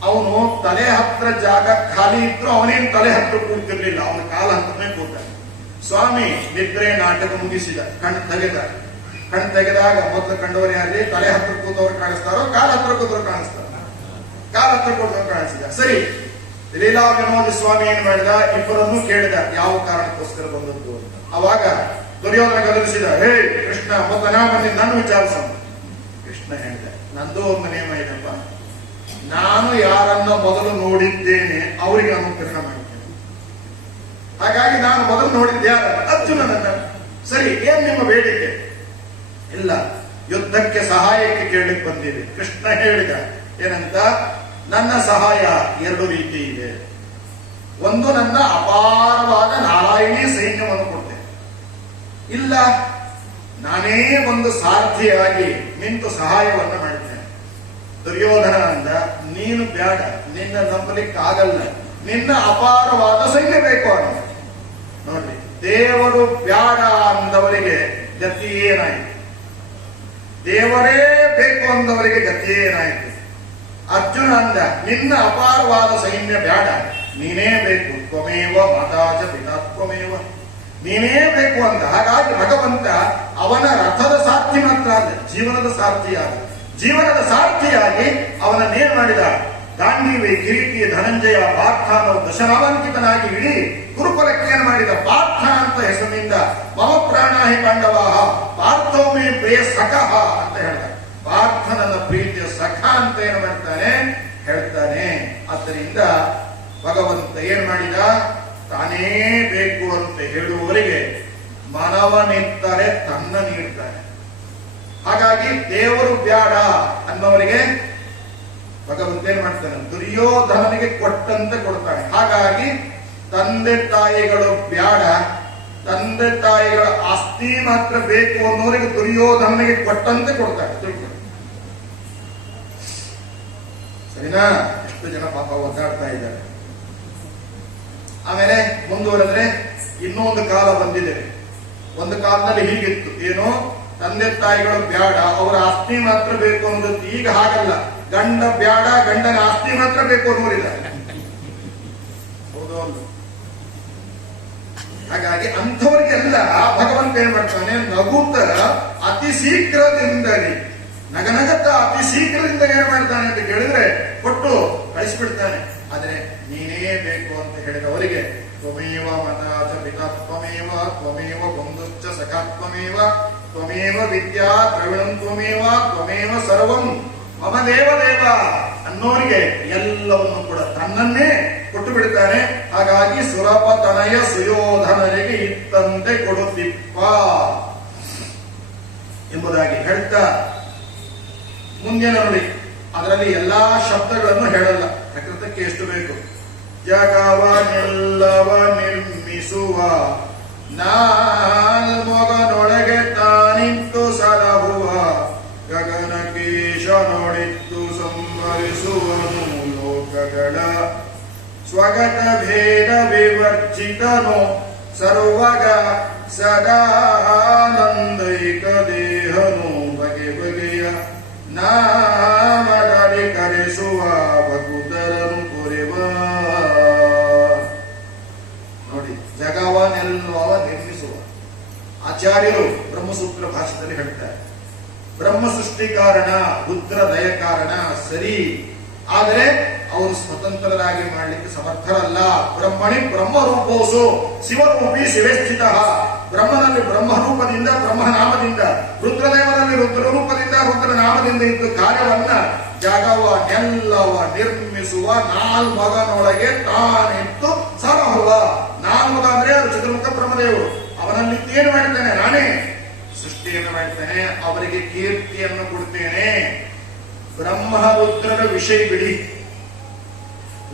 ಅವನು ತಲೆ ಹತ್ರ ಜಾಗ ಖಾಲಿ ಇದ್ರು ಅವನೇನು ತಲೆ ಹತ್ರ ಕೂಡ್ತಿರ್ಲಿಲ್ಲ, ಅವನ ಕಾಲ ಹತ್ರನೇ ಕೂತ. ಸ್ವಾಮಿ ನಿದ್ರೆ ನಾಟಕ ಮುಗಿಸಿದ. ಕಣ್ಣು ತೆಗೆದಾಗ ಮೊದಲು ಕಂಡವರೇ ಆಗಲಿ ತಲೆ ಹತ್ರ ಕೂತವ್ರು ಕಾಣಿಸ್ತಾರೋ ಕಾಲ ಹತ್ರ ಕೂತವ್ರು ಕಾಣಿಸ್ತಾರ? ಕಾಲ ಹತ್ರ ಕೂತವ್ರು ಕಾಣಿಸಿದ. ಸರಿ, ಲೀಲಾ ವಿನೋದ ಸ್ವಾಮಿ ಏನ್ ಮಾಡಿದ? ಇಬ್ಬರನ್ನು ಕೇಳಿದ ಯಾವ ಕಾರಣಕ್ಕೋಸ್ಕರ ಬಂದದ್ದು ಅಂತ. ಅವಾಗ ದುರ್ಯೋಧನ ಗದರಿಸಿದ. ಹೇ ಕೃಷ್ಣ, ಮೊದಲ ಬಂದು ನಾನು ವಿಚಾರಿಸ. ಕೃಷ್ಣ ಹೇಳಿದ, ನಂದು ಒಂದು ನಿಯಮ ಇದೆಪ್ಪ. ನಾನು ಯಾರನ್ನ ಮೊದಲು ನೋಡಿದ್ದೇನೆ ಅವರಿಗೆ ಅನುಗ್ರಹ ಮಾಡಿದ್ದೇನೆ. ಹಾಗಾಗಿ ನಾನು ಮೊದಲು ನೋಡಿದ್ದೆ ಯಾರ? ಅರ್ಜುನನನ್ನ. ಸರಿ, ಏನ್ ನಿಮ್ಮ ಬೇಡಿಕೆ? ಇಲ್ಲ, ಯುದ್ಧಕ್ಕೆ ಸಹಾಯಕ್ಕೆ ಕೇಳಲಿಕ್ಕೆ ಬಂದಿದೆ. ಕೃಷ್ಣ ಹೇಳಿದ ಏನಂತ? ನನ್ನ ಸಹಾಯ 2 ರೀತಿ ಇದೆ. ಒಂದು, ನನ್ನ ಅಪಾರವಾದ ನಾರಾಯಣಿ ಸೈನ್ಯವನ್ನು ಕೊಡ್ತೇನೆ. ಇಲ್ಲ, ನಾನೇ ಒಂದು ಸಾರಥಿಯಾಗಿ ನಿಂತು ಸಹಾಯವನ್ನು ಮಾಡಿದ್ದೇನೆ. ದುರ್ಯೋಧನ ಅಂದ, ನೀನು ಬೇಡ, ನಿನ್ನ ನಂಬಲಿಕ್ಕೆ ಆಗಲ್ಲ, ನಿನ್ನ ಅಪಾರವಾದ ಸೈನ್ಯ ಬೇಕು ಅಂತ. ನೋಡಿ, ದೇವರು ಬ್ಯಾಡ ಅಂದವರಿಗೆ ಗತಿ ಏನಾಯಿತು? ದೇವರೇ ಬೇಕು ಅಂದವರಿಗೆ ಗತಿ ಏನಾಯಿತು? ಅರ್ಜುನ ಅಂದ, ನಿನ್ನ ಅಪಾರವಾದ ಸೈನ್ಯ ಬ್ಯಾಡ, ನೀನೇ ಬೇಕು. ತ್ವಮೇವ ಮಾತಾಚ ಪಿತಾ ತ್ವಮೇವ, ನೀನೇ ಬೇಕು ಅಂದ. ಹಾಗಾಗಿ ಭಗವಂತ ಅವನ ರಥದ ಸಾರ್ಥಿ ಮಾತ್ರ ಅಲ್ಲ, ಜೀವನದ ಸಾರ್ಥಿಯಾದ. ಜೀವನದ ಸಾರ್ಥಿಯಾಗಿ ಅವನನ್ನೇನ್ ಮಾಡಿದ? ಗಾಂಧೀವಿ, ಕಿರೀಟಿ, ಧನಂಜಯ, ಪಾರ್ಥ ಅನ್ನೋ ದಶನಾಮಾಂಕಿತನಾಗಿ ಇಡೀ ಗುರುಕುಲಕ್ಕೆ ಏನ್ ಮಾಡಿದ? ಪಾರ್ಥ ಅಂತ ಹೆಸರಿನಿಂದ ಮಮ ಪ್ರಾಣಾಹಿ ಪಾಂಡವಾಹ ಪಾರ್ಥೋಮೇ ಪ್ರಿಯ ಸಖಃ ಅಂತ ಹೇಳ್ತಾರೆ. ಪಾರ್ಥ ನನ್ನ ಪ್ರೀತಿಯ ಸಖ ಅಂತ ಏನು ಹೇಳ್ತಾನೆ. ಆದ್ದರಿಂದ ಭಗವಂತ ಏನ್ ಮಾಡಿದ? ತಾನೇ ಬೇಕು ಅಂತ ಹೇಳುವವರಿಗೆ ಮನವನಿತ್ತರೆ ತನ್ನ ನೀಡ್ತಾನೆ. ಹಾಗಾಗಿ ದೇವರು ಬ್ಯಾಡ ಅನ್ನೋವರಿಗೆ ಭಗವಂತ ಏನ್ ಮಾಡ್ತಾನೆ? ದುರ್ಯೋಧನನಿಗೆ ಕೊಟ್ಟಂತೆ ಕೊಡ್ತಾನೆ. ಹಾಗಾಗಿ ತಂದೆ ತಾಯಿಗಳು ಬ್ಯಾಡ, ತಂದೆ ತಾಯಿಗಳ ಆಸ್ತಿ ಮಾತ್ರ ಬೇಕು ಅನ್ನೋರಿಗೆ ದುರ್ಯೋಧನನಿಗೆ ಕೊಟ್ಟಂತೆ ಕೊಡ್ತಾನೆ. ಸರಿನಾ? ಎಷ್ಟು ಜನ ಪಾಪ ಒದ್ದಾಡ್ತಾ ಇದ್ದಾರೆ. ಆಮೇಲೆ ಮುಂದುವರೆದ್ರೆ ಇನ್ನೊಂದು ಕಾಲ ಬಂದಿದೆ. ಒಂದು ಕಾಲದಲ್ಲಿ ಹೀಗಿತ್ತು, ಏನು? ತಂದೆ ತಾಯಿಗಳು ಬ್ಯಾಡ, ಅವರ ಆಸ್ತಿ ಮಾತ್ರ ಬೇಕು ಅನ್ನೋದು. ಈಗ ಹಾಗಲ್ಲ, ಗಂಡ ಬ್ಯಾಡ, ಗಂಡನ ಆಸ್ತಿ ಮಾತ್ರ ಬೇಕು ಅನ್ನೋರಿದ್ದಾರೆ. ಹೌದು. ಹಾಗಾಗಿ ಅಂಥವ್ರಿಗೆಲ್ಲ ಭಗವಂತ ಏನ್ ಮಾಡ್ತಾನೆ? ನಗುತ್ತರ ಅತಿ ಶೀಘ್ರದಿಂದಲೇ, ನಗನಗತ್ತ ಅತಿ ಶೀಘ್ರದಿಂದ ಏನ್ ಮಾಡ್ತಾನೆ ಅಂತ ಕೇಳಿದ್ರೆ ಕೊಟ್ಟು ಕಳಿಸ್ಬಿಡ್ತಾನೆ. ಆದ್ರೆ ನೀನೇ ಬೇಕು ಅಂತ ಹೇಳಿದವರಿಗೆ ತ್ವಮೇವ ಮಾತಾಚ ಪಿತಾ ತ್ವಮೇವ, ತ್ವಮೇವ ಬಂಧುಶ್ಚ ಸಖಾ ತ್ವಮೇವ, ತ್ವಮೇವ ವಿದ್ಯಾ ದ್ರವಿಣಂ ತ್ವಮೇವ, ತ್ವಮೇವ ಸರ್ವಂ ಮಮ ದೇವ ಅನ್ನೋರಿಗೆ ಎಲ್ಲವನ್ನು ಕೂಡ ತನ್ನನ್ನೇ ಕೊಟ್ಟು ಬಿಡ್ತಾನೆ. ಹಾಗಾಗಿ ಸುರಪತನಯ ಸುಯೋಧನರಿಗೆ ಇತ್ತಂತೆ ಕೊಡುತ್ತಿಪ್ಪ ಎಂಬುದಾಗಿ ಹೇಳ್ತಾ ಮುಂದೆ ನೋಡಿ, ಅದರಲ್ಲಿ ಎಲ್ಲಾ ಶಬ್ದಗಳನ್ನು ಹೇಳಲ್ಲ. ಪ್ರಕೃತಕ್ಕೆ ಎಷ್ಟು ಬೇಕು? ಜಗವನೆಲ್ಲವ ನಿರ್ಮಿಸುವ ನಾಲ್ಮೊಗವ ಮೊಗನೊಳಗೆ ತಾನಿಂತು ಸಲಹುವ ಗಗನಕೇಶ ನೋಡಿತ್ತು ಸಂಭರಿಸುವನು ಲೋಕಗಳ ಸ್ವಗತ ಭೇದ ವಿವರ್ಜಿತನು ಸರ್ವಗ ಸದಾನಂದೈಕ ದೇಹನು ಬಗೆ ಬಗೆಯ ನಾಮದಲ್ಲಿ ಕರೆಸುವ ಭಕುತರನು ಕೊರೆವ. ನೋಡಿ, ಜಗವನ್ನೆಲ್ಲವ ನಿರ್ಮಿಸುವ ಆಚಾರ್ಯರು ಬ್ರಹ್ಮಸೂತ್ರ ಭಾಷೆಯಲ್ಲಿ ಹೇಳ್ತಾರೆ. ಬ್ರಹ್ಮ ಸೃಷ್ಟಿ ಕಾರಣ, ರುದ್ರ ದಯ ಕಾರಣ ಸರಿ, ಆದರೆ ಅವರು ಸ್ವತಂತ್ರರಾಗಿ ಮಾಡಲಿಕ್ಕೆ ಸಮರ್ಥರಲ್ಲ. ಬ್ರಹ್ಮಣಿ ಬ್ರಹ್ಮರೂಪೋಸು ಶಿವರೂಪಿ ಶಿವಸ್ಥಿತ. ಬ್ರಹ್ಮನಲ್ಲಿ ಬ್ರಹ್ಮರೂಪದಿಂದ ಬ್ರಹ್ಮನಾಮದಿಂದ, ರುದ್ರದೇವರಲ್ಲಿ ರುದ್ರರೂಪದಿಂದ ರುದ್ರನಾಮದಿಂದ ಇದ್ದು ಕಾರ್ಯವನ್ನ ಜಗವನ್ನೆಲ್ಲವ ನಿರ್ಮಿಸುವ ನಾಲ್ಮಗನೊಳಗೆ ತಾನಿತ್ತು ಸರಹುವ. ನಾಲ್ಮಗ ಅಂದ್ರೆ ಅದು ಚತುರ್ಮುಖ ಬ್ರಹ್ಮದೇವರು. ಅವನಲ್ಲಿ ಏನು ಮಾಡ್ತೇನೆ? ನಾನೇ ಸೃಷ್ಟಿಯನ್ನು ಮಾಡ್ತೇನೆ, ಅವರಿಗೆ ಕೀರ್ತಿಯನ್ನು ಕೊಡ್ತೇನೆ. ಬ್ರಹ್ಮ ರುದ್ರರ ವಿಷಯ ಬಿಡಿ,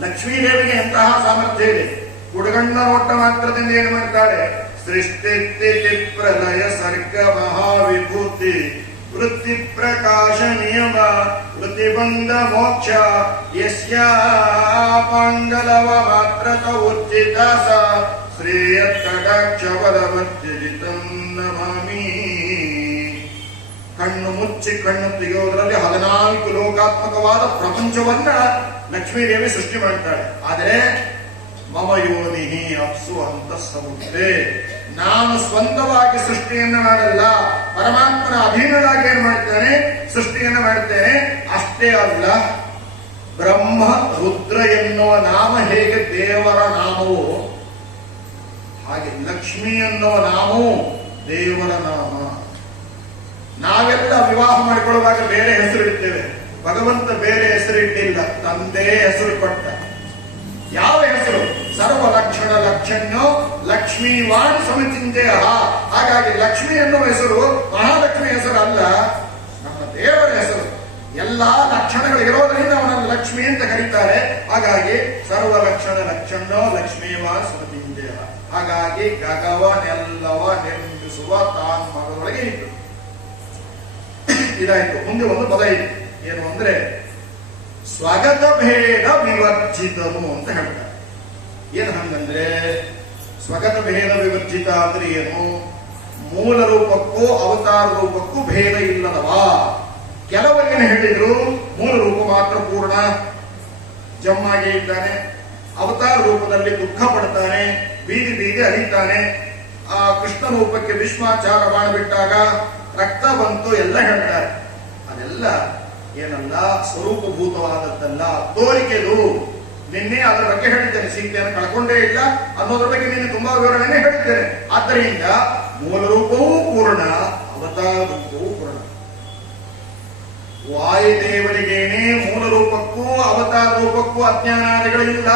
ಲಕ್ಷ್ಮೀದೇವಿಗೆ ಎಂತಹ ಸಾಮರ್ಥ್ಯ ಇದೆ. ಹುಡುಗಣ್ಣ ನೋಟ ಮಾತ್ರದಿಂದ ಏನು ಮಾಡ್ತಾಳೆ? ಸೃಷ್ಟಿ ಪ್ರಲಯ ಸರ್ಗ ಮಹಾವಿಭೂತಿ ವೃತ್ತಿ ಪ್ರಕಾಶ ನಿಯಮ ವೃತ್ತಿಬಂಧ ಮೋಕ್ಷ ಯಸ್ಯಾಪಾಂಗಲವ ಮಾತ್ರತ ಉಚಿತ ಸ ಶ್ರೇಯ ಕಟಾಕ್ಷವರವರ್ಜಿತಂ ನಮಾಮಿ. ಕಣ್ಣು ಮುಚ್ಚಿ ಕಣ್ಣು ತೆಗೆಯುವುದರಲ್ಲಿ 14 ಲೋಕಾತ್ಮಕವಾದ ಪ್ರಪಂಚವನ್ನ ಲಕ್ಷ್ಮೀದೇವಿ ಸೃಷ್ಟಿ ಮಾಡ್ತಾಳೆ. ಆದರೆ ಮಮ ಯೋನಿಹಿ ಅಪ್ಸು ಅಂತ ಸಮುದ್ರೆ, ನಾನು ಸ್ವಂತವಾಗಿ ಸೃಷ್ಟಿಯನ್ನು ಮಾಡಲ್ಲ, ಪರಮಾತ್ಮನ ಅಧೀನರಾಗಿ ಏನು ಮಾಡ್ತೇನೆ? ಸೃಷ್ಟಿಯನ್ನು ಮಾಡ್ತೇನೆ. ಅಷ್ಟೇ ಅಲ್ಲ, ಬ್ರಹ್ಮ ರುದ್ರ ಎನ್ನುವ ನಾಮ ಹೇಗೆ ದೇವರ ನಾಮವು, ಹಾಗೆ ಲಕ್ಷ್ಮಿ ಎನ್ನುವ ನಾಮವು ದೇವರ ನಾಮ. ನಾವೆಲ್ಲ ವಿವಾಹ ಮಾಡಿಕೊಳ್ಳುವಾಗ ಬೇರೆ ಹೆಸರು ಇಡ್ತೇವೆ, ಭಗವಂತ ಬೇರೆ ಹೆಸರು ಇಟ್ಟಿಲ್ಲ, ತಂದೆ ಹೆಸರು ಕೊಟ್ಟ. ಯಾವ ಹೆಸರು? ಸರ್ವ ಲಕ್ಷಣ ಲಕ್ಷಣ್ಯೋ ಲಕ್ಷ್ಮೀವಾನ್ ಸಮಿತಿಂಜಯ. ಹಾಗಾಗಿ ಲಕ್ಷ್ಮಿ ಎನ್ನುವ ಹೆಸರು ಮಹಾಲಕ್ಷ್ಮಿ ಹೆಸರು ಅಲ್ಲ, ನಮ್ಮ ದೇವರ ಹೆಸರು. ಎಲ್ಲಾ ಲಕ್ಷಣಗಳು ಇರೋದರಿಂದ ಅವನನ್ನು ಲಕ್ಷ್ಮಿ ಅಂತ ಕರೀತಾರೆ. ಹಾಗಾಗಿ ಸರ್ವ ಲಕ್ಷಣ ಲಕ್ಷಣ್ಯೋ ಲಕ್ಷ್ಮೀವಾನ್ ಸಮಿತಿಂಜಯ. ಹಾಗಾಗಿ ಗಗವನೆಲ್ಲವ ನಿರ್ಮಿಸುವ ತಾನ್ ಮಗಳೊಳಗೆ ಇತ್ತು. ಇದಾಯ್ತು. ಮುಂದೆ ಒಂದು ಪದ ಇದೆ, ಏನು ಅಂದ್ರೆ ಸ್ವಗತ ಭೇದ ವಿವರ್ಜಿತನು ಅಂತ ಹೇಳ್ತಾರೆ. ಏನು ಹಂಗಂದ್ರೆ ಸ್ವಗತ ಭೇದ ವಿವರ್ಜಿತ ಅಂದ್ರೆ ಏನು? ಮೂಲ ರೂಪಕ್ಕೂ ಅವತಾರ ರೂಪಕ್ಕೂ ಭೇದ ಇಲ್ಲದವ. ಕೆಲವರಿಗೆ ಹೇಳಿದ್ರು ಮೂಲ ರೂಪ ಮಾತ್ರ ಪೂರ್ಣ, ಜಮ್ಮಾಗಿ ಇದ್ದಾನೆ, ಅವತಾರ ರೂಪದಲ್ಲಿ ದುಃಖ ಪಡ್ತಾನೆ, ಬೀದಿ ಬೀದಿ ಅರಿತಾನೆ. ಆ ಕೃಷ್ಣ ರೂಪಕ್ಕೆ ಭೀಷ್ಮಾಚಾರ ಮಾಡಿಬಿಟ್ಟಾಗ ರಕ್ತ ಬಂತು ಎಲ್ಲ ಹೇಳ್ತಾರೆ. ಅದೆಲ್ಲ ಏನಲ್ಲ, ಸ್ವರೂಪಭೂತವಾದದ್ದಲ್ಲ, ತೋರಿಕೆದು. ನಿನ್ನೆ ಅದರ ಬಗ್ಗೆ ಹೇಳಿದ್ದೇನೆ, ಸೀತೆಯನ್ನು ಕಳ್ಕೊಂಡೇ ಇಲ್ಲ ಅನ್ನೋದ್ರ ಬಗ್ಗೆ ನಿನ್ನೆ ತುಂಬಾ ವಿವರಣೆನೇ ಹೇಳಿದ್ದೇನೆ. ಆದ್ದರಿಂದ ಮೂಲ ರೂಪವೂ ಪೂರ್ಣ, ಅವತಾರ ರೂಪವೂ ಪೂರ್ಣ. ವಾಯುದೇವರಿಗೇನೆ ಮೂಲ ರೂಪಕ್ಕೂ ಅವತಾರ ರೂಪಕ್ಕೂ ಅಜ್ಞಾನಾದಿಗಳಿಲ್ಲ.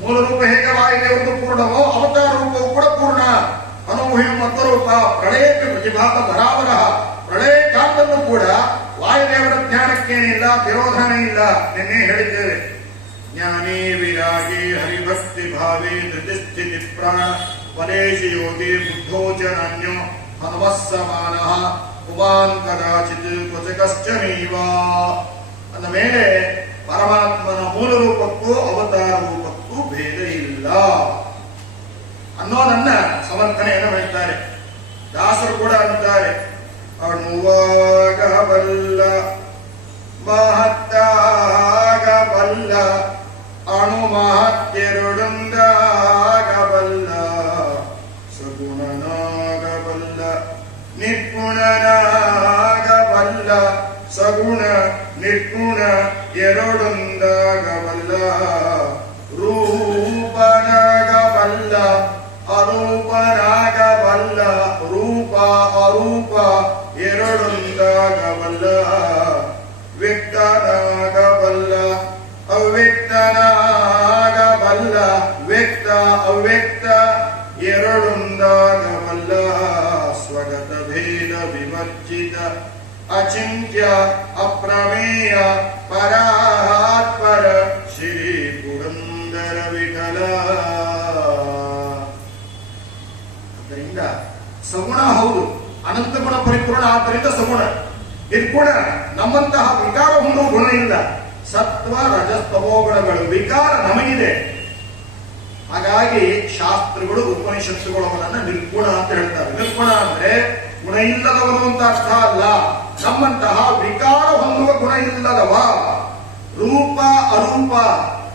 ಮೂಲ ರೂಪ ಹೇಗೆ ವಾಯುದೇವರದು ಪೂರ್ಣವೋ ಅವತಾರ ರೂಪವೂ ಕೂಡ ಪೂರ್ಣ. ಅನುಭವ ಮತ್ತರೂಪ ಪ್ರಳಯಕ್ಕೆ ಪ್ರತಿಭಾತ ಬರಾಬರ. ಪ್ರಳಯ ಕಾಲದಲ್ಲೂ ಕೂಡ ವಾಯುದೇವರ ಜ್ಞಾನಕ್ಕೇನಿಲ್ಲ, ತಿರೋಧಾನ ಇಲ್ಲ. ನಿನ್ನೆ ಹೇಳಿದ್ದೇವೆ, ಜ್ಞಾನೇ ವಿರಾಗಿ ಹರಿಭಕ್ತಿ ಭಾವೇ ಧೃತಿಸ್ಥಿತಿ ಪ್ರಾಣ ವಲೇಶಿ ಯೋಗಿ ಬುದ್ಧೋ ಚ ನಾನ್ಯೋ ಹನುಮಸ್ಸಮಾನ ಪುಮಾನ್ ಕದಾಚಿತ್ ಕ್ವಚಕಶ್ಚನೈವ. ಅಂದ ಮೇಲೆ ಪರಮಾತ್ಮನ ಮೂಲ ರೂಪಕ್ಕೂ ಅವತಾರ ರೂಪಕ್ಕೂ ಭೇದ ಇಲ್ಲ ಅನ್ನೋದನ್ನ ಸಮರ್ಥನೆಯನ್ನು ಮಾಡ್ತಾರೆ. ದಾಸರು ಕೂಡ ಅಂತಾರೆ, ಅಣುವಾಗಬಲ್ಲ ಮಹತ್ತಾಗಬಲ್ಲ ಅಣು ಮಹತ್ತೆರಡೊಂದಾಗಬಲ್ಲ ಸಗುಣನಾಗಬಲ್ಲ ನಿರ್ಗುಣನಾಗಬಲ್ಲ ಸಗುಣ ನಿರ್ಗುಣ ಎರಡೊಂದಾಗಬಲ್ಲ ರೂಪನಾಗಬಲ್ಲ ಅರೂಪನಾಗಬಲ್ಲ ರೂಪ ಅರೂಪ ಎರಡೊಂದಾಗಬಲ್ಲ ವ್ಯಕ್ತನಾಗಬಲ್ಲ ಅವ್ಯಕ್ತನಾಗಬಲ್ಲ ವ್ಯಕ್ತ ಅವ್ಯಕ್ತ ಎರಡೊಂದಾಗಬಲ್ಲ ಸ್ವಗತ ಭೇದ ವಿವರ್ಜಿತ ಅಚಿಂತ್ಯ ಅಪ್ರಮೇಯ ಪರಾತ್ಪರ ಶ್ರೀ ಪುರಂದರ ವಿಠಲ. ಆದ್ದರಿಂದ ಸಗುಣ ಹೌದು, ಅನಂತ ಗುಣ ಪರಿಪೂರ್ಣ, ಆದ್ದರಿಂದ ಸಗುಣ. ಇದು ಕೂಡ ನಮ್ಮಂತಹ ವಿಕಾರ ಹೊಂದುವ ಗುಣ ಇಲ್ಲ. ಸತ್ವ ರಜಸ್ತಮೋ ಗುಣಗಳು ವಿಕಾರ ನಮಗಿದೆ. ಹಾಗಾಗಿ ಶಾಸ್ತ್ರಗಳು ಉಪನಿಷತ್ತುಗಳು ಅವನನ್ನ ನಿರ್ಗುಣ ಅಂತ ಹೇಳ್ತಾರೆ. ನಿರ್ಗುಣ ಅಂದ್ರೆ ಗುಣ ಇಲ್ಲದವನು ಅಂತ ಅರ್ಥ ಅಲ್ಲ. ನಮ್ಮಂತಹ ವಿಕಾರ ಹೊಂದುವ ಗುಣ ಇಲ್ಲದವ. ರೂಪ ಅರೂಪ,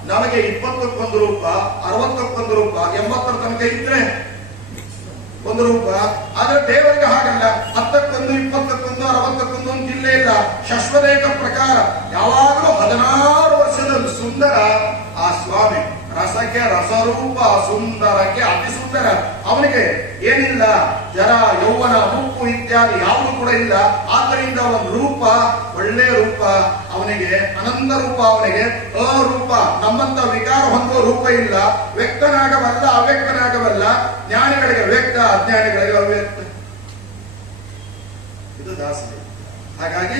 ನಮಗೆ 20ಕ್ಕೊಂದು ರೂಪ, 60ಕ್ಕೊಂದು ರೂಪ, 80ರ ತನಕ ಇದ್ರೆ ಒಂದು ರೂಪ. ಆದ್ರೆ ದೇವರಿಗೆ ಹಾಗಲ್ಲ, 10ಕ್ಕೊಂದು, 20ಕ್ಕೊಂದು, 60ಕ್ಕೊಂದು ಅಂತ ಇಲ್ಲೇ ಇಲ್ಲ. ಶಶ್ವದೇಕ ಪ್ರಕಾರ ಯಾವಾಗಲೂ 16 ವರ್ಷದ ಸುಂದರ ಆ ಸ್ವಾಮಿ. ರಸಕ್ಕೆ ರಸರೂಪ, ಸುಂದರಕ್ಕೆ ಅತಿ ಸುಂದರ. ಅವನಿಗೆ ಏನಿಲ್ಲ, ಜರ ಯೌವನ ಮುಪ್ಪು ಇತ್ಯಾದಿ ಯಾವುದು ಕೂಡ ಇಲ್ಲ. ಆದ್ದರಿಂದ ಅವನ ರೂಪ ಒಳ್ಳೆ ರೂಪ, ಅವನಿಗೆ ಅನಂತ ರೂಪ, ಅವನಿಗೆ ಅರೂಪ. ನಮ್ಮಂತ ವಿಕಾರ ಹೊಂದುವ ರೂಪ ಇಲ್ಲ. ವ್ಯಕ್ತನಾಗಬಲ್ಲ, ಅವ್ಯಕ್ತನಾಗಬಲ್ಲ. ಜ್ಞಾನಿಗಳಿಗೆ ವ್ಯಕ್ತ, ಅಜ್ಞಾನಿಗಳಿಗೆ ಅವ್ಯಕ್ತ. ಇದು ದಾಸರಿ. ಹಾಗಾಗಿ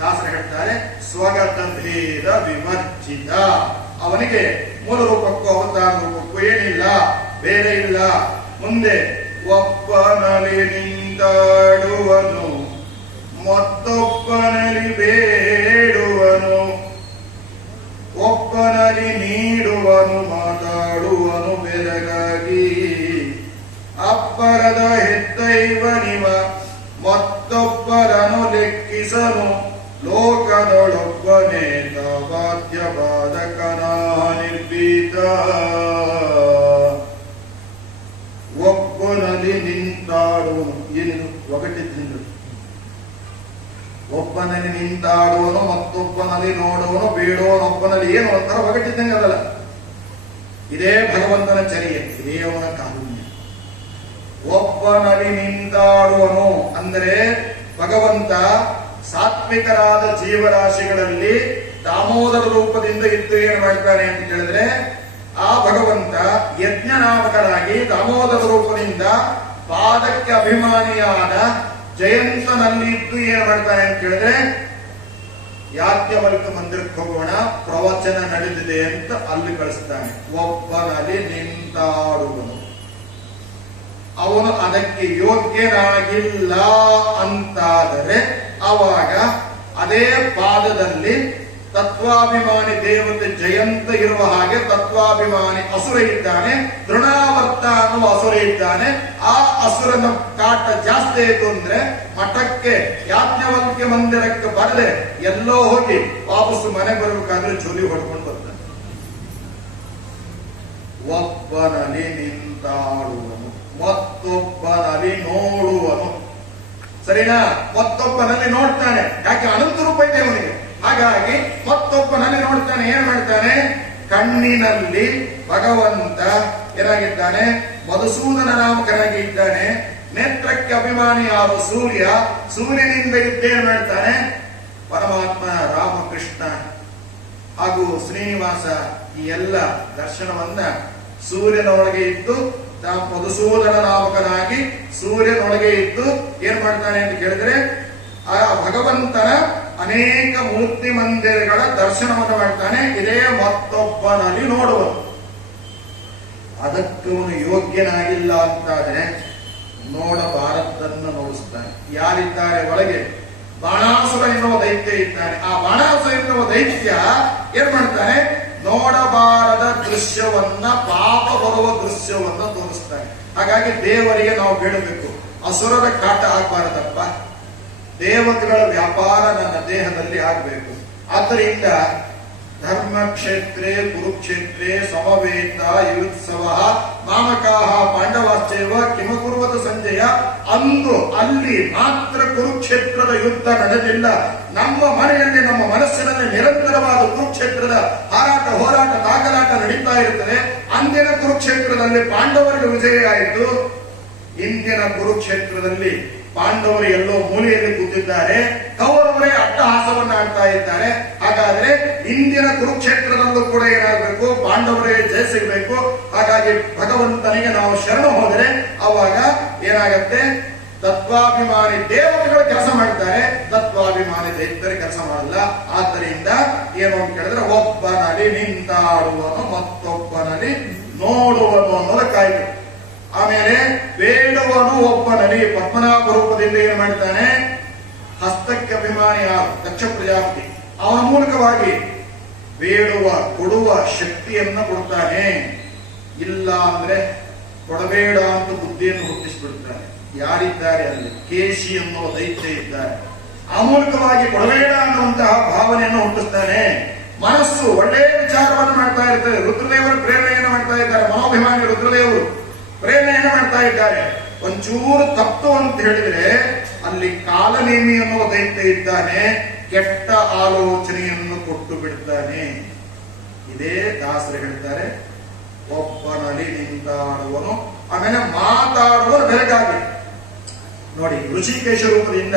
ದಾಸರು ಹೇಳ್ತಾರೆ ಸ್ವಗತ ಭೇದ ವಿಮರ್ಜಿತ. ಅವನಿಗೆ ಮೂಲ ರೂಪಕ್ಕೂ ಅವತಾರ ರೂಪಕ್ಕೂ ಏನಿಲ್ಲ, ಬೇರೆ ಇಲ್ಲ. ಮುಂದೆ ಒಬ್ಬನಲ್ಲಿ ನಿಂತಾಡುವನು, ಮತ್ತೊಬ್ಬನಲ್ಲಿ ಬೇಡುವನು, ಒಬ್ಬನಲ್ಲಿ ನೀಡುವನು, ಮಾತಾಡುವನು ಬೆರಗಾಗಿ. ಅಪ್ಪರದ ಹೆತ್ತೈವನಿವ, ಮತ್ತೊಬ್ಬರನ್ನು ಲೆಕ್ಕಿಸನು, ಲೋಕದೊಳೊಬ್ಬನೇ ವಾದ್ಯ ಬಾಧಕನ ನಿರ್ಭೀತ. ಒಬ್ಬನಲ್ಲಿ ನಿಂತಾಡುವನು, ಏನಿದು ಒಗಟಿದ್ದು. ಒಬ್ಬನಲ್ಲಿ ನಿಂತಾಡುವನು, ಮತ್ತೊಬ್ಬನಲ್ಲಿ ನೋಡುವನು, ಬೇಡುವನು, ಒಬ್ಬನಲ್ಲಿ ಏನು ಅಂತಾರ ಒಗಟಿದ್ದಂಗೆ ಅದಲ್ಲ. ಇದೇ ಭಗವಂತನ ಚರ್ಯೆ, ಇದೇ ಅವನ ಕಾರುಣ್ಯ. ಒಬ್ಬನಲ್ಲಿ ನಿಂತಾಡುವನು ಅಂದರೆ ಭಗವಂತ ಸಾತ್ವಿಕರಾದ ಜೀವರಾಶಿಗಳಲ್ಲಿ ದಾಮೋದರ ರೂಪದಿಂದ ಇದ್ದು ಏನು ಮಾಡ್ತಾನೆ ಅಂತ ಕೇಳಿದ್ರೆ, ಆ ಭಗವಂತ ಯಜ್ಞ ನಾಮಕನಾಗಿ ದಾಮೋದರ ರೂಪದಿಂದ ಪಾದಕ್ಕೆ ಅಭಿಮಾನಿಯಾದ ಜಯಂತನಲ್ಲಿ ಇದ್ದು ಏನು ಮಾಡ್ತಾನೆ ಅಂತ ಕೇಳಿದ್ರೆ, ಯಾಜ್ಞವಲ್ಕ ಮಂದಿರಕ್ಕೆ ಹೋಗೋಣ, ಪ್ರವಚನ ನಡೆದಿದೆ ಅಂತ ಅಲ್ಲಿ ಕಳಿಸ್ತಾನೆ. ಒಬ್ಬನಲ್ಲಿ ನಿಂತಾಡುವನು, ಅವನು ಅದಕ್ಕೆ ಯೋಗ್ಯನಾಗಿಲ್ಲ ಅಂತಾದರೆ ಅವಾಗ ಅದೇ ಪಾದದಲ್ಲಿ ತತ್ವಾಭಿಮಾನಿ ದೇವತೆ ಜಯಂತ ಇರುವ ಹಾಗೆ ತತ್ವಾಭಿಮಾನಿ ಅಸುರ ಇದ್ದಾನೆ, ತೃಣಾವರ್ತ ಅನ್ನುವ ಅಸುರ ಇದ್ದಾನೆ. ಆ ಅಸುರನ ಕಾಟ ಜಾಸ್ತಿ ಆಯಿತು ಅಂದ್ರೆ ಮಠಕ್ಕೆ ಯಾಜ್ಞವಲ್ಕ್ಯ ಮಂದಿರಕ್ಕೆ ಬರದೆ ಎಲ್ಲೋ ಹೋಗಿ ವಾಪಸ್ಸು ಮನೆ ಬರಬೇಕಾದ್ರೆ ಜೋಲಿ ಹೊಡ್ಕೊಂಡು ಬರ್ತಾನೆ. ಒಬ್ಬನಲ್ಲಿ ನಿಂತಾಡುವನು, ಮತ್ತೊಬ್ಬನಲ್ಲಿ ನೋಡುವನು. ಸರಿನಾ? ಮತ್ತೊಬ್ಬನಲ್ಲಿ ನೋಡ್ತಾನೆ, ಯಾಕೆ ಅನಂತ ರೂಪ ಇದೆ ಅವನಿಗೆ. ಹಾಗಾಗಿ ಮತ್ತೊಬ್ಬನಲ್ಲಿ ನೋಡ್ತಾನೆ. ಏನ್ ಮಾಡ್ತಾನೆ? ಕಣ್ಣಿನಲ್ಲಿ ಭಗವಂತ ಏನಾಗಿದ್ದಾನೆ? ಮಧುಸೂದನ ನಾಮಕನಾಗಿ ಇದ್ದಾನೆ. ನೇತ್ರಕ್ಕೆ ಅಭಿಮಾನಿಯಾದ ಸೂರ್ಯ, ಸೂರ್ಯನಿಂದ ಇದ್ದೇನು ಮಾಡ್ತಾನೆ? ಪರಮಾತ್ಮ ರಾಮಕೃಷ್ಣ ಹಾಗೂ ಶ್ರೀನಿವಾಸ ಈ ಎಲ್ಲ ದರ್ಶನವನ್ನ ಸೂರ್ಯನೊಳಗೆ ಇದ್ದು ಮಧುಸೂದನ ನಾಮಕನಾಗಿ ಸೂರ್ಯನೊಳಗೆ ಇದ್ದು ಏನ್ ಮಾಡ್ತಾನೆ ಅಂತ ಕೇಳಿದ್ರೆ, ಆ ಭಗವಂತನ ಅನೇಕ ಮೂರ್ತಿ ಮಂದಿರಗಳ ದರ್ಶನವನ್ನು ಮಾಡ್ತಾನೆ. ಇದೇ ಮತ್ತೊಬ್ಬನಲ್ಲಿ ನೋಡುವನು. ಅದಕ್ಕೆ ಅವನು ಯೋಗ್ಯನಾಗಿಲ್ಲ ಅಂತಾದ್ರೆ ನೋಡಬಾರದನ್ನು ನೋಡಿಸ್ತಾನೆ. ಯಾರಿದ್ದಾರೆ ಒಳಗೆ? ಬಾಣಾಸುರ ಎನ್ನುವ ದೈತ್ಯ ಇದ್ದಾನೆ. ಆ ಬಾಣಾಸುರ ಎನ್ನುವ ದೈತ್ಯ ಏನ್ ಮಾಡ್ತಾನೆ? ನೋಡಬಾರದ ದೃಶ್ಯವನ್ನ, ಪಾಪ ಬರುವ ದೃಶ್ಯವನ್ನ ತೋರಿಸ್ತಾನೆ. ಹಾಗಾಗಿ ದೇವರಿಗೆ ನಾವು ಬೇಡಬೇಕು, ಅಸುರರ ಕಾಟ ಆಗಬಾರದಪ್ಪ, ದೇವತೆಗಳ ವ್ಯಾಪಾರ ನನ್ನ ದೇಹದಲ್ಲಿ ಆಗಬೇಕು. ಆದ್ದರಿಂದ ಧರ್ಮಕ್ಷೇತ್ರೇ ಕುರುಕ್ಷೇತ್ರೇ ಸಮವೇತ ಯುತ್ಸವ ಮಾಮಕಾಹ ಪಾಂಡವಾಶ್ಚೈವ ಕಿಮಕುರ್ವತ ಸಂಜಯ. ಅಂದು ಅಲ್ಲಿ ಮಾತ್ರ ಕುರುಕ್ಷೇತ್ರದ ಯುದ್ಧ ನಡೆದಿಲ್ಲ. ನಮ್ಮ ಮನೆಯಲ್ಲಿ, ನಮ್ಮ ಮನಸ್ಸಿನಲ್ಲಿ ನಿರಂತರವಾದ ಕುರುಕ್ಷೇತ್ರದ ಹಾರಾಟ, ಹೋರಾಟ, ತಾಕಲಾಟ ನಡೀತಾ ಇರುತ್ತದೆ. ಅಂದಿನ ಕುರುಕ್ಷೇತ್ರದಲ್ಲಿ ಪಾಂಡವರಿಗೆ ವಿಜಯ ಆಯಿತು. ಇಂದಿನ ಕುರುಕ್ಷೇತ್ರದಲ್ಲಿ ಪಾಂಡವರು ಎಲ್ಲೋ ಮೂಲೆಯಲ್ಲಿ ಕೂತಿದ್ದಾರೆ, ಕೌರವರೇ ಅಟ್ಟಹಾಸವನ್ನು ಆಡ್ತಾ ಇದ್ದಾರೆ. ಹಾಗಾದ್ರೆ ಇಂದಿನ ಕುರುಕ್ಷೇತ್ರದಲ್ಲೂ ಕೂಡ ಏನಾಗಬೇಕು? ಪಾಂಡವರೇ ಜಯ ಸಿಗಬೇಕು. ಹಾಗಾಗಿ ಭಗವಂತನಿಗೆ ನಾವು ಶರಣ ಹೋದರೆ ಅವಾಗ ಏನಾಗತ್ತೆ? ತತ್ವಾಭಿಮಾನಿ ದೇವತೆಗಳು ಕೆಲಸ ಮಾಡ್ತಾರೆ, ತತ್ವಾಭಿಮಾನಿ ದೈತ್ಯರು ಕೆಲಸ ಮಾಡಲ್ಲ. ಆದ್ದರಿಂದ ಏನು ಅಂತ ಕೇಳಿದ್ರೆ, ಒಬ್ಬನಲ್ಲಿ ನಿಂತಾಡುವನು, ಮತ್ತೊಬ್ಬನಲ್ಲಿ ನೋಡುವನು ಅನ್ನೋದಕ್ಕಾಯ್ತು. ಆಮೇಲೆ ಬೇಡುವನು ಒಬ್ಬನಲ್ಲಿ, ಪದ್ಮನಾಭ ರೂಪದಿಂದ ಏನು ಮಾಡ್ತಾನೆ, ಹಸ್ತಕ್ಕೆ ಅಭಿಮಾನಿ ದಕ್ಷ ಪ್ರಜಾಪತಿ, ಅವನ ಮೂಲಕವಾಗಿ ಬೇಡುವ ಕೊಡುವ ಶಕ್ತಿಯನ್ನ ಕೊಡ್ತಾನೆ. ಇಲ್ಲ ಅಂದ್ರೆ ಕೊಡಬೇಡ ಅಂತ ಬುದ್ಧಿಯನ್ನು ಹುಟ್ಟಿಸಿಬಿಡ್ತಾನೆ. ಯಾರಿದ್ದಾರೆ ಅಲ್ಲಿ? ಕೇಶಿ ಅನ್ನೋ ದೈತ್ಯ ಇದ್ದಾರೆ. ಆ ಮೂಲಕವಾಗಿ ಕೊಡಬೇಡ ಅನ್ನುವಂತಹ ಭಾವನೆಯನ್ನು ಹುಟ್ಟಿಸ್ತಾನೆ. ಮನಸ್ಸು ಒಳ್ಳೆಯ ವಿಚಾರವನ್ನು ಮಾಡ್ತಾ ಇರ್ತದೆ. ರುದ್ರದೇವರು ಪ್ರೇರಣೆಯನ್ನು ಮಾಡ್ತಾ ಇದ್ದಾರೆ. ಮನೋಭಿಮಾನಿ ರುದ್ರದೇವರು ಪ್ರೇರಣೆಯನ್ನು ಮಾಡ್ತಾ ಇದ್ದಾರೆ. ಒಂಚೂರು ತಪ್ಪು ಅಂತ ಹೇಳಿದ್ರೆ ಅಲ್ಲಿ ಕಾಲನೇಮಿ ಅನ್ನುವ ದೈತ್ಯ ಇದ್ದಾನೆ, ಕೆಟ್ಟ ಆಲೋಚನೆಯನ್ನು ಕೊಟ್ಟು ಬಿಡ್ತಾನೆ. ಇದೇ ದಾಸರು ಹೇಳ್ತಾರೆ, ಒಬ್ಬನಲ್ಲಿ ನಿಂತಾಡುವನು, ಆಮೇಲೆ ಮಾತಾಡುವನು ಬೆಳಗಾಗಿ. ನೋಡಿ, ಋಷಿಕೇಶ ರೂಪದಿಂದ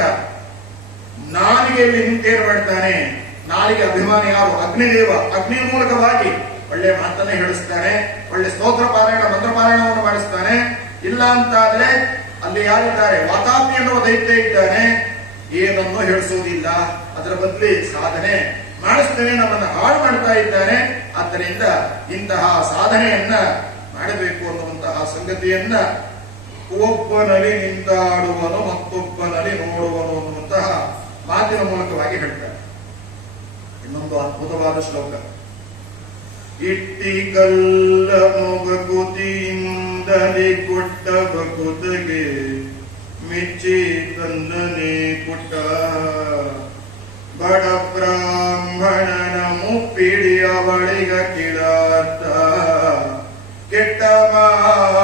ನಾಲಿಗೆಯಲ್ಲಿ ನಿಂತೇನು ಮಾಡ್ತಾನೆ, ನಾಲಿಗೆ ಅಭಿಮಾನಿ ಯಾರು? ಅಗ್ನಿದೇವ. ಅಗ್ನಿ ಮೂಲಕವಾಗಿ ಒಳ್ಳೆ ಮಾತನ್ನೇ ಹೇಳಿಸ್ತಾನೆ, ಒಳ್ಳೆ ಸ್ತೋತ್ರ ಪಾರಾಯಣ ಮಂತ್ರ ಪಾರಾಯಣವನ್ನು ಮಾಡಿಸ್ತಾನೆ. ಇಲ್ಲ ಅಂತಾದ್ರೆ ಅಲ್ಲಿ ಯಾರಿದ್ದಾರೆ? ವಾತಾಪಿ ಎನ್ನುವ ದೈತ್ಯ ಇದ್ದಾನೆ, ಏನನ್ನೂ ಹೇಳಿಸುವುದಿಲ್ಲ, ಅದರ ಬದಲಿ ಸಾಧನೆ ಮಾಡಿಸ್ತೇನೆ, ನಮ್ಮನ್ನು ಹಾಳು ಮಾಡ್ತಾ ಇದ್ದಾನೆ. ಆದ್ದರಿಂದ ಇಂತಹ ಸಾಧನೆಯನ್ನ ಮಾಡಬೇಕು ಅನ್ನುವಂತಹ ಸಂಗತಿಯನ್ನ ಒಬ್ಬನಲ್ಲಿ ನಿಂತಾಡುವನು ಮತ್ತೊಬ್ಬನಲ್ಲಿ ನೋಡುವನು ಅನ್ನುವಂತಹ ಮಾತಿನ ಮೂಲಕವಾಗಿ ಹೇಳ್ತಾರೆ. ಇನ್ನೊಂದು ಅದ್ಭುತವಾದ ಶ್ಲೋಕ. ಇಟ್ಟಿ ಕಲ್ಲನು ಬಕುತಿಯಿಂದಲೇ ಕೊಟ್ಟ ಬಕುತಗೆ ಮೆಚ್ಚಿ ತಂದನೆ ಪುಟ್ಟ, ಬಡ ಬ್ರಾಹ್ಮಣನ ಮುಪ್ಪಿಡಿ ಅವಳಿಗ ಕಿಡಾರ್ಥ, ಕೆಟ್ಟ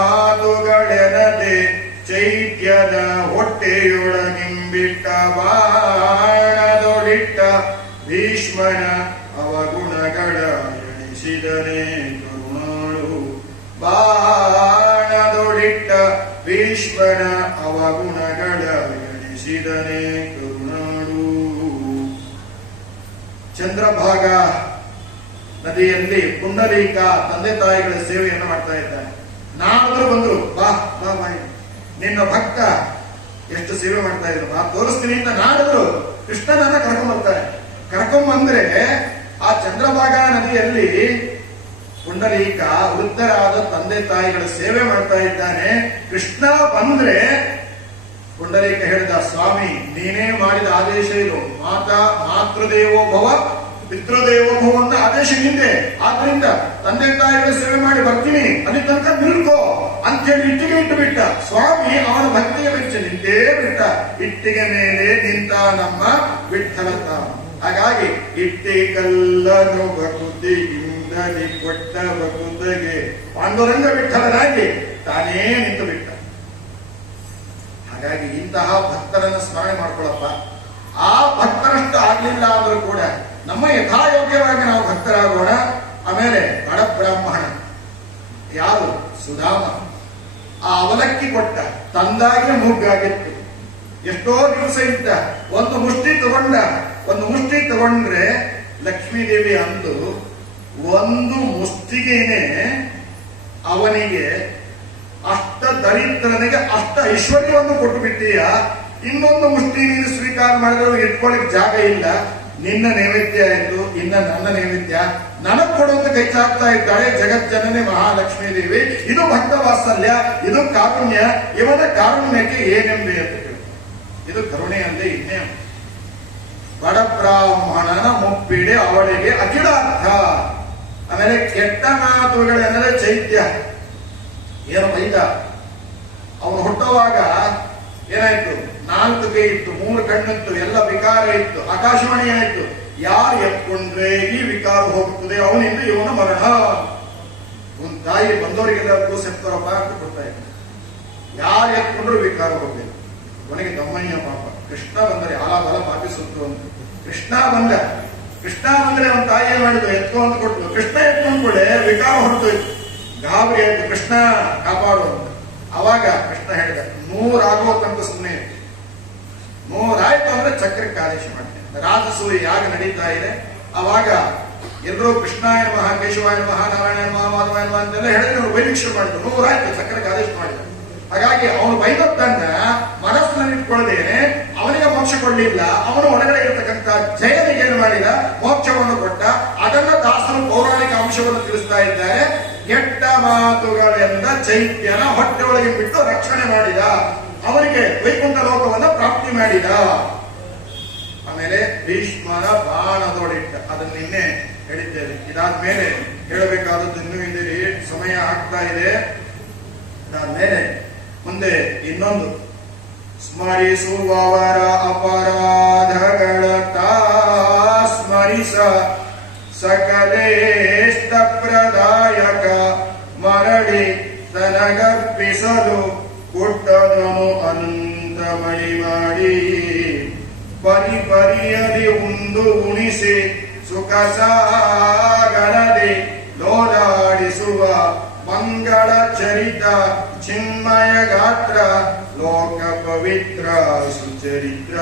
ಮಾತುಗಳೆನದೆ ಚೈತ್ಯದ ಹೊಟ್ಟೆಯೊಳಗಿಂಬಿಟ್ಟ, ಬಾಣದೊಳಿಟ್ಟ ಭೀಷ್ಮನ ಅವಗುಣಗಳ ಎಣಿಸಿದನೆ ಕರುಣಾಳು, ಬಾಣದೊಳಿಟ್ಟ ಭೀಷ್ಮನ ಅವಗುಣಗಳ ಎಣಿಸಿದನೆ ಕರುಣಾಳು. ಚಂದ್ರಭಾಗ ನದಿಯಲ್ಲಿ ಪುಂಡಲೀಕ ತಂದೆ ತಾಯಿಗಳ ಸೇವೆಯನ್ನು ಮಾಡ್ತಾ ಇದ್ದಾನೆ. ನಾರದರು ಬಂದ್ರು, ಬಾ ಬಾ ಬಾಯಿ, ನಿನ್ನ ಭಕ್ತ ಎಷ್ಟು ಸೇವೆ ಮಾಡ್ತಾ ಇದ್ರು, ನಾ ತೋರಿಸ್ತೀನಿ ಅಂತ ನಾರದರು ಕೃಷ್ಣನನ್ನ ಕರ್ಕೊಂಡ್ಬರ್ತಾರೆ. ಕರ್ಕೊಂಡ್ಬಂದ್ರೆ ಆ ಚಂದ್ರಭಾಗ ನದಿಯಲ್ಲಿ ಪುಂಡಲೀಕ ವೃದ್ಧರಾದ ತಂದೆ ತಾಯಿಗಳ ಸೇವೆ ಮಾಡ್ತಾ ಇದ್ದಾನೆ. ಕೃಷ್ಣ ಬಂದ್ರೆ ಪುಂಡಲೀಕ ಹೇಳಿದ, ಸ್ವಾಮಿ ನೀನೇ ಮಾಡಿದ ಆದೇಶ ಇದು, ಮಾತೃದೇವೋ ಭವ ಪಿತೃದೇವೋ ಭವ ಅಂತ ಆದೇಶ ನಿಂದೆ, ಆದ್ರಿಂದ ತಂದೆ ತಾಯಿಗಳ ಸೇವೆ ಮಾಡಿ ಬರ್ತೀನಿ, ಅಲ್ಲಿ ತನಕ ನಿಲ್ಕೋ ಅಂತ ಹೇಳಿ ಇಟ್ಟಿಗೆ ಇಟ್ಟು ಬಿಟ್ಟ. ಸ್ವಾಮಿ ಅವನ ಭಕ್ತಿಗೆ ಮೆಚ್ಚಿ ನಿಂತೇ ಬಿಟ್ಟ. ಇಟ್ಟಿಗೆ ಮೇಲೆ ನಿಂತ ನಮ್ಮ ವಿಠಲತ. ಹಾಗಾಗಿ ಇಟ್ಟಿ ಕಲ್ಲನು ಬಕುತಿಯಿಂದಲಿ ಕೊಟ್ಟ ಬಕುತಗೆ ಪಾಂಡುರಂಗ ವಿಠಲನಾಗಿ ತಾನೇ ನಿಂತು ಬಿಟ್ಟ. ಹಾಗಾಗಿ ಇಂತಹ ಭಕ್ತರನ್ನು ಸ್ಮರಣೆ ಮಾಡ್ಕೊಳ್ಳಪ್ಪ. ಆ ಭಕ್ತರಷ್ಟು ಆಗ್ಲಿಲ್ಲ ಆದ್ರೂ ಕೂಡ ನಮ್ಮ ಯಥಾಯೋಗ್ಯವಾಗಿ ನಾವು ಭಕ್ತರಾಗೋಣ. ಆಮೇಲೆ ಬಡ ಬ್ರಾಹ್ಮಣ ಯಾರು? ಸುಧಾಮ. ಆ ಅವಲಕ್ಕಿ ಕೊಟ್ಟ, ತಂದಾಗೆ ಮುಗ್ಗಾಗಿತ್ತು, ಎಷ್ಟೋ ದಿವಸ ಇದ್ದ. ಒಂದು ಮುಷ್ಟಿ ತಗೊಂಡ್ರೆ ಲಕ್ಷ್ಮೀದೇವಿ ಅಂದು ಒಂದು ಮುಷ್ಟಿಗೆನೆ ಅವನಿಗೆ ಅಷ್ಟ ದರಿದ್ರನಿಗೆ ಅಷ್ಟ ಐಶ್ವರ್ಯವನ್ನು ಕೊಟ್ಟು ಬಿಟ್ಟೀಯ, ಇನ್ನೊಂದು ಮುಷ್ಟಿ ನೀನು ಸ್ವೀಕಾರ ಮಾಡಿದ್ರೆ ಇಟ್ಕೊಳ್ಳಿಕ್ ಜಾಗ ಇಲ್ಲ, ನಿನ್ನ ನೈವೇದ್ಯ ಆಯ್ತು, ಇನ್ನ ನನ್ನ ನೈವೇದ್ಯ ನನಗ್ ಕೊಡುವಂತ ಕೈ ಚಾಕ್ತಾ ಇದ್ದಾಳೆ ಜಗಜ್ಜನನಿ ಮಹಾಲಕ್ಷ್ಮೀ ದೇವಿ. ಇದು ಭಕ್ತ ವಾತ್ಸಲ್ಯ, ಇದು ಕಾರುಣ್ಯ. ಇವನ ಕಾರುಣ್ಯಕ್ಕೆ ಏನೆಂಬೆ ಅಂತ ಕೇಳಿ, ಇದು ಕರುಣೆ ಅಂದೇ ಇನ್ನೇ. ಬಡ ಬ್ರಾಹ್ಮಣನ ಮುಪ್ಪಿಡೆ ಅವಳಿಗೆ ಅಖಿಲಾರ್ಥ. ಆಮೇಲೆ ಕೆಟ್ಟ ಮಾತುಗಳೆಂದರೆ ಚೈತ್ಯ. ಏನು ಬೈದ? ಅವನು ಹುಟ್ಟುವಾಗ ಏನಾಯ್ತು? 4 ಕೈ ಇತ್ತು, 3 ಕಣ್ಣಿತ್ತು, ಎಲ್ಲ ವಿಕಾರ ಇತ್ತು, ಆಕಾಶವಾಣಿ ಆಯ್ತು. ಯಾರು ಎತ್ಕೊಂಡ್ರೆ ಈ ವಿಕಾರ ಹೋಗ್ತದೆ, ಅವನಿಂದ ಇವನ ಮರಣ. ಒಂದ್ ತಾಯಿ ಬಂದವರಿಗೆಲ್ಲ ಕೂಸೆತ್ತರಪ್ಪ ಅಂತ ಕೊಡ್ತಾ ಇದ್ದ. ಯಾರು ಎತ್ಕೊಂಡ್ರು ವಿಕಾರ ಹೋಗ್ಬೇಕು. ಅವನಿಗೆ ದಮ್ಮಯ್ಯ ಪಾಪ. ಕೃಷ್ಣ ಬಂದರೆ ಆಲಾಬಲ ಪಾಪಿಸುತ್ತು ಅಂತ. ಕೃಷ್ಣ ಬಂದ್ರೆ ಅವನ ತಾಯಿ ಏನ್ ಮಾಡಿದ್ರು? ಎತ್ಕೊ ಅಂತ ಕೊಟ್ಟು. ಕೃಷ್ಣ ಎತ್ಕೊಂಡ್ಬಿಡೆ ವಿಕಾರ ಹೊರಟೋಯ್ತು. ಗಾಬರಿ ಆಯ್ತು, ಕೃಷ್ಣ ಕಾಪಾಡು ಅಂತ. ಅವಾಗ ಕೃಷ್ಣ ಹೇಳಿದ, 100 ಆಗೋ ತನಕ ಸುಮ್ಮನೆ 100 ಆಯ್ತು ಅಂದ್ರೆ ಚಕ್ರಕ್ಕೆ ಆದೇಶ ಮಾಡ್ತೇನೆ. ರಾಜಸೂಯ ಯಾಗ ನಡೀತಾ ಇದೆ. ಅವಾಗ ಎಲ್ಲರೂ ಕೃಷ್ಣಾಯ ನಮಃ, ಕೇಶವಾಯ ನಮಃ, ನಾರಾಯಣ ನಮಃ, ಮಾಧವಾಯ ನಮಃ ಅಂತೆಲ್ಲ ಹೇಳಿದ್ರು. ವೈನಿಕ್ಷೆ ಮಾಡಿದ್ರು. 100 ಆಯ್ತು, ಚಕ್ರಕ್ಕೆ ಆದೇಶ ಮಾಡಿದ್ರು. ಹಾಗಾಗಿ ಅವನು ಬೈದದ್ದನ್ನ ಮನಸ್ಸಿನಲ್ಲಿ ಇಟ್ಕೊಳ್ಳದೇನೆ ಅವನಿಗೆ ಮೋಕ್ಷ ಕೊಡ್ಲಿಲ್ಲ. ಅವನು ಒಳಗಡೆ ಇರತಕ್ಕಂಥ ಜಯನಿಗೆ ಏನು ಮಾಡಿದ? ಮೋಕ್ಷವನ್ನು ಕೊಟ್ಟ. ಅದನ್ನ ದಾಸರು ಪೌರಾಣಿಕ ಅಂಶವನ್ನು ತಿಳಿಸ್ತಾ ಇದ್ದಾರೆ. ಕೆಟ್ಟ ಮಾತುಗಳೆಂದ ಚೈತ್ಯನ ಹೊಟ್ಟೆ ಒಳಗೆ ಬಿಟ್ಟು ರಕ್ಷಣೆ ಮಾಡಿದ. ಅವನಿಗೆ ವೈಕುಂಠ ಲೋಕವನ್ನ ಪ್ರಾಪ್ತಿ ಮಾಡಿದ. ಆಮೇಲೆ ಭೀಷ್ಮನ ಬಾಣದೊಡಿಟ್ಟ, ಅದನ್ನ ನಿನ್ನೆ ಹೇಳಿದ್ದೇವೆ. ಇದಾದ್ಮೇಲೆ ಹೇಳಬೇಕಾದದ್ದು ಇನ್ನೂ ಇದೆ, ಸಮಯ ಆಗ್ತಾ ಇದೆ. ಇದಾದ್ಮೇಲೆ ಮುಂದೆ ಇನ್ನೊಂದು ಸ್ಮರಿಸುವವರ ಅಪರಾಧಗಳ ಸ್ಮರಿಸ ಸಕಲೇಷ್ಟ ಪ್ರದಾಯಕ ಮರಳಿ ತನಗರ್ಪಿಸಲು ಕೊಟ್ಟದನು ಅನಂತ ಮಳಿ ಮಾಡಿ ಪರಿಪರಿಯಲಿ ಉಂದು ಉಣಿಸಿ ಸುಖ ಸಾಗರದೆ ಲೋಲಾಡಿಸುವ ಮಂಗಳ ಚರಿತ ಚಿನ್ಮಯ ಗಾತ್ರ ಲೋಕ ಪವಿತ್ರ ಸುಚರಿತ್ರ.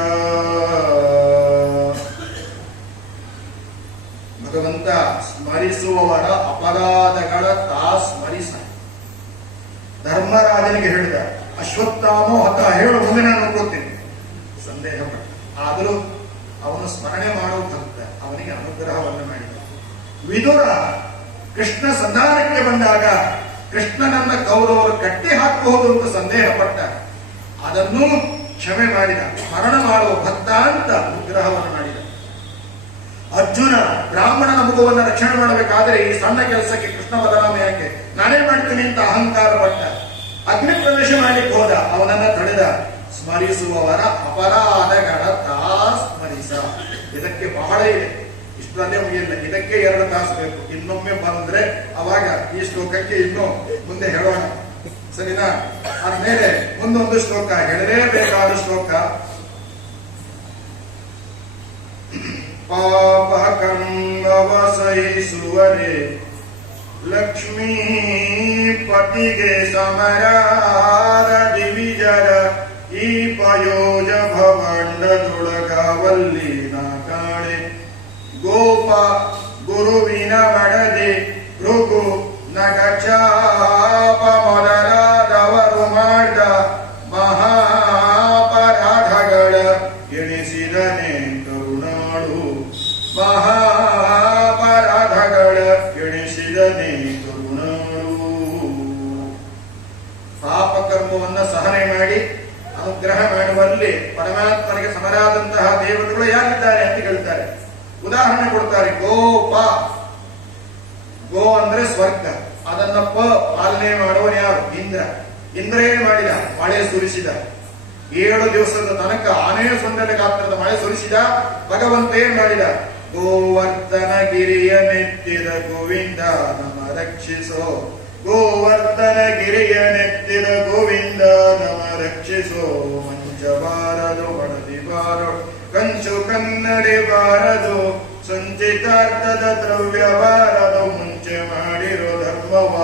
ಭಗವಂತ ಸ್ಮರಿಸುವವರ ಅಪರಾಧಗಳ ಸ್ಮರಿಸ. ಧರ್ಮರಾಜನಿಗೆ ಹೇಳಿದ, ಅಶ್ವತ್ಥಾಮೋ ಹತ ಹೇಳು, ಮುಂದೆ ನಾನು ನೋಡ್ಕೊಳ್ತೀನಿ. ಸಂದೇಹ ಪಟ್ಟ, ಆದರೂ ಅವನು ಸ್ಮರಣೆ ಮಾಡೋ ಭಕ್ತ, ಅವನಿಗೆ ಅನುಗ್ರಹವನ್ನು ಮಾಡಿದ. ವಿದುರ ಕೃಷ್ಣ ಸಂಧಾನಕ್ಕೆ ಬಂದಾಗ ಕೃಷ್ಣನನ್ನ ಕೌರವರು ಕಟ್ಟಿ ಹಾಕಬಹುದು ಅಂತ ಸಂದೇಹ ಪಟ್ಟ, ಅದನ್ನೂ ಕ್ಷಮೆ ಮಾಡಿದ. ಸ್ಮರಣ ಮಾಡುವ ಭಕ್ತ ಅಂತ ಅನುಗ್ರಹವನ್ನು ಮಾಡಿದ. ಅರ್ಜುನ ಬ್ರಾಹ್ಮಣನ ಮಗುವನ್ನು ರಕ್ಷಣೆ ಮಾಡಬೇಕಾದ್ರೆ ಈ ಸಣ್ಣ ಕೆಲಸಕ್ಕೆ ಕೃಷ್ಣ ಬದನಾಮ ಯಾಕೆ, ನಾನೇ ಮಾಡ್ತೀನಿ ಅಂತ ಅಹಂಕಾರ ಪಟ್ಟ. ಅಗ್ನಿ ಪ್ರವೇಶ ಮಾಡಲಿಕ್ಕೆ ಹೋದ, ಅವನನ್ನ ತಡೆದ. ಸ್ಮರಿಸುವವರ ಅಪರಾಧಗಳ ಸ್ಮರಿಸ. ಇದಕ್ಕೆ ಬಹಳ ಇದೆ, ಇಷ್ಟರಲ್ಲೇ ಮುಗಿಯಿಲ್ಲ. ಇದಕ್ಕೆ 2 ತಾಸು ಬೇಕು. ಇನ್ನೊಮ್ಮೆ ಬಂದ್ರೆ ಅವಾಗ ಈ ಶ್ಲೋಕಕ್ಕೆ ಇನ್ನೂ ಮುಂದೆ ಹೇಳೋಣ, ಸರಿನಾ? ಆದ್ಮೇಲೆ ಮುಂದೊಂದು ಶ್ಲೋಕ ಹೇಳಲೇಬೇಕಾದ ಶ್ಲೋಕ. ಪಾಪ ಕರ್ಮವಸಹಿಸುವರೆ ಲಕ್ಷ್ಮೀ ಪತಿಗೆ ಸಮರಾರ ದಿವಿಜರ ಈ ಪಯೋಜ ಭವಂಡದೊಳಗವಲ್ಲಿ ನಾ ಕಾಣೆ. ಗೋಪ ಗುರುವಿನ ಮಡದೆ ಭೃಗು ನಗಚಾಪ ಮೊದಲಾದವರು ಮಾಡಿದ ಮಹಾಪರಾಧಗಳ ಎಣಿಸಿದನೆ ಕರುಣಾಳು. ಮಹಾಪರಾಧಗಳ ಎಣಿಸಿದನೆ ಕರುಣಾಳು. ಪಾಪಕರ್ಮವನ್ನ ಸಹನೆ ಮಾಡಿ ಅನುಗ್ರಹ ಮಾಡುವಲ್ಲಿ ಪರಮಾತ್ಮನಿಗೆ ಸಮರಾದಂತಹ ದೇವತೆಗಳು ಯಾರಿದ್ದಾರೆ ಅಂತ ಹೇಳ್ತಾರೆ. ಉದಾಹರಣೆ ಕೊಡ್ತಾರೆ. ಗೋಪ, ಗೋ ಅಂದ್ರೆ ಸ್ವರ್ಗ, ಅದನ್ನ ಪಾಲನೆ ಮಾಡುವನು ಯಾರು? ಇಂದ್ರ. ಇಂದ್ರ ಏನ್ ಮಾಡಿದ? ಮಳೆ ಸುರಿಸಿದ. 7 ದಿವಸದ ತನಕ ಆನೆ ಸೊಂಡೆಲ ಗಾತ್ರದ ಮಳೆ ಸುರಿಸಿದ. ಭಗವಂತ ಏನ್ ಮಾಡಿದ? ಗೋವರ್ಧನ ಗಿರಿಯ ನೆತ್ತಿದ ಗೋವಿಂದ ನಮ ರಕ್ಷಿಸೋ. ಗೋವರ್ಧನ ಗಿರಿಯ ನೆತ್ತಿದ ಗೋವಿಂದ ನಮ ರಕ್ಷಿಸೋ. ಮಂಚಬಾರದು ಮಡದಿ ಬಾರೋ ಕಂಚು ಕನ್ನಡಿ ಬಾರದು. ಸಂಚಿತಾರ್ಥದ ದ್ರವ್ಯ ಬಾರದು. ಮುಂಚೆ ಮಾಡಿರೋ ಧರ್ಮವ.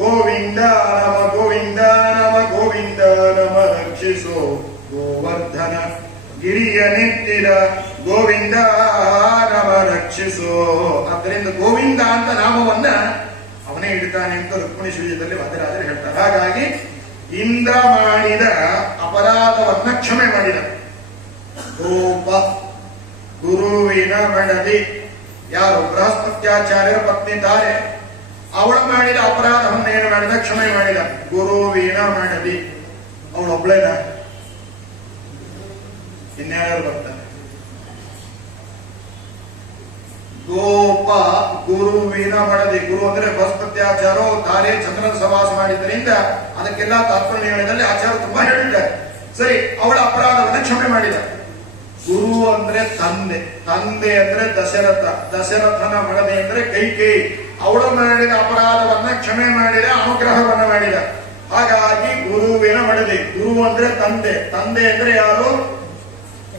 ಗೋವಿಂದ ನಮ ಗೋವಿಂದ ನಮ ಗೋವಿಂದ ನಮ ರಕ್ಷಿಸೋ. ಗೋವರ್ಧನ ಗಿರಿಯ ನೆತ್ತಿದ ಗೋವಿಂದ ನಮ ರಕ್ಷಿಸೋ. ಆದ್ದರಿಂದ ಗೋವಿಂದ ಅಂತ ನಾಮವನ್ನ ಅವನೇ ಇಡ್ತಾನೆ ಅಂತ ರುಕ್ಮಿಣಿ ಶೂಜದಲ್ಲಿ ವಾದಿರಾಜರು ಹೇಳ್ತಾರೆ. ಹಾಗಾಗಿ ಇಂದ್ರ ಮಾಡಿದ ಅಪರಾಧವನ್ನ ಕ್ಷಮೆ ಮಾಡಿದ. ಗೋಪ ಗುರುವಿನ ಮಡದಿ, ಯಾರು? ಬೃಹಸ್ಪತ್ಯಾಚಾರ್ಯರ ಪತ್ನಿ ತಾರೆ. ಅವಳು ಮಾಡಿದ ಅಪರಾಧವನ್ನು ಏನು ಮಾಡಿದ? ಕ್ಷಮೆ ಮಾಡಿದ. ಗುರುವಿನ ಮಡದಿ, ಅವಳೊಬ್ಳೇನ? ಇನ್ಯಾರು ಬರ್ತಾರೆ? ಗೋಪ ಗುರುವಿನ ಮಡದಿ. ಗುರು ಅಂದ್ರೆ ಬೃಹಸ್ಪತ್ಯಾಚಾರ, ತಾರೆ ಚಂದ್ರನ ಸವಾಸ ಮಾಡಿದ್ದರಿಂದ ಅದಕ್ಕೆಲ್ಲ ತಾತ್ಪರ್ಯದಲ್ಲಿ ಆಚಾರ ತುಂಬಾ ಹೇಳಿದ್ದಾರೆ. ಸರಿ, ಅವಳ ಅಪರಾಧವನ್ನು ಕ್ಷಮೆ ಮಾಡಿದ. ಗುರು ಅಂದ್ರೆ ತಂದೆ, ತಂದೆ ಅಂದ್ರೆ ದಶರಥ, ದಶರಥನ ಮಡದಿ ಅಂದ್ರೆ ಕೈಕೇಯಿ. ಅವಳು ಮಾಡಿದ ಅಪರಾಧವನ್ನ ಕ್ಷಮೆ ಮಾಡಿದ, ಅನುಗ್ರಹವನ್ನ ಮಾಡಿದ. ಹಾಗಾಗಿ ಗುರುವಿನ ಮಡದಿ. ಗುರು ಅಂದ್ರೆ ತಂದೆ, ತಂದೆ ಅಂದ್ರೆ ಯಾರು?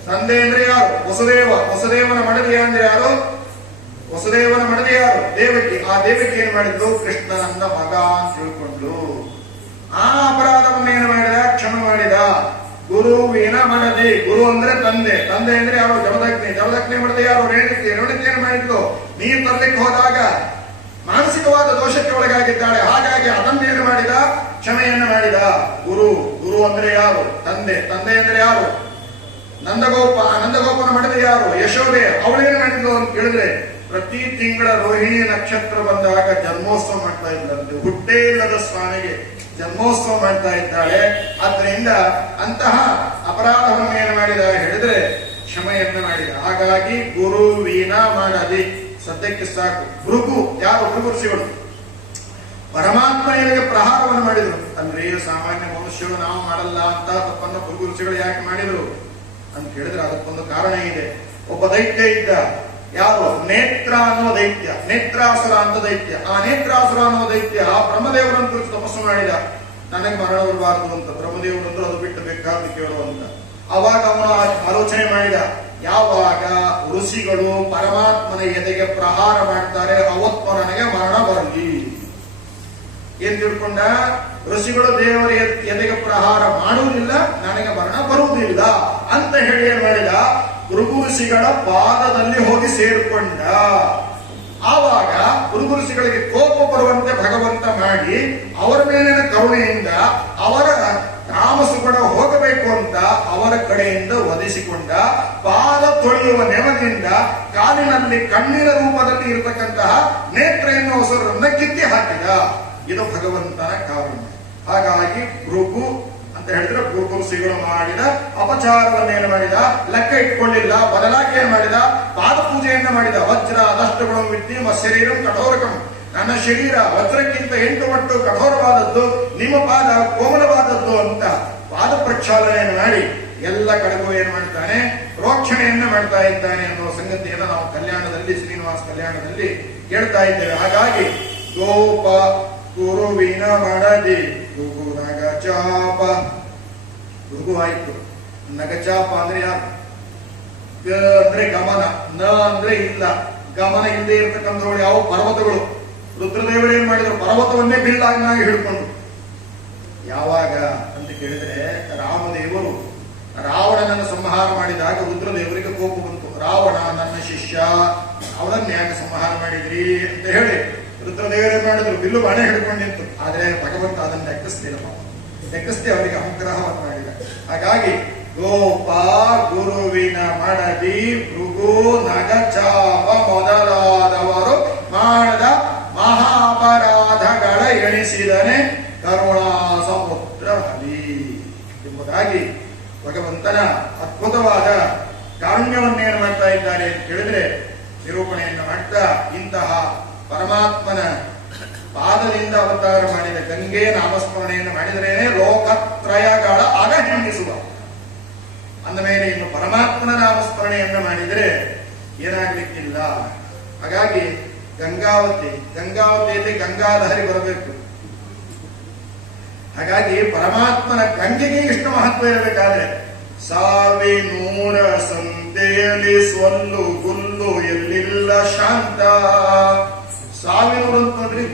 ತಂದೆ ಅಂದ್ರೆ ಯಾರು? ವಸುದೇವ. ವಸುದೇವನ ಮಡದಿ ಅಂದ್ರೆ ಯಾರು? ವಸುದೇವನ ಮಡದಿ ಯಾರು? ದೇವಕಿ. ಆ ದೇವಕಿ ಏನ್ ಮಾಡಿದ್ಲು? ಕೃಷ್ಣನನ್ನ ಮಗ ಅಂತ ತಿಳ್ಕೊಂಡ್ಲು. ಆ ಅಪರಾಧವನ್ನ ಏನು ಮಾಡಿದ? ಕ್ಷಮೆ ಮಾಡಿದ. ಗುರುವಿನ ಮಡದಿ. ಗುರು ಅಂದ್ರೆ ತಂದೆ, ತಂದೆ ಅಂದ್ರೆ ಯಾರು? ಜಮದಗ್ನಿ. ಜಮದಗ್ನಿ ಮಡದಿ ಯಾರು? ರೇಣುಕಿ. ರೇಣುಕಿ ಏನು ಮಾಡಿದ್ಲು? ನೀರು ತರಲಿಕ್ಕೆ ಹೋದಾಗ ಮಾನಸಿಕವಾದ ದೋಷಕ್ಕೆ ಒಳಗಾಗಿದ್ದಾಳೆ. ಹಾಗಾಗಿ ಅದನ್ನೇನು ಮಾಡಿದ? ಕ್ಷಮೆಯನ್ನು ಮಾಡಿದ. ಗುರು. ಗುರು ಅಂದ್ರೆ ಯಾರು? ತಂದೆ. ತಂದೆ ಅಂದ್ರೆ ಯಾರು? ನಂದಗೋಪ. ನಂದಗೋಪನ ಮಡದಿ ಯಾರು? ಯಶೋದೆ. ಅವಳೇನು ಮಾಡಿದ್ಲು ಅಂತ ಕೇಳಿದ್ರೆ ಪ್ರತಿ ತಿಂಗಳ ರೋಹಿಣಿ ನಕ್ಷತ್ರ ಬಂದಾಗ ಜನ್ಮೋತ್ಸವ ಮಾಡ್ತಾ ಇದ್ದಂತೆ. ಹುಟ್ಟೇ ಇಲ್ಲದ ಸ್ವಾಮಿಗೆ ಜನ್ಮೋತ್ಸವ ಮಾಡ್ತಾ ಇದ್ದಾಳೆ. ಆದ್ರಿಂದ ಅಂತಹ ಅಪರಾಧವನ್ನು ಏನು ಮಾಡಿದ ಹೇಳಿದ್ರೆ ಕ್ಷಮೆಯನ್ನು ಮಾಡಿದ. ಹಾಗಾಗಿ ಗುರುವಿನ ಮಾಡಲಿ, ಸದ್ಯಕ್ಕೆ ಸಾಕು. ಭೃಗು ಯಾರು? ಭೃಗು ಋಷಿಗಳು ಪರಮಾತ್ಮನಿಗೆ ಪ್ರಹಾರವನ್ನು ಮಾಡಿದ್ರು. ಅಂದ್ರೆ ಸಾಮಾನ್ಯ ಮನುಷ್ಯರು ನಾವು ಮಾಡಲ್ಲ ಅಂತ ತಪ್ಪನ್ನು ಭೃಗು ಋಷಿಗಳು ಯಾಕೆ ಮಾಡಿದ್ರು ಅಂತ ಕೇಳಿದ್ರೆ ಅದಕ್ಕೊಂದು ಕಾರಣ ಇದೆ. ಒಬ್ಬ ದೈತ್ಯ ಇದ್ದ, ಯಾರು? ನೇತ್ರ ಅನ್ನೋ ದೈತ್ಯ, ನೇತ್ರಾಸುರ ಅಂತ ದೈತ್ಯ. ಆ ನೇತ್ರಾಸುರ ಅನ್ನೋ ದೈತ್ಯ ಬ್ರಹ್ಮದೇವರನ್ನು ಕುರಿತು ತಪಸ್ಸು ಮಾಡಿದ. ನನಗೆ ಮರಣ ಬರಬಾರದು ಅಂತ. ಬ್ರಹ್ಮದೇವರಂದ್ರು ಅದು ಬಿಟ್ಟು ಬೇಕಾದ ಕೇಳು ಅಂತ. ಅವಾಗ ಅವನು ಆಲೋಚನೆ ಮಾಡಿದ, ಯಾವಾಗ ಋಷಿಗಳು ಪರಮಾತ್ಮನ ಎದೆಗೆ ಪ್ರಹಾರ ಮಾಡ್ತಾರೆ ಅವತ್ತು ನನಗೆ ಮರಣ ಬರಲಿ ಏನ್ ತಿಳ್ಕೊಂಡ? ಋಷಿಗಳು ದೇವರ ಎದೆಗೆ ಪ್ರಹಾರ ಮಾಡುವುದಿಲ್ಲ, ನನಗೆ ಮರಣ ಬರುವುದಿಲ್ಲ ಅಂತ ಹೇಳಿ ಏನ್ ಮಾಡಿದ? ಭೃಗು ಋಷಿಗಳ ಪಾದದಲ್ಲಿ ಹೋಗಿ ಸೇರಿಕೊಂಡ. ಆವಾಗ ಭೃಗು ಋಷಿಗಳಿಗೆ ಕೋಪ ಬರುವಂತೆ ಭಗವಂತ ಮಾಡಿ ಅವರ ಮೇಲಿನ ಕರುಣೆಯಿಂದ ಅವರ ತಾಮಸುಗಳ ಹೋಗಬೇಕು ಅಂತ ಅವರ ಕಡೆಯಿಂದ ಒದಿಸಿಕೊಂಡ. ಪಾದ ತೊಳೆಯುವ ನೆವದಿಂದ ಕಾಲಿನಲ್ಲಿ ಕಣ್ಣಿನ ರೂಪದಲ್ಲಿ ಇರತಕ್ಕಂತಹ ನೇತ್ರ ಎನ್ನುವ ಹೆಸರನ್ನ ಕಿತ್ತಿ ಹಾಕಿದ. ಇದು ಭಗವಂತನ ಕಾರಣ. ಹಾಗಾಗಿ ಭೃಗು ಅಂತ ಹೇಳಿದ್ರೆ ಭೃಗು ಋಷಿಗಳು ಮಾಡಿದ ಅಪಚಾರವನ್ನೇನು ಮಾಡಿದ? ಲೆಕ್ಕ ಇಟ್ಕೊಳ್ಳಿಲ್ಲ. ಬದಲಾಗಿ ಏನ್ ಮಾಡಿದ? ಪಾದ ಪೂಜೆಯನ್ನ ಮಾಡಿದ. ವಜ್ರ ಅದಷ್ಟಗುಣ ವಿದ್ಯೆ ಶರೀರಂ ಕಠೋರಕಂ. ನನ್ನ ಶರೀರ ವಜ್ರಕ್ಕಿಂತ 8 ಪಟ್ಟು ಕಠೋರವಾದದ್ದು, ನಿಮ್ಮ ಪಾದ ಕೋಮಲವಾದದ್ದು ಅಂತ ಪಾದ ಪ್ರಕ್ಷಾಲನೆಯನ್ನು ಮಾಡಿ ಎಲ್ಲ ಕಡೆಗೂ ಏನ್ ಮಾಡ್ತಾನೆ? ಪ್ರೋಕ್ಷಣೆಯನ್ನ ಮಾಡ್ತಾ ಇದ್ದಾನೆ ಅನ್ನೋ ಸಂಗತಿಯನ್ನು ನಾವು ಕಲ್ಯಾಣದಲ್ಲಿ, ಶ್ರೀನಿವಾಸ ಕಲ್ಯಾಣದಲ್ಲಿ ಕೇಳ್ತಾ ಇದ್ದೇವೆ. ಹಾಗಾಗಿ ಗೋಪ ಗುರುವಿನ ಮಡದಿ ಗುರು ನಗಚಾಪ. ಗುರು ಆಯ್ತು. ನಗಚಾಪ ಅಂದ್ರೆ ಯಾರು? ಅಂದ್ರೆ ಗಮನ, ನ ಅಂದ್ರೆ ಇಲ್ಲ. ಗಮನ ಇಲ್ಲದೆ ಇರತಕ್ಕಂಥವ್ರು ಯಾವ? ಪರ್ವತಗಳು. ರುದ್ರದೇವರು ಏನ್ ಮಾಡಿದ್ರು? ಪರ್ವತವನ್ನೇ ಬಿಲ್ಲಾಗಿ ಹಿಡ್ಕೊಂಡು. ಯಾವಾಗ ಅಂತ ಕೇಳಿದ್ರೆ ರಾಮದೇವರು ರಾವಣನನ್ನು ಸಂಹಾರ ಮಾಡಿದಾಗ ರುದ್ರದೇವರಿಗೆ ಕೋಪ ಬಂತು. ರಾವಣ ನನ್ನ ಶಿಷ್ಯ, ಅವನನ್ನ ಯಾಕೆ ಸಂಹಾರ ಮಾಡಿದ್ರಿ ಅಂತ ಹೇಳಿ ರುದ್ರದೇವರೇ ಮಾಡಿದ್ರು, ಬಿಲ್ಲು ಬಾಣೆ ಹಿಡ್ಕೊಂಡು ನಿಂತು. ಆದ್ರೆ ಭಗವಂತ ಅದನ್ನು ಲೆಕ್ಕಿಸ್ತಿಲ್ಲ, ಲೆಕ್ಕಿಸ್ತಿ ಅವರಿಗೆ ಅನುಗ್ರಹವನ್ನು ಮಾಡಿದ. ಹಾಗಾಗಿ ಗೋಪ ಗುರುವಿನ ಮಡದಿ ಭೃಗು ನಗಚಾಪ ಮೊದಲಾದವರು ಮಾಡಿದ ಮಹಾಪರಾಧಗಳ ಎಣಿಸಿದನೆ ಕರುಣಾ ಸಮುದ್ರ ಹಲಿ ಎಂಬುದಾಗಿ ಭಗವಂತನ ಅದ್ಭುತವಾದ ಕಾರುಣ್ಯವನ್ನೇನು ಮಾಡ್ತಾ ಇದ್ದಾರೆ ಅಂತ ಹೇಳಿದ್ರೆ ನಿರೂಪಣೆಯನ್ನು ಮಾಡ್ತಾ, ಇಂತಹ ಪರಮಾತ್ಮನ ಪಾದದಿಂದ ಅವತಾರ ಮಾಡಿದ ಗಂಗೆ ನಾಮಸ್ಮರಣೆಯನ್ನು ಮಾಡಿದರೇನೆ ಲೋಕತ್ರಯಗಳ ಅಗ ಹಿಂದಿಸುವ. ಅಂದ ಮೇಲೆ ಇನ್ನು ಪರಮಾತ್ಮನ ನಾಮಸ್ಮರಣೆಯನ್ನು ಮಾಡಿದರೆ ಏನಾಗ್ಲಿಕ್ಕಿಲ್ಲ. ಹಾಗಾಗಿ ಗಂಗಾವತಿಯಲ್ಲಿ ಗಂಗಾಧರಿ ಬರಬೇಕು. ಹಾಗಾಗಿ ಪರಮಾತ್ಮನ ಗಂಗೆಗೆ ಇಷ್ಟು ಮಹತ್ವ ಇರಬೇಕಾದ್ರೆ 1,100 ಸಂತೆಯಲ್ಲಿ ಸ್ವಲ್ಲು ಗುಲ್ಲು ಎಲ್ಲಿಲ್ಲ ಶಾಂತ. 1,100 ಅಂತಂದ್ರಿ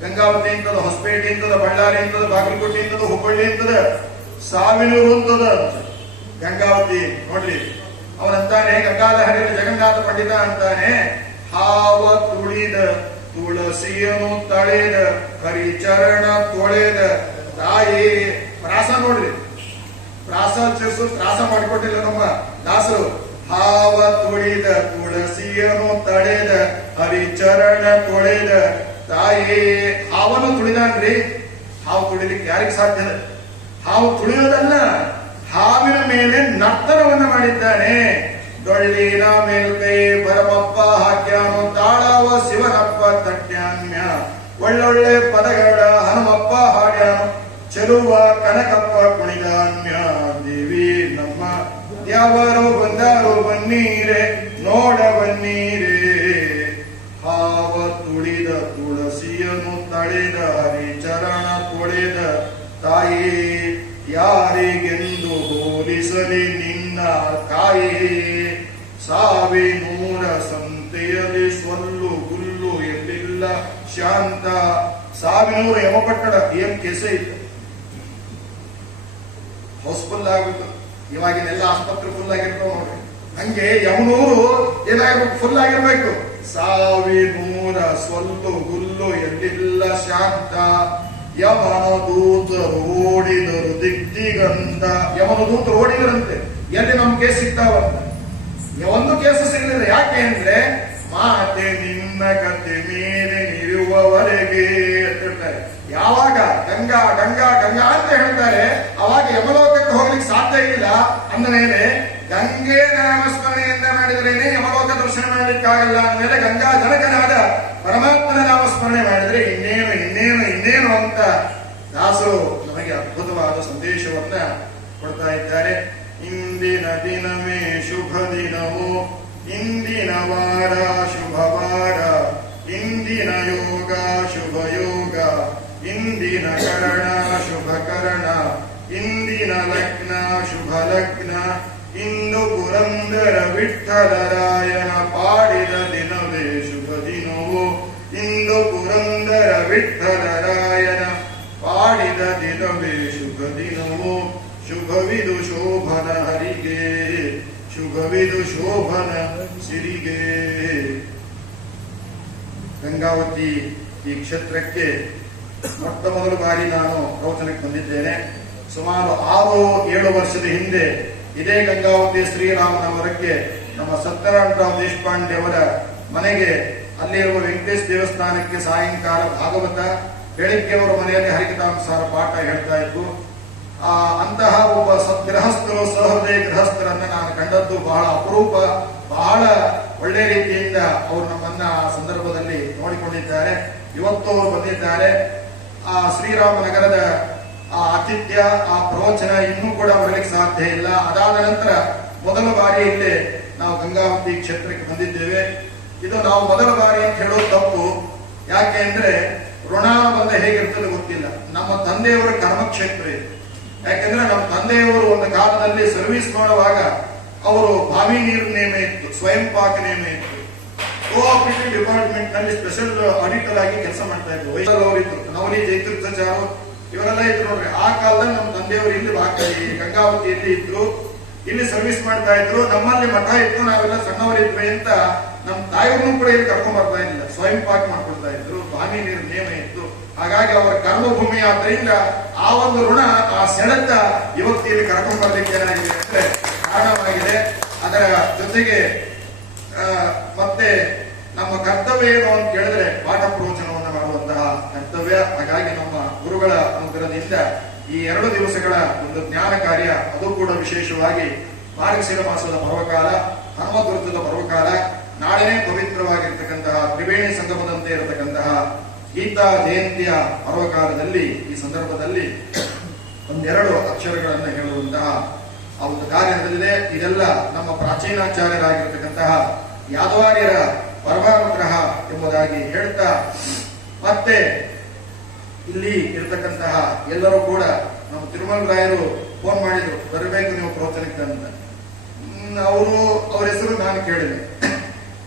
ಗಂಗಾವತಿ ಅಂತದ, ಹೊಸಪೇಟೆ ಅಂತದ, ಬಳ್ಳಾರಿ ಅಂತದ, ಬಾಗಲಕೋಟೆ ಅಂತದ, ಹುಬ್ಬಳ್ಳಿ ಅಂತದ, 1,100 ಅಂತದ ಗಂಗಾವತಿ. ನೋಡ್ರಿ ಅವನಂತಾನೆ ಗಂಗಾಧರಿ ಜಗನ್ನಾಥ ಪಂಡಿತ ಅಂತಾನೆ, ಹಾವ ತುಳಿದ ತುಳಸಿಯನು ತಳೆದ ಹರಿಚರಣ ತೊಳೆದ ತಾಯಿ. ಪ್ರಾಸ ನೋಡ್ರಿ, ಪ್ರಾಸ ತ್ರಾಸ ಮಾಡಿಕೊಟ್ಟಿಲ್ಲ ನಮ್ಮ ದಾಸರು. ಹಾವ ತುಳಿದ ತುಳಸಿಯನು ತಳೆದ ಹರಿಚರಣ ತೊಳೆದ ತಾಯಿ. ಹಾವನ್ನು ತುಳಿದಾನ್ರಿ. ಹಾವು ತುಳಿಲಿಕ್ಕೆ ಯಾರಿಗೆ ಸಾಧ್ಯ? ಹಾವು ತುಳಿಯೋದಲ್ಲ, ಹಾವಿನ ಮೇಲೆ ನರ್ತನವನ್ನ ಮಾಡಿದ್ದಾನೆ. ಡೊಳ್ಳಿನ ಮೇಲ್ಕೈ ಪರಮಪ್ಪ ಹಾಕ್ಯಾನು, ತಾಳವ ಶಿವನಪ್ಪ ತಟ್ಯಾನ್ಯ. ಒಳ್ಳೊಳ್ಳೆ ಪದಗಳ ಹನುಮಪ್ಪ ಹಾಡ್ಯಾನು, ಚೆಲುವ ಕನಕಪ್ಪ ಕುಣಿದಾನ್ಯ. ದೇವಿ ನಮ್ಮ ಯಾವರು ಬಂದಾರು ಬನ್ನೀರೆ ನೋಡ ಬನ್ನೀರೆ. ಹಾವ ತುಳಿದ ತುಳಸಿಯನ್ನು ತಳೆದ ಹರಿಚರಣ ತೊಳೆದ ತಾಯಿ. ಯಾರಿಗೆಂದು ಹೋಲಿಸಲಿ ನಿನ್ನ ಕಾಯಿ. 1,100 ಸಂತೆಯಲ್ಲಿ ಸ್ವಲ್ಲು ಗುಲ್ಲು ಎಲ್ಲಿಲ್ಲ ಶಾಂತ. 1,100 ಯಮಪಟ್ಟಣ ಏನ್ ಕೇಸ ಇತ್ತು, ಹೌಸ್ಫುಲ್ ಆಗ್ಬಿಟ್ಟು. ಇವಾಗಿನೆಲ್ಲ ಆಸ್ಪತ್ರೆ ಫುಲ್ ಆಗಿರ್ತಾವ ನೋಡ್ರಿ. ಹಂಗೆ ಯಮನೂರು ಏನಾಗ್ಬೇಕು? ಫುಲ್ ಆಗಿರ್ಬೇಕು. 1,100 ಸ್ವಲ್ಲು ಗುಲ್ಲು ಎಲ್ಲಿಲ್ಲ ಶಾಂತ. ಯಮನ ದೂತರು ಓಡಿದರು ದಿಗ್ದಿಗಂತ. ಯಮನ ದೂತರು ಓಡಿದರಂತೆ, ಎಲ್ಲಿ ನಮ್ ಕೇಸ್ ಸಿಗ್ತಾವಂತ. ಒಂದು ಕೇಸು ಸಿಗಲಿಲ್ಲ. ಯಾಕೆ ಅಂದ್ರೆ ಮಾತೆ ನಿನ್ನ ಕತೆ ಮೇಲೆ ನಿರುವವರೆಗೆ ಅಂತ ಹೇಳ್ತಾರೆ. ಯಾವಾಗ ಗಂಗಾ ಗಂಗಾ ಗಂಗಾ ಅಂತ ಹೇಳ್ತಾರೆ ಅವಾಗ ಯಮಲೋಕಕ್ಕೆ ಹೋಗ್ಲಿಕ್ಕೆ ಸಾಧ್ಯ ಇಲ್ಲ. ಅಂದಮೇಲೆ ಗಂಗೆ ನಾಮಸ್ಮರಣೆಯನ್ನ ಮಾಡಿದ್ರೇನೆ ಯಮಲೋಕ ದರ್ಶನ ಮಾಡಲಿಕ್ಕಾಗಲ್ಲ. ಅಂದಮೇಲೆ ಗಂಗಾ ಜನಕನಾದ ಪರಮಾತ್ಮನ ನಾಮಸ್ಮರಣೆ ಮಾಡಿದ್ರೆ ಇನ್ನೇನು ಇನ್ನೇನು ಇನ್ನೇನು ಅಂತ ದಾಸರು ನಮಗೆ ಅದ್ಭುತವಾದ ಸಂದೇಶವನ್ನ ಕೊಡ್ತಾ ಇದ್ದಾರೆ. ಇಂದಿನ ದಿನವೇ ಶುಭ ದಿನವು, ಇಂದಿನ ವಾರ ಶುಭವಾರ, ಇಂದಿನ ಯೋಗ ಶುಭ ಯೋಗ, ಇಂದಿನ ಕರಣ ಶುಭ ಕರಣ, ಇಂದಿನ ಲಗ್ನ ಶುಭ ಲಗ್ನ, ಇಂದು ಪುರಂದರ ವಿಠ್ಠಲರಾಯನ ಪಾಡಿದ ದಿನವೇ ಶುಭ ದಿನವು, ಇಂದು ಪುರಂದರ ವಿಠ್ಠಲರಾಯನ ಪಾಡಿದ ದಿನವೇ ಶುಭ ದಿನವು, ಶುಭವಿದು ಶೋಭನ ಹರಿಗೆ, ಶುಭವಿದು ಶೋಭನ ಸಿರಿಗೆ. ಗಂಗಾವತಿ ಈ ಕ್ಷೇತ್ರಕ್ಕೆ ಮೊಟ್ಟ ಮೊದಲ ಬಾರಿ ನಾನು ಪ್ರವಚನಕ್ಕೆ ಬಂದಿದ್ದೇನೆ. ಸುಮಾರು 6-7 ವರ್ಷದ ಹಿಂದೆ ಇದೇ ಗಂಗಾವತಿ ಶ್ರೀರಾಮನವರಕ್ಕೆ ನಮ್ಮ ಸತ್ಯನಾರಾಯಣರಾವ್ ದೇಶಪಾಂಡೆ ಅವರ ಮನೆಗೆ ಅಲ್ಲಿರುವ ವೆಂಕಟೇಶ್ ದೇವಸ್ಥಾನಕ್ಕೆ ಸಾಯಂಕಾಲ ಭಾಗವತ, ಬೆಳಿಗ್ಗೆ ಅವರ ಮನೆಯಲ್ಲಿ ಹರಿಕಥಾನುಸಾರ ಪಾಠ ಹೇಳ್ತಾ ಇದ್ದು. ಅಂತಹ ಒಬ್ಬ ಸದ್ಗೃಹಸ್ಥರು, ಸಹೃದಯ ಗೃಹಸ್ಥರನ್ನ ನಾನು ಕಂಡದ್ದು ಬಹಳ ಅಪರೂಪ. ಬಹಳ ಒಳ್ಳೆ ರೀತಿಯಿಂದ ಅವರು ನಮ್ಮನ್ನ ಆ ಸಂದರ್ಭದಲ್ಲಿ ನೋಡಿಕೊಂಡಿದ್ದಾರೆ. ಇವತ್ತು ಅವರು ಬಂದಿದ್ದಾರೆ. ಆ ಶ್ರೀರಾಮನಗರದ ಆ ಆತಿಥ್ಯ, ಆ ಪ್ರವಚನ ಇನ್ನೂ ಕೂಡ ಬರಲಿಕ್ಕೆ ಸಾಧ್ಯ ಇಲ್ಲ. ಅದಾದ ನಂತರ ಮೊದಲ ಬಾರಿ ಇಲ್ಲಿ ನಾವು ಗಂಗಾವತಿ ಕ್ಷೇತ್ರಕ್ಕೆ ಬಂದಿದ್ದೇವೆ. ಇದು ನಾವು ಮೊದಲ ಬಾರಿ ಅಂತ ಹೇಳೋದು ತಪ್ಪು. ಯಾಕೆ ಅಂದ್ರೆ ಋಣಾನುಬಂಧ ಹೇಗಿರ್ತದೆ ಗೊತ್ತಿಲ್ಲ. ನಮ್ಮ ತಂದೆಯವರ ಕರ್ಮಕ್ಷೇತ್ರ ಇದು. ಯಾಕೆಂದ್ರೆ ನಮ್ಮ ತಂದೆಯವರು ಒಂದು ಕಾಲದಲ್ಲಿ ಸರ್ವಿಸ್ ಮಾಡುವಾಗ ಅವರು ಬಾವಿ ನೀರು ನೇಮ ಇತ್ತು, ಸ್ವಯಂ ಪಾಕ ನೇಮ ಇತ್ತು. ಕೋಆಪರೇಟಿವ್ ಡಿಪಾರ್ಟ್ಮೆಂಟ್ ನಲ್ಲಿ ಸ್ಪೆಷಲ್ ಆಡಿಟರ್ ಆಗಿ ಕೆಲಸ ಮಾಡ್ತಾ ಇದ್ರು. ವಯಸ್ಸವರಿದ್ರು, ನವಲಿ ಜಯತೀರ್ಥಚಾರು ಇವರೆಲ್ಲ ಇದ್ರು ನೋಡ್ರಿ. ಆ ಕಾಲದಲ್ಲಿ ನಮ್ಮ ತಂದೆಯವರು ಇಲ್ಲಿ ಗಂಗಾವತಿಯಲ್ಲಿ ಇದ್ರು, ಇಲ್ಲಿ ಸರ್ವಿಸ್ ಮಾಡ್ತಾ ಇದ್ರು. ನಮ್ಮಲ್ಲಿ ಮಠ ಇತ್ತು, ನಾವೆಲ್ಲ ಸಣ್ಣವರಿದ್ವಿ ಅಂತ ನಮ್ಮ ತಾಯಿಯವ್ರನ್ನೂ ಕೂಡ ಇಲ್ಲಿ ಕರ್ಕೊಂಡ್ ಬರ್ತಾ ಇರಲಿಲ್ಲ, ಸ್ವಯಂ ಪಾಕ ಮಾಡ್ಕೊಳ್ತಾ ಇದ್ರು. ಬಾವಿ ನೀರು ನೇಮ ಇತ್ತು. ಹಾಗಾಗಿ ಅವರ ಕರ್ಮಭೂಮಿ ಆದ್ದರಿಂದ ಆ ಒಂದು ಋಣ, ಆ ಸೆಳೆತ ಇವತ್ತು ಇಲ್ಲಿ ಕರ್ಕೊಂಡ್ ಬರ್ಲಿಕ್ಕೆ ಏನಾಗಿದೆ ಅಂದ್ರೆ ಕಾರಣವಾಗಿದೆ. ಅದರ ಜೊತೆಗೆ ಮತ್ತೆ ನಮ್ಮ ಕರ್ತವ್ಯ ಏನು ಅಂತ ಕೇಳಿದ್ರೆ ಪಾಠ ಪ್ರವಚನವನ್ನು ಮಾಡುವಂತಹ ಕರ್ತವ್ಯ. ಹಾಗಾಗಿ ನಮ್ಮ ಗುರುಗಳ ಅನುಗ್ರಹದಿಂದ ಈ 2 ದಿವಸಗಳ ಒಂದು ಜ್ಞಾನ ಕಾರ್ಯ, ಅದು ಕೂಡ ವಿಶೇಷವಾಗಿ ಮಾರ್ಗಶಿರ ಮಾಸದ ಪರ್ವಕಾಲ, ಹನುಮದುರ್ಗದ ಪರ್ವಕಾಲ, ನಾಳೆನೇ ಪವಿತ್ರವಾಗಿರ್ತಕ್ಕಂತಹ ತ್ರಿವೇಣಿ ಸಂಗಮದಂತೆ ಇರತಕ್ಕಂತಹ ಗೀತಾ ಜಯಂತಿಯ ಪರ್ವಕಾಲದಲ್ಲಿ ಈ ಸಂದರ್ಭದಲ್ಲಿ 1-2 ಅಕ್ಷರಗಳನ್ನು ಹೇಳುವಂತಹ ಆ ಒಂದು ಕಾರ್ಯ ನಡೆದಿದೆ. ಇದೆಲ್ಲ ನಮ್ಮ ಪ್ರಾಚೀನಾಚಾರ್ಯರಾಗಿರ್ತಕ್ಕಂತಹ ಯಾದವಾರ್ಯರ ಪರಮಾನುಗ್ರಹ ಎಂಬುದಾಗಿ ಹೇಳ್ತಾ, ಮತ್ತೆ ಇಲ್ಲಿ ಇರತಕ್ಕಂತಹ ಎಲ್ಲರೂ ಕೂಡ ನಮ್ಮ ತಿರುಮಲ ರಾಯರು ಫೋನ್ ಮಾಡಿದ್ರು, ಬರಬೇಕು ನೀವು ಪ್ರವಚನಕ್ಕೆ ಅಂತ. ಅವ್ರ ಹೆಸರು ನಾನು ಕೇಳಿದೆ,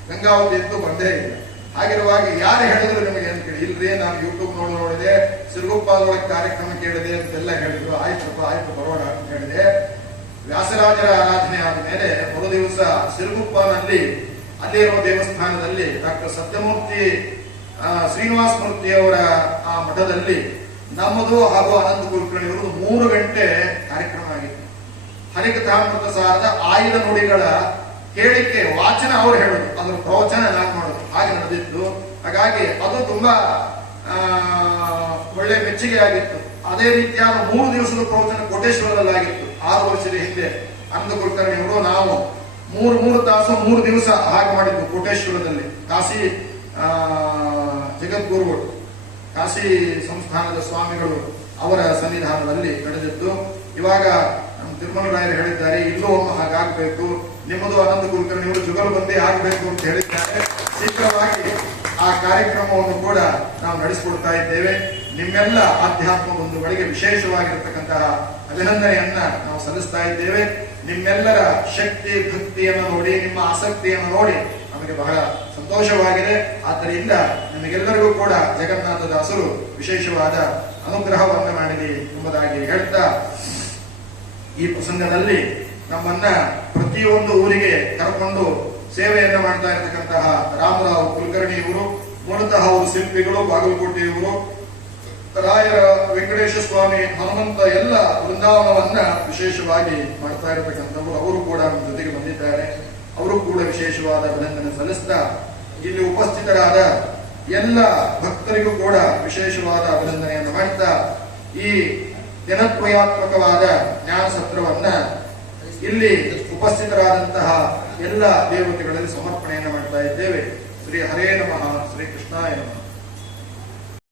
ಗಂಗಾವತಿ ಇತ್ತು, ಬಂದೇ ಇಲ್ಲ. ಹಾಗಿರುವಾಗ ಯಾರು ಹೇಳಿದ್ರು ನಿಮಗೆ ಅಂತ ಕೇಳಿ, ಇಲ್ರಿ ನಾನು ಯೂಟ್ಯೂಬ್ ನೋಡಿದೆ, ಸಿರುಗುಪ್ಪಾದೊಳಗೆ ಕಾರ್ಯಕ್ರಮ ಕೇಳಿದೆ ಅಂತೆಲ್ಲ ಹೇಳಿದ್ರು. ಆಯ್ತು ಬರೋಣ ಅಂತ ಹೇಳಿದೆ. ವ್ಯಾಸರಾಜರ ಆರಾಧನೆ ಆದ ಮೇಲೆ ಮರು ದಿವಸ ಸಿರುಗುಪ್ಪನಲ್ಲಿ ಅಲ್ಲಿರುವ ದೇವಸ್ಥಾನದಲ್ಲಿ ಡಾಕ್ಟರ್ ಸತ್ಯಮೂರ್ತಿ ಶ್ರೀನಿವಾಸ ಮೂರ್ತಿ ಅವರ ಆ ಮಠದಲ್ಲಿ ನಮ್ಮದು ಹಾಗೂ ಅನಂತ ಕುಲಕರ್ಣಿಯವರು 3 ಗಂಟೆ ಕಾರ್ಯಕ್ರಮ ಆಗಿತ್ತು. ಹರಿಕಥಾಮೃತ ಸಾರದ ಆಯ್ದ ನುಡಿಗಳ ಕೇಳಿಕೆ ವಾಚನ ಅವರು ಹೇಳೋದು, ಅದರ ಪ್ರವಚನ ನಾನು ಮಾಡೋದು, ಹಾಗೆ ನಡೆದಿತ್ತು. ಹಾಗಾಗಿ ಅದು ತುಂಬಾ ಒಳ್ಳೆ ಮೆಚ್ಚುಗೆ ಆಗಿತ್ತು. ಅದೇ ರೀತಿಯಾದ 3 ದಿವಸದ ಪ್ರವಚನ ಕೋಟೇಶ್ವರದಲ್ಲಿ ಆಗಿತ್ತು 6 ವರ್ಷದ ಹಿಂದೆ. ಅನಂತ ಕುಲಕರ್ಣಿಯವರು ನಾವು 3 ತಾಸು 3 ದಿವಸ ಹಾಗೆ ಮಾಡಿದ್ವು ಕೋಟೇಶ್ವರದಲ್ಲಿ. ಕಾಶಿ ಜಗದ್ಗುರುಗಳು, ಕಾಶಿ ಸಂಸ್ಥಾನದ ಸ್ವಾಮಿಗಳು ಅವರ ಸನ್ನಿಧಾನದಲ್ಲಿ ನಡೆದಿದ್ದು. ಇವಾಗ ನಮ್ಮ ತಿರುಮಲ ರಾಯರು ಹೇಳಿದ್ದಾರೆ, ಇಲ್ಲೂ ಒಮ್ಮೆ ಹಾಗಾಗಬೇಕು, ನಿಮ್ಮದು ಅನಂತ ಕುಲಕರ್ಣಿಯವರು ಜುಗಲ್ಬಂದಿ ಆಗಬೇಕು ಅಂತ ಹೇಳಿದ್ದಾರೆ. ಶೀಘ್ರವಾಗಿ ಆ ಕಾರ್ಯಕ್ರಮವನ್ನು ಕೂಡ ನಾವು ನಡೆಸಿಕೊಡ್ತಾ ಇದ್ದೇವೆ. ನಿಮ್ಮೆಲ್ಲ ಆಧ್ಯಾತ್ಮ ಬಂಧುಗಳಿಗೆ ವಿಶೇಷವಾಗಿರತಕ್ಕಂತಹ ಅಭಿನಂದನೆಯನ್ನ ನಾವು ಸಲ್ಲಿಸ್ತಾ ಇದ್ದೇವೆ. ನಿಮ್ಮೆಲ್ಲರ ಶಕ್ತಿ ಭಕ್ತಿಯನ್ನು ನೋಡಿ, ನಿಮ್ಮ ಆಸಕ್ತಿಯನ್ನು ನೋಡಿ ನಮಗೆ ಬಹಳ ಸಂತೋಷವಾಗಿದೆ. ಆದ್ದರಿಂದ ನಿಮಗೆಲ್ಲರಿಗೂ ಕೂಡ ಜಗನ್ನಾಥದಾಸರು ವಿಶೇಷವಾದ ಅನುಗ್ರಹವನ್ನು ಮಾಡಲಿ ಎಂಬುದಾಗಿ ಹೇಳ್ತಾ, ಈ ಪ್ರಸಂಗದಲ್ಲಿ ನಮ್ಮನ್ನ ಪ್ರತಿಯೊಂದು ಊರಿಗೆ ಕರ್ಕೊಂಡು ಸೇವೆಯನ್ನ ಮಾಡ್ತಾ ಇರತಕ್ಕಂತಹ ರಾಮರಾವ್ ಕುಲಕರ್ಣಿಯವರು, ಮೂಲತಃ ಅವರು ಶಿಲ್ಪಿಗಳು, ಬಾಗಲಕೋಟೆಯವರು. ರಾಯರ ವೆಂಕಟೇಶ ಸ್ವಾಮಿ, ಹನುಮಂತ ಎಲ್ಲ ವೃಂದಾವನವನ್ನ ವಿಶೇಷವಾಗಿ ಮಾಡ್ತಾ ಇರತಕ್ಕಂಥವರು. ಅವರು ಕೂಡ ನಮ್ಮ ಜೊತೆಗೆ ಬಂದಿದ್ದಾರೆ. ಅವರು ಕೂಡ ವಿಶೇಷವಾದ ಅಭಿನಂದನೆ ಸಲ್ಲಿಸ್ತಾ, ಇಲ್ಲಿ ಉಪಸ್ಥಿತರಾದ ಎಲ್ಲ ಭಕ್ತರಿಗೂ ಕೂಡ ವಿಶೇಷವಾದ ಅಭಿನಂದನೆಯನ್ನು ಮಾಡ್ತಾ ಈ ದಿನದ್ವಯಾತ್ಮಕವಾದ ಜ್ಞಾನ ಸತ್ರವನ್ನ ಇಲ್ಲಿ ಉಪಸ್ಥಿತರಾದಂತಹ ಎಲ್ಲ ದೇವತೆಗಳಲ್ಲಿ ಸಮರ್ಪಣೆಯನ್ನು ಮಾಡ್ತಾ ಇದ್ದೇವೆ. ಶ್ರೀ ಹರೇ ನಮಃ, ಶ್ರೀ ಕೃಷ್ಣಾಯ ನಮಃ.